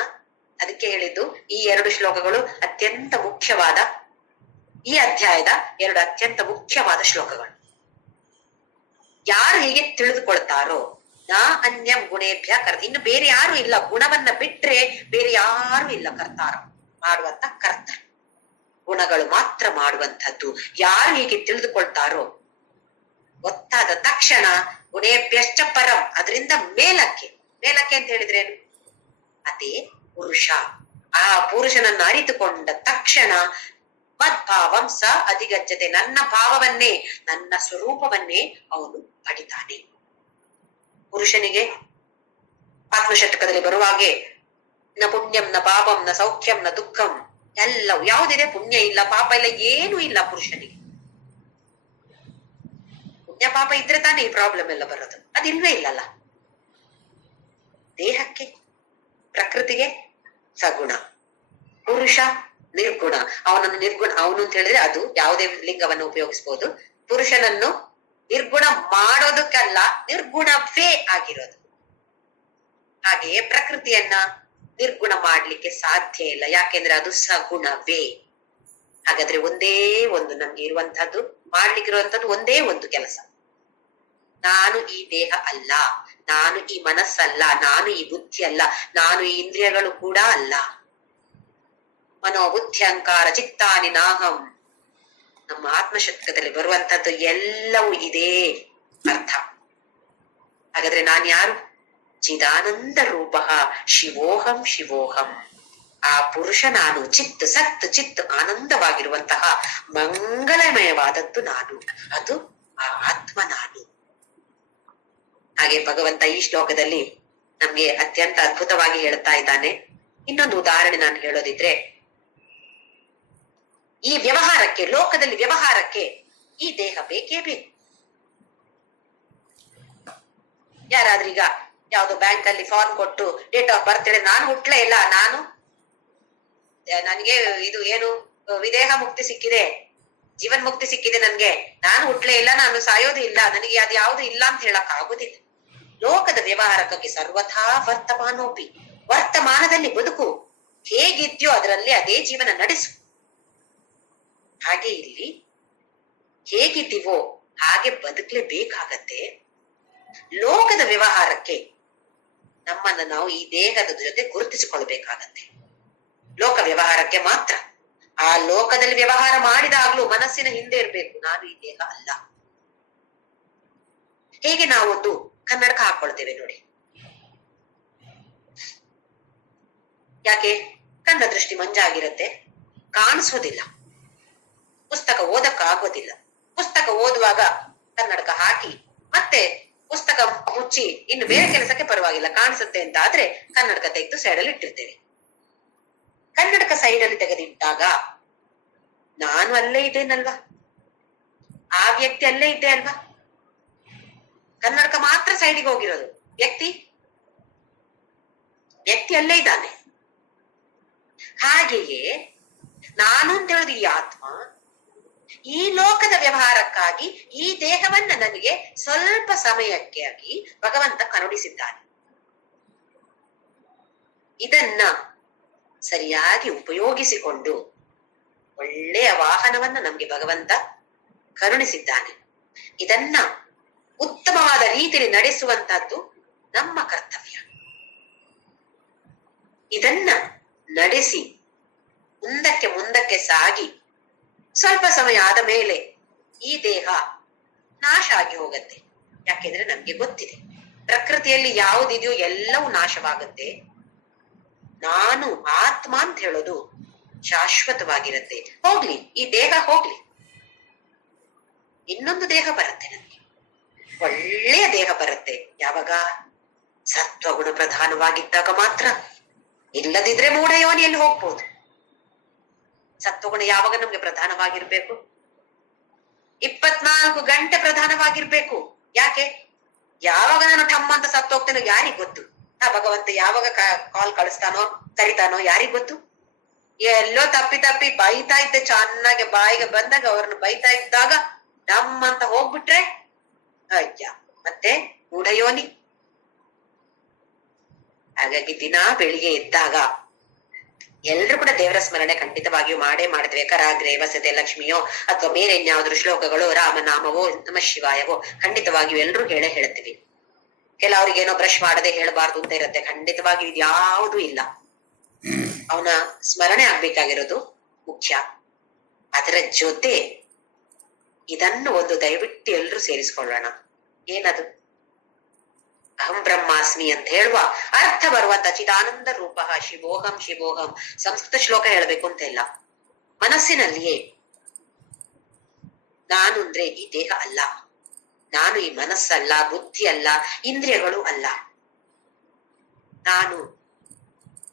ಅದಕ್ಕೆ ಹೇಳಿದ್ದು ಈ 2 ಶ್ಲೋಕಗಳು ಅತ್ಯಂತ ಮುಖ್ಯವಾದ, ಈ ಅಧ್ಯಾಯದ 2 ಅತ್ಯಂತ ಮುಖ್ಯವಾದ ಶ್ಲೋಕಗಳು. ಯಾರು ಹೀಗೆ ತಿಳಿದುಕೊಳ್ತಾರೋ, ನಾ ಅನ್ಯಂ ಗುಣೇಭ್ಯ ಕರ್ತ, ಇನ್ನು ಬೇರೆ ಯಾರು ಇಲ್ಲ. ಗುಣವನ್ನ ಬಿಟ್ರೆ ಬೇರೆ ಯಾರು ಇಲ್ಲ ಕರ್ತಾರ, ಮಾಡುವಂತ ಕರ್ತ. ಗುಣಗಳು ಮಾತ್ರ ಮಾಡುವಂತದ್ದು. ಯಾರು ಹೀಗೆ ತಿಳಿದುಕೊಳ್ತಾರೋ, ಗೊತ್ತಾದ ತಕ್ಷಣ ಗುಣೇಭ್ಯಶ್ಚ ಪರಂ, ಅದರಿಂದ ಮೇಲಕ್ಕೆ. ಮೇಲಕ್ಕೆ ಅಂತ ಹೇಳಿದ್ರೇನು? ಅದೇ ಪುರುಷ. ಆ ಪುರುಷನನ್ನು ಅರಿತುಕೊಂಡ ತಕ್ಷಣ ಮದ್ಭಾವಂ ಸ ಅಧಿಗಚ್ಚತೆ, ನನ್ನ ಭಾವವನ್ನೇ, ನನ್ನ ಸ್ವರೂಪವನ್ನೇ ಅವನು ಪಡಿತಾನೆ. ಪುರುಷನಿಗೆ ಆತ್ಮಶತಕದಲ್ಲಿ ಬರುವಾಗೆ ನ ಪುಣ್ಯಂ ನ ಪಾಪಂ ನ ಸೌಖ್ಯಂ ನ ದುಃಖಂ, ಎಲ್ಲವೂ ಯಾವುದಿದೆ? ಪುಣ್ಯ ಇಲ್ಲ, ಪಾಪ ಇಲ್ಲ, ಏನೂ ಇಲ್ಲ ಪುರುಷನಿಗೆ. ಪುಣ್ಯ ಪಾಪ ಇದ್ರೆ ತಾನೇ ಈ ಪ್ರಾಬ್ಲಮ್ ಎಲ್ಲ ಬರೋದು, ಅದಿಲ್ವೇ ಇಲ್ಲಲ್ಲ. ದೇಹಕ್ಕೆ, ಪ್ರಕೃತಿಗೆ ಸಗುಣ, ಪುರುಷ ನಿರ್ಗುಣ. ಅವನನ್ನು ನಿರ್ಗುಣ, ಅವನು ಅಂತ ಹೇಳಿದ್ರೆ ಅದು ಯಾವುದೇ ಲಿಂಗವನ್ನು ಉಪಯೋಗಿಸಬಹುದು. ಪುರುಷನನ್ನು ನಿರ್ಗುಣ ಮಾಡೋದಕ್ಕಲ್ಲ, ನಿರ್ಗುಣವೇ ಆಗಿರೋದು. ಹಾಗೆಯೇ ಪ್ರಕೃತಿಯನ್ನ ನಿರ್ಗುಣ ಮಾಡ್ಲಿಕ್ಕೆ ಸಾಧ್ಯ ಇಲ್ಲ, ಯಾಕೆಂದ್ರೆ ಅದು ಸಗುಣವೇ. ಹಾಗಾದ್ರೆ ಒಂದೇ ಒಂದು ನಮ್ಗೆ ಇರುವಂತಹದ್ದು, ಮಾಡ್ಲಿಕ್ಕಿರುವಂತದ್ದು ಒಂದೇ ಒಂದು ಕೆಲಸ. ನಾನು ಈ ದೇಹ ಅಲ್ಲ, ನಾನು ಈ ಮನಸ್ಸಲ್ಲ, ನಾನು ಈ ಬುದ್ಧಿ ಅಲ್ಲ, ನಾನು ಈ ಇಂದ್ರಿಯಗಳು ಕೂಡ ಅಲ್ಲ. ಮನೋಬುದ್ಧಿ ಅಹಂಕಾರ ಚಿತ್ತಾನಿ ನಾಹಂ. ನಮ್ಮ ಆತ್ಮಶತಕದಲ್ಲಿ ಬರುವಂತದ್ದು ಎಲ್ಲವೂ ಇದೇ ಅರ್ಥ. ಹಾಗಾದ್ರೆ ನಾನು ಯಾರು? ಚಿದಾನಂದ ರೂಪ ಶಿವೋಹಂ ಶಿವೋಹಂ. ಆ ಪುರುಷ ನಾನು, ಚಿತ್ ಸತ್ ಚಿತ್ ಆನಂದವಾಗಿರುವಂತಹ ಮಂಗಲಮಯವಾದದ್ದು ನಾನು, ಅದು ಆ ಆತ್ಮ ನಾನು. ಹಾಗೆ ಭಗವಂತ ಈ ಶ್ಲೋಕದಲ್ಲಿ ನಮ್ಗೆ ಅತ್ಯಂತ ಅದ್ಭುತವಾಗಿ ಹೇಳ್ತಾ ಇದ್ದಾನೆ. ಇನ್ನೊಂದು ಉದಾಹರಣೆ ನಾನು ಹೇಳೋದಿದ್ರೆ, ಈ ವ್ಯವಹಾರಕ್ಕೆ, ಲೋಕದಲ್ಲಿ ವ್ಯವಹಾರಕ್ಕೆ ಈ ದೇಹ ಬೇಕೇ ಬೇಕು. ಯಾರಾದ್ರೀಗ ಯಾವ್ದೋ ಬ್ಯಾಂಕ್ ಅಲ್ಲಿ ಫಾರ್ಮ್ ಕೊಟ್ಟು ಡೇಟ್ ಆಫ್ ಬರ್ತ್ ಹೇಳಿ, ನಾನು ಹುಟ್ಲೇ ಇಲ್ಲ, ನನಗೆ ಇದು ಏನು ವಿದೇಹ ಮುಕ್ತಿ ಸಿಕ್ಕಿದೆ, ಜೀವನ್ ಮುಕ್ತಿ ಸಿಕ್ಕಿದೆ, ನಾನು ಹುಟ್ಲೇ ಇಲ್ಲ, ನಾನು ಸಾಯೋದು ಇಲ್ಲ, ನನಗೆ ಅದು ಯಾವ್ದು ಇಲ್ಲ ಅಂತ ಹೇಳಕ್ ಆಗುದಿಲ್ಲ. ಲೋಕದ ವ್ಯವಹಾರಕ್ಕೆ ಸರ್ವಥಾ ವರ್ತಮಾನೋಪಿ, ವರ್ತಮಾನದಲ್ಲಿ ಬದುಕು, ಹೇಗಿದ್ಯೋ ಅದರಲ್ಲಿ ಅದೇ ಜೀವನ ನಡೆಸು. ಹಾಗೆ ಇಲ್ಲಿ ಹೇಗಿದ್ದೀವೋ ಹಾಗೆ ಬದುಕಲೇಬೇಕಾಗತ್ತೆ. ಲೋಕದ ವ್ಯವಹಾರಕ್ಕೆ ನಮ್ಮನ್ನ ನಾವು ಈ ದೇಹದ ಜೊತೆ ಗುರುತಿಸಿಕೊಳ್ಬೇಕಾಗತ್ತೆ. ಲೋಕ ವ್ಯವಹಾರಕ್ಕೆ ಮಾತ್ರ. ಆ ಲೋಕದಲ್ಲಿ ವ್ಯವಹಾರ ಮಾಡಿದಾಗ್ಲೂ ಮನಸ್ಸಿನ ಹಿಂದೆ ಇರ್ಬೇಕು, ನಾನು ಈ ದೇಹ ಅಲ್ಲ. ಹೇಗೆ ನಾವೊಂದು ಕನ್ನಡಕ ಹಾಕೊಳ್ತೇವೆ ನೋಡಿ, ಯಾಕೆ? ಕಣ್ಣ ದೃಷ್ಟಿ ಮಂಜಾಗಿರತ್ತೆ, ಕಾಣಿಸೋದಿಲ್ಲ, ಪುಸ್ತಕ ಓದಕ್ಕ ಆಗೋದಿಲ್ಲ. ಪುಸ್ತಕ ಓದುವಾಗ ಕನ್ನಡಕ ಹಾಕಿ ಮತ್ತೆ ಪುಸ್ತಕ ಮುಚ್ಚಿ ಇನ್ನು ಬೇರೆ ಕೆಲಸಕ್ಕೆ ಪರವಾಗಿಲ್ಲ, ಕಾಣಿಸುತ್ತೆ ಅಂತ ಆದ್ರೆ ಕನ್ನಡಕ ತೆಗೆದು ಸೈಡಲ್ಲಿ ಇಟ್ಟಿರ್ತೇವೆ. ಕನ್ನಡಕ ಸೈಡಲ್ಲಿ ತೆಗೆದಿಟ್ಟಾಗ ನಾನು ಅಲ್ಲೇ ಇದ್ದೇನಲ್ವಾ, ಆ ವ್ಯಕ್ತಿ ಅಲ್ಲೇ ಇದ್ದೆ ಅಲ್ವಾ? ಕನ್ನಡಕ ಮಾತ್ರ ಸೈಡಿಗೆ ಹೋಗಿರೋದು, ವ್ಯಕ್ತಿ ಅಲ್ಲೇ ಇದ್ದಾನೆ. ಹಾಗೆಯೇ ನಾನು ಅಂತ ಹೇಳುದು ಈ ಆತ್ಮ ಈ ಲೋಕದ ವ್ಯವಹಾರಕ್ಕಾಗಿ ಈ ದೇಹವನ್ನ ನನಗೆ ಸ್ವಲ್ಪ ಸಮಯಕ್ಕೆ ಆಗಿ ಭಗವಂತ ಕರುಣಿಸಿದ್ದಾನೆ. ಇದನ್ನ ಸರಿಯಾಗಿ ಉಪಯೋಗಿಸಿಕೊಂಡು ಒಳ್ಳೆಯ ವಾಹನವನ್ನ ನಮ್ಗೆ ಭಗವಂತ ಕರುಣಿಸಿದ್ದಾನೆ. ಇದನ್ನ ಉತ್ತಮವಾದ ರೀತಿಯಲ್ಲಿ ನಡೆಸುವಂತಹದ್ದು ನಮ್ಮ ಕರ್ತವ್ಯ. ಇದನ್ನ ನಡೆಸಿ ಮುಂದಕ್ಕೆ ಸಾಗಿ ಸ್ವಲ್ಪ ಸಮಯ ಆದ ಮೇಲೆ ಈ ದೇಹ ನಾಶ ಆಗಿ ಹೋಗತ್ತೆ. ಯಾಕೆಂದ್ರೆ ನಮ್ಗೆ ಗೊತ್ತಿದೆ, ಪ್ರಕೃತಿಯಲ್ಲಿ ಯಾವುದಿದೆಯೋ ಎಲ್ಲವೂ ನಾಶವಾಗುತ್ತೆ. ನಾನು ಆತ್ಮ ಅಂತ ಹೇಳೋದು ಶಾಶ್ವತವಾಗಿರತ್ತೆ. ಹೋಗ್ಲಿ, ಈ ದೇಹ ಹೋಗ್ಲಿ, ಇನ್ನೊಂದು ದೇಹ ಬರುತ್ತೆ, ನನಗೆ ಒಳ್ಳೆಯ ದೇಹ ಬರುತ್ತೆ. ಯಾವಾಗ? ಸತ್ವಗುಣ ಪ್ರಧಾನವಾಗಿದ್ದಾಗ ಮಾತ್ರ. ಇಲ್ಲದಿದ್ರೆ ಮೂಢ ಯೋನಿಯಲ್ಲಿ ಹೋಗ್ಬೋದು. ಸತ್ವಗುಣ ಯಾವಾಗ ನಮ್ಗೆ ಪ್ರಧಾನವಾಗಿರ್ಬೇಕು? 24 ಗಂಟೆ ಪ್ರಧಾನವಾಗಿರ್ಬೇಕು. ಯಾಕೆ? ಯಾವಾಗ ನಾನು ಠಮ್ಮ ಅಂತ ಸತ್ತು ಹೋಗ್ತೇನೋ ಯಾರಿಗ್ ಗೊತ್ತು? ಆ ಭಗವಂತ ಯಾವಾಗ ಕಾಲ್ ಕಳಿಸ್ತಾನೋ ಕರಿತಾನೋ ಯಾರಿಗ್ ಗೊತ್ತು? ಎಲ್ಲೋ ತಪ್ಪಿ ಬೈತಾ ಇದ್ದೆ, ಚೆನ್ನಾಗಿ ಬಾಯಿಗೆ ಬಂದಾಗ ಅವ್ರನ್ನ ಬೈತಾ ಇದ್ದಾಗ ನಮ್ಮಂತ ಹೋಗ್ಬಿಟ್ರೆ ಅಯ್ಯ, ಮತ್ತೆ ಮೂಢಯೋನಿ. ಹಾಗಾಗಿ ದಿನಾ ಬೆಳಿಗ್ಗೆ ಎದ್ದಾಗ ಎಲ್ರು ಕೂಡ ದೇವರ ಸ್ಮರಣೆ ಖಂಡಿತವಾಗಿಯೂ ಮಾಡೇ ಕರಾಗ್ರೆ ವಸತೆ ಲಕ್ಷ್ಮಿಯೋ ಅಥವಾ ಬೇರೆ ಇನ್ಯಾವುದ್ರು ಶ್ಲೋಕಗಳು, ರಾಮನಾಮವೋ ನಮ ಶಿವಾಯವೋ ಖಂಡಿತವಾಗಿಯೂ ಎಲ್ರು ಹೇಳ್ತೀವಿ. ಕೆಲವರಿಗೇನೋ ಬ್ರಷ್ ಮಾಡದೆ ಹೇಳಬಾರ್ದು ಅಂತ ಇರುತ್ತೆ. ಖಂಡಿತವಾಗಿಯೂ ಇದು ಯಾವುದೂ ಇಲ್ಲ. ಅವನ ಸ್ಮರಣೆ ಆಗ್ಬೇಕಾಗಿರೋದು ಮುಖ್ಯ. ಅದರ ಜೊತೆ ಇದನ್ನು ಒಂದು ದಯವಿಟ್ಟು ಎಲ್ರು ಸೇರಿಸ್ಕೊಳ್ಳೋಣ. ಏನದು? ಅಹಂ ಬ್ರಹ್ಮಾಸ್ಮಿ ಅಂತ ಹೇಳುವ ಅರ್ಥ ಬರುವಂತ ಚಿದಾನಂದ ರೂಪ ಶಿವೋಹಂ ಶಿವೋಹಂ. ಸಂಸ್ಕೃತ ಶ್ಲೋಕ ಹೇಳಬೇಕು ಅಂತ ಇಲ್ಲ, ಮನಸ್ಸಿನಲ್ಲಿಯೇ ನಾನು ಅಂದ್ರೆ ಈ ದೇಹ ಅಲ್ಲ, ನಾನು ಈ ಮನಸ್ಸಲ್ಲ, ಬುದ್ಧಿ ಅಲ್ಲ, ಇಂದ್ರಿಯಗಳು ಅಲ್ಲ, ನಾನು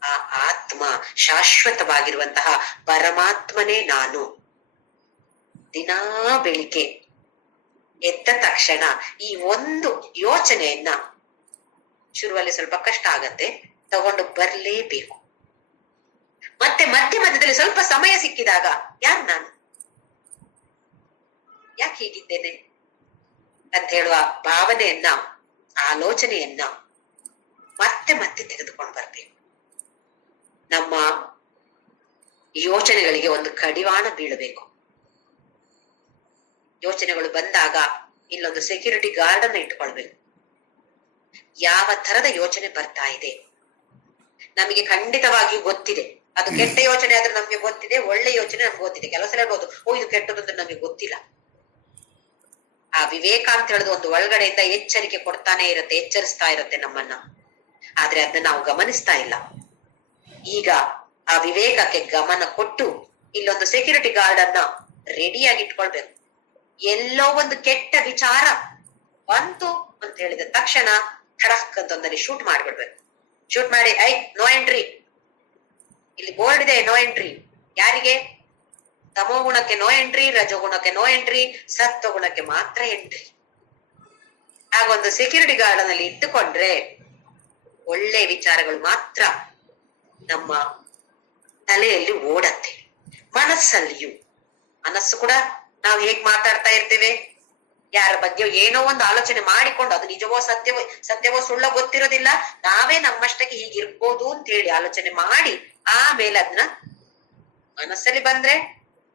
ಆ ಆತ್ಮ, ಶಾಶ್ವತವಾಗಿರುವಂತಹ ಪರಮಾತ್ಮನೇ ನಾನು. ದಿನಾ ಬೆಳಿಗ್ಗೆ ಎದ್ದ ತಕ್ಷಣ ಈ ಒಂದು ಯೋಚನೆಯನ್ನ, ಶುರುವಲ್ಲಿ ಸ್ವಲ್ಪ ಕಷ್ಟ ಆಗತ್ತೆ, ತಗೊಂಡು ಬರ್ಲೇಬೇಕು. ಮತ್ತೆ ಮಧ್ಯದಲ್ಲಿ ಸ್ವಲ್ಪ ಸಮಯ ಸಿಕ್ಕಿದಾಗ ಯಾರು ನಾನು, ಯಾಕೆ ಹೀಗಿದ್ದೇನೆ ಅಂತ ಹೇಳುವ ಭಾವನೆಯನ್ನ, ಆಲೋಚನೆಯನ್ನ ಮತ್ತೆ ತೆಗೆದುಕೊಂಡು ಬರ್ಬೇಕು. ನಮ್ಮ ಯೋಚನೆಗಳಿಗೆ ಒಂದು ಕಡಿವಾಣ ಬೀಳಬೇಕು. ಯೋಚನೆಗಳು ಬಂದಾಗ ಇಲ್ಲೊಂದು ಸೆಕ್ಯೂರಿಟಿ ಗಾರ್ಡ್ ಅನ್ನ ಇಟ್ಕೊಳ್ಬೇಕು. ಯಾವ ತರದ ಯೋಚನೆ ಬರ್ತಾ ಇದೆ ನಮಗೆ ಖಂಡಿತವಾಗಿಯೂ ಗೊತ್ತಿದೆ. ಅದು ಕೆಟ್ಟ ಯೋಚನೆ ಆದ್ರೆ ನಮ್ಗೆ ಗೊತ್ತಿದೆ, ಒಳ್ಳೆ ಯೋಚನೆ ನಮ್ಗೆ ಗೊತ್ತಿದೆ. ಕೆಲವು ಸಲ ಹೇಳ್ಬೋದು, ಇದು ಕೆಟ್ಟದಂದ್ರೆ ನಮಗೆ ಗೊತ್ತಿಲ್ಲ. ಆ ವಿವೇಕ ಅಂತ ಹೇಳುದು ಒಂದು ಒಳಗಡೆಯಿಂದ ಎಚ್ಚರಿಕೆ ಕೊಡ್ತಾನೆ ಇರುತ್ತೆ, ಎಚ್ಚರಿಸ್ತಾ ಇರುತ್ತೆ ನಮ್ಮನ್ನ. ಆದ್ರೆ ಅದನ್ನ ನಾವು ಗಮನಿಸ್ತಾ ಇಲ್ಲ. ಈಗ ಆ ವಿವೇಕಕ್ಕೆ ಗಮನ ಕೊಟ್ಟು ಇಲ್ಲೊಂದು ಸೆಕ್ಯೂರಿಟಿ ಗಾರ್ಡ್ ಅನ್ನ ರೆಡಿಯಾಗಿ ಇಟ್ಕೊಳ್ಬೇಕು. ಎಲ್ಲೋ ಒಂದು ಕೆಟ್ಟ ವಿಚಾರ ಬಂತು ಅಂತ ಹೇಳಿದ ತಕ್ಷಣ ಖಡಕ್ ಅಂತ ಒಂದಲ್ಲಿ ಶೂಟ್ ಮಾಡ್ಬಿಡ್ಬೇಕು. ಶೂಟ್ ಮಾಡಿ, ನೋ ಎಂಟ್ರಿ, ಇಲ್ಲಿ ಬೋರ್ಡ್ ಇದೆ, ನೋ ಎಂಟ್ರಿ. ಯಾರಿಗೆ? ತಮೋ ಗುಣಕ್ಕೆ ನೋ ಎಂಟ್ರಿ, ರಜೋಗುಣಕ್ಕೆ ನೋ ಎಂಟ್ರಿ, ಸತ್ವ ಗುಣಕ್ಕೆ ಮಾತ್ರ ಎಂಟ್ರಿ. ಹಾಗೊಂದು ಸೆಕ್ಯೂರಿಟಿ ಗಾರ್ಡ್ ನಲ್ಲಿ ಇಟ್ಟುಕೊಂಡ್ರೆ ಒಳ್ಳೆ ವಿಚಾರಗಳು ಮಾತ್ರ ನಮ್ಮ ತಲೆಯಲ್ಲಿ ಓಡತ್ತೆ. ಮನಸ್ಸಲ್ಲಿಯೂ, ಮನಸ್ಸು ಕೂಡ ನಾವು ಹೇಗ್ ಮಾತಾಡ್ತಾ ಇರ್ತೇವೆ, ಯಾರ ಬಗ್ಗೆ ಏನೋ ಒಂದು ಆಲೋಚನೆ ಮಾಡಿಕೊಂಡು ಅದು ನಿಜವೋ ಸತ್ಯವೋ ಸುಳ್ಳೋ ಗೊತ್ತಿರೋದಿಲ್ಲ, ನಾವೇ ನಮ್ಮಷ್ಟಕ್ಕೆ ಹೀಗಿರ್ಬೋದು ಅಂತ ಹೇಳಿ ಆಲೋಚನೆ ಮಾಡಿ ಆಮೇಲೆ ಅದನ್ನ ಮನಸ್ಸಲ್ಲಿ ಬಂದ್ರೆ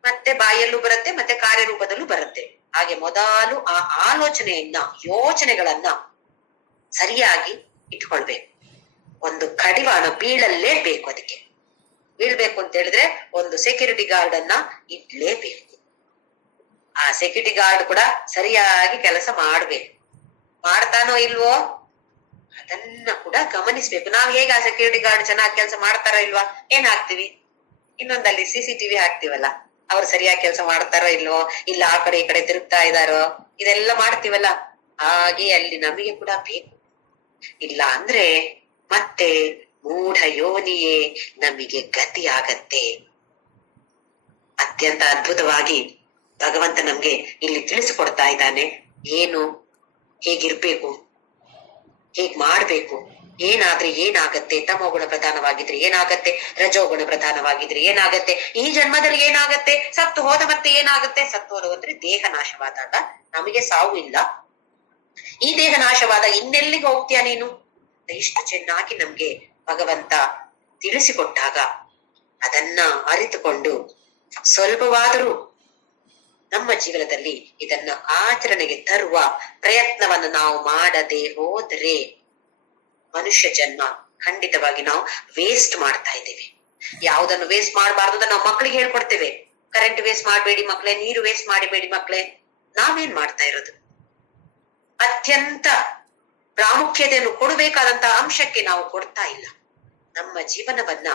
ಮತ್ತೆ ಬಾಯಲ್ಲೂ ಬರುತ್ತೆ, ಮತ್ತೆ ಕಾರ್ಯರೂಪದಲ್ಲೂ ಬರುತ್ತೆ. ಹಾಗೆ ಮೊದಲು ಆ ಆಲೋಚನೆಯನ್ನ, ಯೋಚನೆಗಳನ್ನ ಸರಿಯಾಗಿ ಇಟ್ಕೊಳ್ಬೇಕು. ಒಂದು ಕಡಿವಾಣ ಬೀಳಲೇಬೇಕು. ಅದಕ್ಕೆ ಬೀಳ್ಬೇಕು ಅಂತ ಹೇಳಿದ್ರೆ ಒಂದು ಸೆಕ್ಯೂರಿಟಿ ಗಾರ್ಡ್ ಅನ್ನ ಇಡ್ಲೇಬೇಕು. ಆ ಸೆಕ್ಯೂರಿಟಿ ಗಾರ್ಡ್ ಕೂಡ ಸರಿಯಾಗಿ ಕೆಲಸ ಮಾಡ್ಬೇಕು. ಮಾಡ್ತಾನೋ ಇಲ್ವೋ ಅದನ್ನ ಕೂಡ ಗಮನಿಸ್ಬೇಕು. ನಾವ್ ಹೇಗೆ ಆ ಸೆಕ್ಯೂರಿಟಿ ಗಾರ್ಡ್ ಚೆನ್ನಾಗಿ ಕೆಲಸ ಮಾಡ್ತಾರೋ ಇಲ್ವಾ, ಏನ್ ಹಾಕ್ತಿವಿ, ಇನ್ನೊಂದಲ್ಲಿ CCTV ಹಾಕ್ತಿವಲ್ಲ, ಅವ್ರು ಸರಿಯಾಗಿ ಕೆಲಸ ಮಾಡ್ತಾರೋ ಇಲ್ವೋ, ಇಲ್ಲ ಆ ಕಡೆ ಈ ಕಡೆ ತಿರುಗ್ತಾ ಇದಾರೋ, ಇದೆಲ್ಲ ಮಾಡ್ತೀವಲ್ಲ. ಹಾಗೆ ಅಲ್ಲಿ ನಮಗೆ ಕೂಡ ಬೇಕು. ಇಲ್ಲ ಅಂದ್ರೆ ಮತ್ತೆ ಮೂಢ ಯೋನಿಯೇ ನಮಗೆ ಗತಿ ಆಗತ್ತೆ. ಅತ್ಯಂತ ಅದ್ಭುತವಾಗಿ ಭಗವಂತ ನಮ್ಗೆ ಇಲ್ಲಿ ತಿಳಿಸಿಕೊಡ್ತಾ ಇದ್ದಾನೆ. ಏನು, ಹೇಗಿರ್ಬೇಕು, ಹೇಗ್ ಮಾಡ್ಬೇಕು, ಏನಾದ್ರೆ ಏನಾಗತ್ತೆ, ತಮೋಗುಣ ಪ್ರಧಾನವಾಗಿದ್ರೆ ಏನಾಗತ್ತೆ, ರಜೋಗುಣ ಪ್ರಧಾನವಾಗಿದ್ರೆ ಏನಾಗತ್ತೆ, ಈ ಜನ್ಮದಲ್ಲಿ ಏನಾಗತ್ತೆ, ಸತ್ತು ಹೋದ ಮತ್ತೆ ಏನಾಗತ್ತೆ. ಸತ್ತು ಹೋದ ಅಂದ್ರೆ ದೇಹ ನಾಶವಾದಾಗ ನಮಗೆ ಸಾವು ಇಲ್ಲ. ಈ ದೇಹ ನಾಶವಾದ ಇನ್ನೆಲ್ಲಿಗೆ ಹೋಗ್ತೀಯ ನೀನು, ಇಷ್ಟು ಚೆನ್ನಾಗಿ ನಮ್ಗೆ ಭಗವಂತ ತಿಳಿಸಿಕೊಟ್ಟಾಗ ಅದನ್ನ ಅರಿತುಕೊಂಡು ಸ್ವಲ್ಪವಾದರೂ ನಮ್ಮ ಜೀವನದಲ್ಲಿ ಇದನ್ನ ಆಚರಣೆಗೆ ತರುವ ಪ್ರಯತ್ನವನ್ನು ನಾವು ಮಾಡದೆ ಹೋದ್ರೆ ಮನುಷ್ಯ ಜನ್ಮ ಖಂಡಿತವಾಗಿ ನಾವು ವೇಸ್ಟ್ ಮಾಡ್ತಾ ಇದ್ದೇವೆ. ಯಾವುದನ್ನು ವೇಸ್ಟ್ ಮಾಡಬಾರ್ದು ಅಂತ ನಾವು ಮಕ್ಕಳಿಗೆ ಹೇಳ್ಕೊಡ್ತೇವೆ. ಕರೆಂಟ್ ವೇಸ್ಟ್ ಮಾಡಬೇಡಿ ಮಕ್ಕಳೇ, ನೀರು ವೇಸ್ಟ್ ಮಾಡಬೇಡಿ ಮಕ್ಕಳೇ. ನಾವೇನ್ ಮಾಡ್ತಾ ಇರೋದು? ಅತ್ಯಂತ ಪ್ರಾಮುಖ್ಯತೆಯನ್ನು ಕೊಡಬೇಕಾದಂತಹ ಅಂಶಕ್ಕೆ ನಾವು ಕೊಡ್ತಾ ಇಲ್ಲ. ನಮ್ಮ ಜೀವನವನ್ನ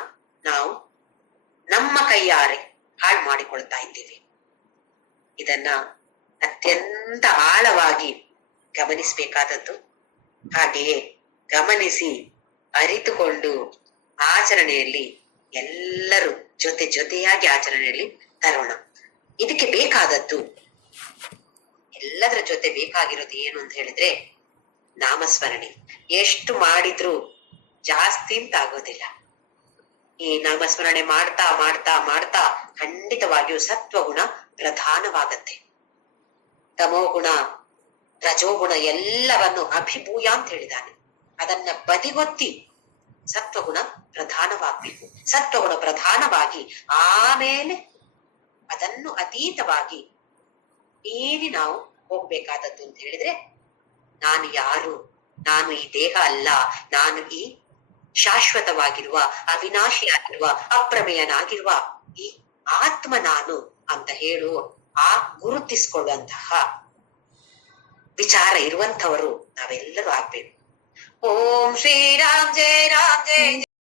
ನಾವು ನಮ್ಮ ಕೈಯಾರೆ ಹಾಳು ಮಾಡಿಕೊಳ್ತಾ ಇದ್ದೀವಿ. ಇದನ್ನ ಅತ್ಯಂತ ಆಳವಾಗಿ ಗಮನಿಸಬೇಕಾದದ್ದು. ಹಾಗೆಯೇ ಗಮನಿಸಿ ಅರಿತುಕೊಂಡು ಆಚರಣೆಯಲ್ಲಿ ಎಲ್ಲರೂ ಜೊತೆಯಾಗಿ ಆಚರಣೆಯಲ್ಲಿ ತರೋಣ. ಇದಕ್ಕೆ ಬೇಕಾದದ್ದು, ಎಲ್ಲದರ ಜೊತೆ ಬೇಕಾಗಿರೋದು ಏನು ಅಂತ ಹೇಳಿದ್ರೆ ನಾಮಸ್ಮರಣೆ. ಎಷ್ಟು ಮಾಡಿದ್ರೂ ಜಾಸ್ತಿ ಅಂತ ಆಗೋದಿಲ್ಲ. ಈ ನಾಮಸ್ಮರಣೆ ಮಾಡ್ತಾ ಮಾಡ್ತಾ ಮಾಡ್ತಾ ಖಂಡಿತವಾಗಿಯೂ ಸತ್ವಗುಣ ಪ್ರಧಾನವಾಗತ್ತೆ. ತಮೋಗುಣ, ರಜೋಗುಣ ಎಲ್ಲವನ್ನು ಅಭಿಭೂಯ ಅಂತ ಹೇಳಿದಾನೆ. ಅದನ್ನ ಬದಿಗೊತ್ತಿ ಸತ್ವಗುಣ ಪ್ರಧಾನವಾಗ್ಬೇಕು. ಸತ್ವಗುಣ ಪ್ರಧಾನವಾಗಿ ಆಮೇಲೆ ಅದನ್ನು ಅತೀತವಾಗಿ ಮೀರಿ ನಾವು ಹೋಗ್ಬೇಕಾದದ್ದು ಅಂತ ಹೇಳಿದ್ರೆ, ನಾನು ಯಾರು, ನಾನು ಈ ದೇಹ ಅಲ್ಲ, ನಾನು ಈ ಶಾಶ್ವತವಾಗಿರುವ, ಅವಿನಾಶಿಯಾಗಿರುವ, ಅಪ್ರಮೇಯನಾಗಿರುವ ಈ ಆತ್ಮ ನಾನು ಅಂತ ಹೇಳು ಆ ಗುರುತಿಸಿಕೊಳ್ಳುವಂತಹ ವಿಚಾರ ಇರುವಂತವರು ನಾವೆಲ್ಲರೂ ಆಗ್ಬೇಕು. ಓಂ ಶ್ರೀರಾಮ್ ಜಯ ರಾಮ್ ಜಯ